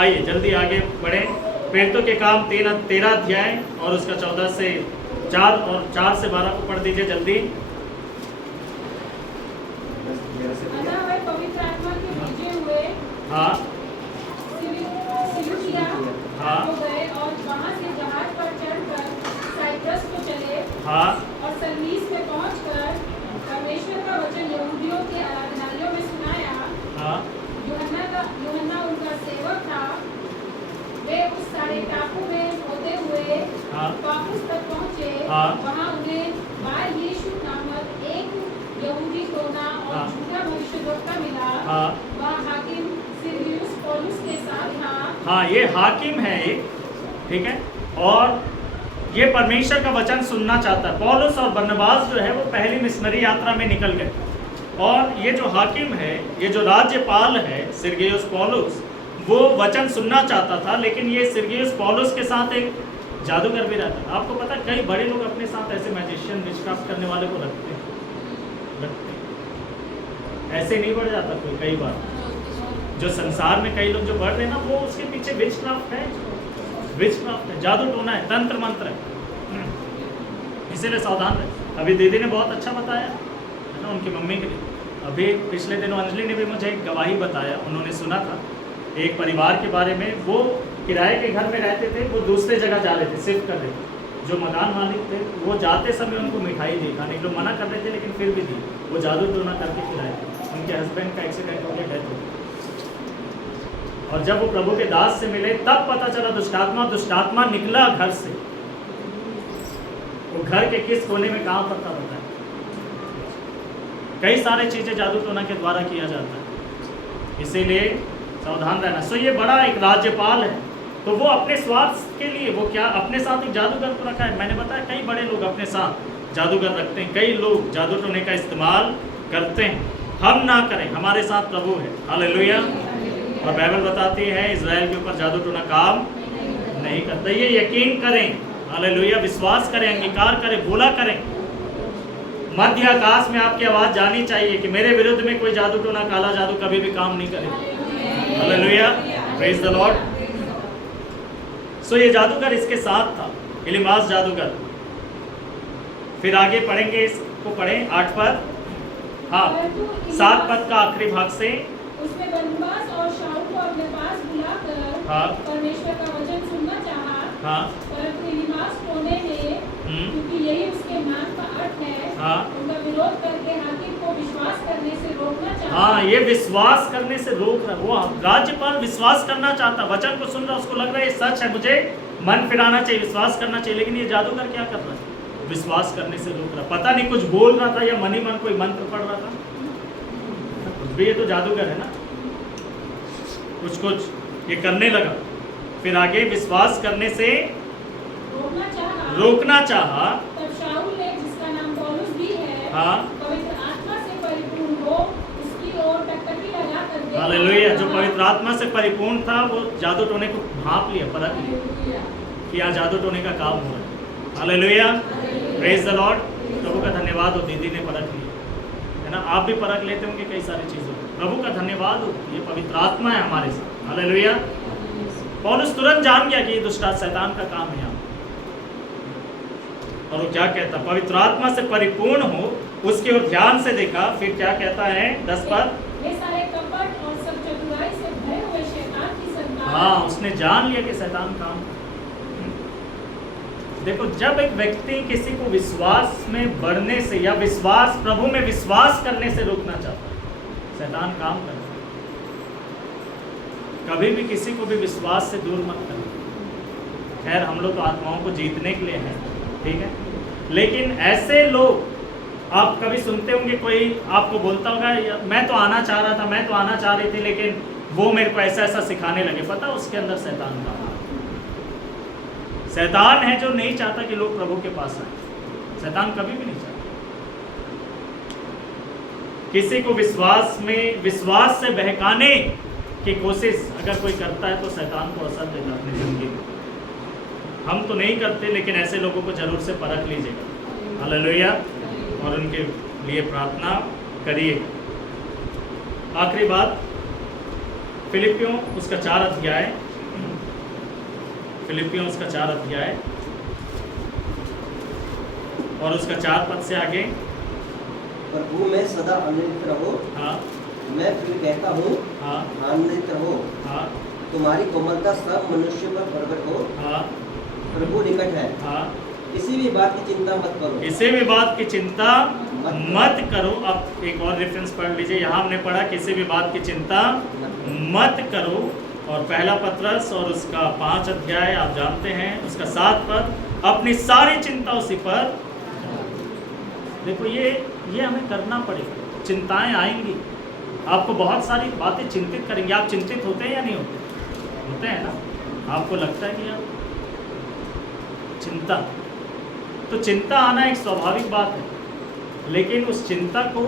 आइए जल्दी आगे बढ़ें। प्रेरितों के काम 13 अध्याय और उसका 14 से 4 और 4 से 12 को पढ़ दीजिए जल्दी। अतः वे पवित्र आत्मा के भेजे हुए हाँ सिलूकिया हाँ को गए और वहां से जहाज पर चढ़कर साइप्रस को चले हाँ और सलमीस में पहुंचकर परमेश्वर का वचन यहूदियों के आराधनालयों में सुनाया। हाँ यूहन्ना उनका सेवक था वे उस सारे टापू में होते हुए हाँ। पापुस तक पहुँचे। हाँ। वहाँ उन्हें बार यीशु नामक एक यहूदी टोना और हाँ। झूठा भविष्यद्वक्ता मिला। हाँ। वह हाकिम सिरगियुस पौलुस के साथ था। हाँ, ये हाकिम है एक, ठीक है, और ये परमेश्वर का वचन सुनना चाहता है। पौलुस और बरनबास जो है वो पहली मिशनरी यात्रा में निकल गए, और ये जो हाकिम है, ये जो राज्यपाल है सिरगियुस पौलुस, वो वचन सुनना चाहता था, लेकिन ये सिरगियुस पौलुस के साथ एक जादूगर भी रहता है। आपको पता है कई बड़े लोग अपने साथ ऐसे मैजिशियन विचक्राफ्ट करने वाले को रखते हैं। ऐसे नहीं बढ़ जाता कोई, कई बार जो संसार में कई लोग जो बढ़ रहे हैं ना, वो उसके पीछे विचक्राफ्ट है, विचक्राफ्ट है, जादू टोना है, तंत्र मंत्र है, इसीलिए सावधान रहे। अभी दीदी ने बहुत अच्छा बताया है ना उनकी मम्मी के लिए। अभी पिछले दिनों अंजलि ने भी मुझे एक गवाही बताया, उन्होंने सुना था एक परिवार के बारे में। वो किराए के घर में रहते थे, वो दूसरे जगह जा रहे थे, शिफ्ट कर रहे थे। जो मकान मालिक थे वो जाते समय उनको मिठाई दी, खाने के लोग मना कर रहे थे लेकिन फिर भी दी। वो जादू टोना करके खिलाए। उनके हस्बैंड का एक्सीडेंट हो गया, डेथ हो गई। और जब वो प्रभु के दास से मिले तब पता चला दुष्टात्मा निकला घर से। वो घर के किस कोने में कहाँ पर था बताए। कई सारे चीजें जादू टोना के द्वारा किया जाता है, इसीलिए सावधान रहना। सो ये बड़ा एक राज्यपाल है, तो वो अपने स्वार्थ के लिए वो क्या अपने साथ एक जादूगर को रखा है। मैंने बताया कई बड़े लोग अपने साथ जादूगर रखते हैं, कई लोग जादू टोने का इस्तेमाल करते हैं। हम ना करें, हमारे साथ प्रभु है। हालेलुया। और बाइबल बताती है इजराइल के ऊपर जादू टोना काम नहीं करता। ये यकीन करें, हालेलुया, विश्वास करें, अंगीकार करें, बोला करें। मध्य आकाश में आपकी आवाज जानी चाहिए कि मेरे विरुद्ध में कोई जादू टोना, काला जादू कभी भी काम नहीं करे। Hallelujah, praise the Lord. So ये जादूगर इसके साथ था, इलीमास जादूगर। फिर आगे पढ़ेंगे, इसको पढ़ें 8 पद, हाँ 7 पद का आखिरी भाग से। उसने बरनबास और शाऊल को अपने पास बुलाकर हाँ। परमेश्वर का वचन सुनना चाहा। हाँ। परंतु इलीमास टोने ने, क्योंकि यही उसके नाम का अर्थ है, हाँ। उनका विरोध करके हाकिम को विश्वास करने से रोकना चाहा। हाँ, ये विश्वास करने से रोक रहा। वो राज्यपाल विश्वास करना चाहता, वचन को सुन रहा, उसको लग रहा है ये सच है, मुझे मन फिराना चाहिए, विश्वास करना चाहिए। लेकिन ये जादूगर क्या कर रहा है? विश्वास करने से रोक रहा। पता नहीं कुछ बोल रहा था या मन ही मन कोई मंत्र पढ़ रहा था, कुछ भी। ये तो जादूगर है ना, कुछ ये करने लगा। फिर आगे विश्वास करने से रोकना चाहा। तब शाऊल ने, जिसका नाम पौलुस भी है, हाँ। पवित्र आत्मा से परिपूर्ण हो उसकी ओर टकटकी लगाकर देखा। हालेलुया। जो पवित्र आत्मा से परिपूर्ण था वो जादू टोने को भांप लिया, परख लिया कि यहाँ जादू टोने का काम हो रहा है। Hallelujah, praise the Lord. प्रभु का धन्यवाद हो, दीदी ने परख लिया है ना। आप भी परख लेते होंगे कई सारी चीज़ों। प्रभु का धन्यवाद हो, ये पवित्र आत्मा है हमारे साथ। हालेलुया। पौलुस तुरंत जान गया कि ये दुष्ट शैतान का काम है यहाँ। और वो क्या कहता, पवित्र आत्मा से परिपूर्ण हो उसकी ओर ध्यान से देखा। फिर क्या कहता है 10 पद, ये सारे कपट और सब चतुराई से भरे हुए शैतान की संतान। हाँ, उसने जान लिया कि शैतान काम। देखो, जब एक व्यक्ति किसी को विश्वास में बढ़ने से या विश्वास प्रभु में विश्वास करने से रोकना चाहता है, शैतान काम करता है। कभी भी किसी को भी विश्वास से दूर मत करो। खैर, हम लोग तो आत्माओं को जीतने के लिए हैं, ठीक है, लेकिन ऐसे लोग आप कभी सुनते होंगे, कोई आपको बोलता होगा मैं तो आना चाह रहा था, मैं तो आना चाह रही थी, लेकिन वो मेरे को ऐसा ऐसा सिखाने लगे। पता उसके अंदर शैतान का, शैतान है जो नहीं चाहता कि लोग प्रभु के पास आए। शैतान कभी भी नहीं चाहता। किसी को विश्वास से बहकाने की कोशिश अगर कोई करता है तो शैतान को असर देता है अपनी जिंदगी में। हम तो नहीं करते, लेकिन ऐसे लोगों को जरूर से परख लीजिएगा। हालेलुया। और उनके लिए प्रार्थना करिए। आखिरी बात, फिलिपियों उसका 4 अध्याय, फिलिपियों उसका 4 अध्याय और उसका 4 पद से आगे। प्रभु में सदा आनंदित रहो। हाँ। मैं फिर कहता हूँ, हाँ। आनंदित रहो। हाँ। तुम्हारी कोमलता सब मनुष्य पर प्रकट हो। हाँ। प्रभु निकट है। हाँ। किसी भी बात की चिंता मत करो। किसी भी बात की चिंता मत करो। अब एक और रेफरेंस पढ़ लीजिए। यहाँ हमने पढ़ा किसी भी बात की चिंता मत करो, और पहला पत्रस और उसका 5 अध्याय आप जानते हैं, उसका 7 पद, अपनी सारी चिंता उसी पर। देखो ये हमें करना पड़ेगा। चिंताएं आएंगी, आपको बहुत सारी बातें चिंतित करेंगे। आप चिंतित होते हैं या नहीं होते? होते हैं ना। आपको लगता है कि यार चिंता, तो चिंता आना एक स्वाभाविक बात है, लेकिन उस चिंता को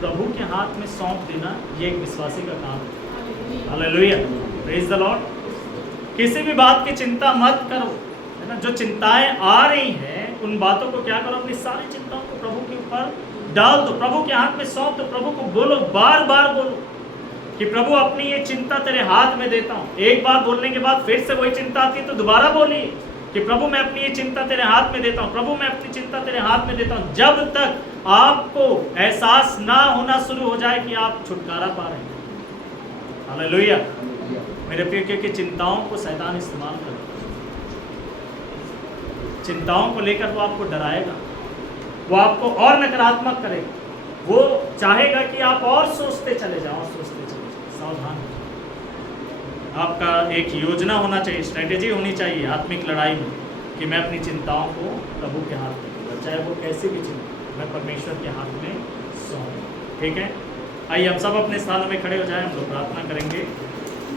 प्रभु के हाथ में सौंप देना ये एक विश्वासी का काम है। Hallelujah, praise the Lord. किसी भी बात की चिंता मत करो, है ना। जो चिंताएं आ रही हैं उन बातों को क्या करो, अपनी सारी चिंताओं को प्रभु के ऊपर डाल दो, प्रभु के हाथ में सौंप दो। प्रभु को बोलो, बार बार बोलो कि प्रभु अपनी ये चिंता तेरे हाथ में देता हूँ। एक बार बोलने के बाद फिर से वही चिंता आती है तो दोबारा बोलिए कि प्रभु मैं अपनी ये चिंता तेरे हाथ में देता हूँ, प्रभु मैं अपनी चिंता तेरे हाथ में देता हूँ, जब तक आपको एहसास ना होना शुरू हो जाए कि आप छुटकारा पा रहे हैं। हालेलुया मेरे प्रिय, क्योंकि चिंताओं को शैतान इस्तेमाल करता है। चिंताओं को लेकर वो आपको डराएगा, वो आपको और नकारात्मक करेगा, वो चाहेगा कि आप और सोचते चले जाओ, सावधान हो जाओ। आपका एक योजना होना चाहिए, स्ट्रेटेजी होनी चाहिए आत्मिक लड़ाई में कि मैं अपनी चिंताओं को प्रभु के हाथ में दूंगा, चाहे वो कैसी भी चिंता मैं परमेश्वर के हाथ में सौंपूं। ठीक है, आइए हम सब अपने स्थानों में खड़े हो जाएं, हम लोग प्रार्थना करेंगे।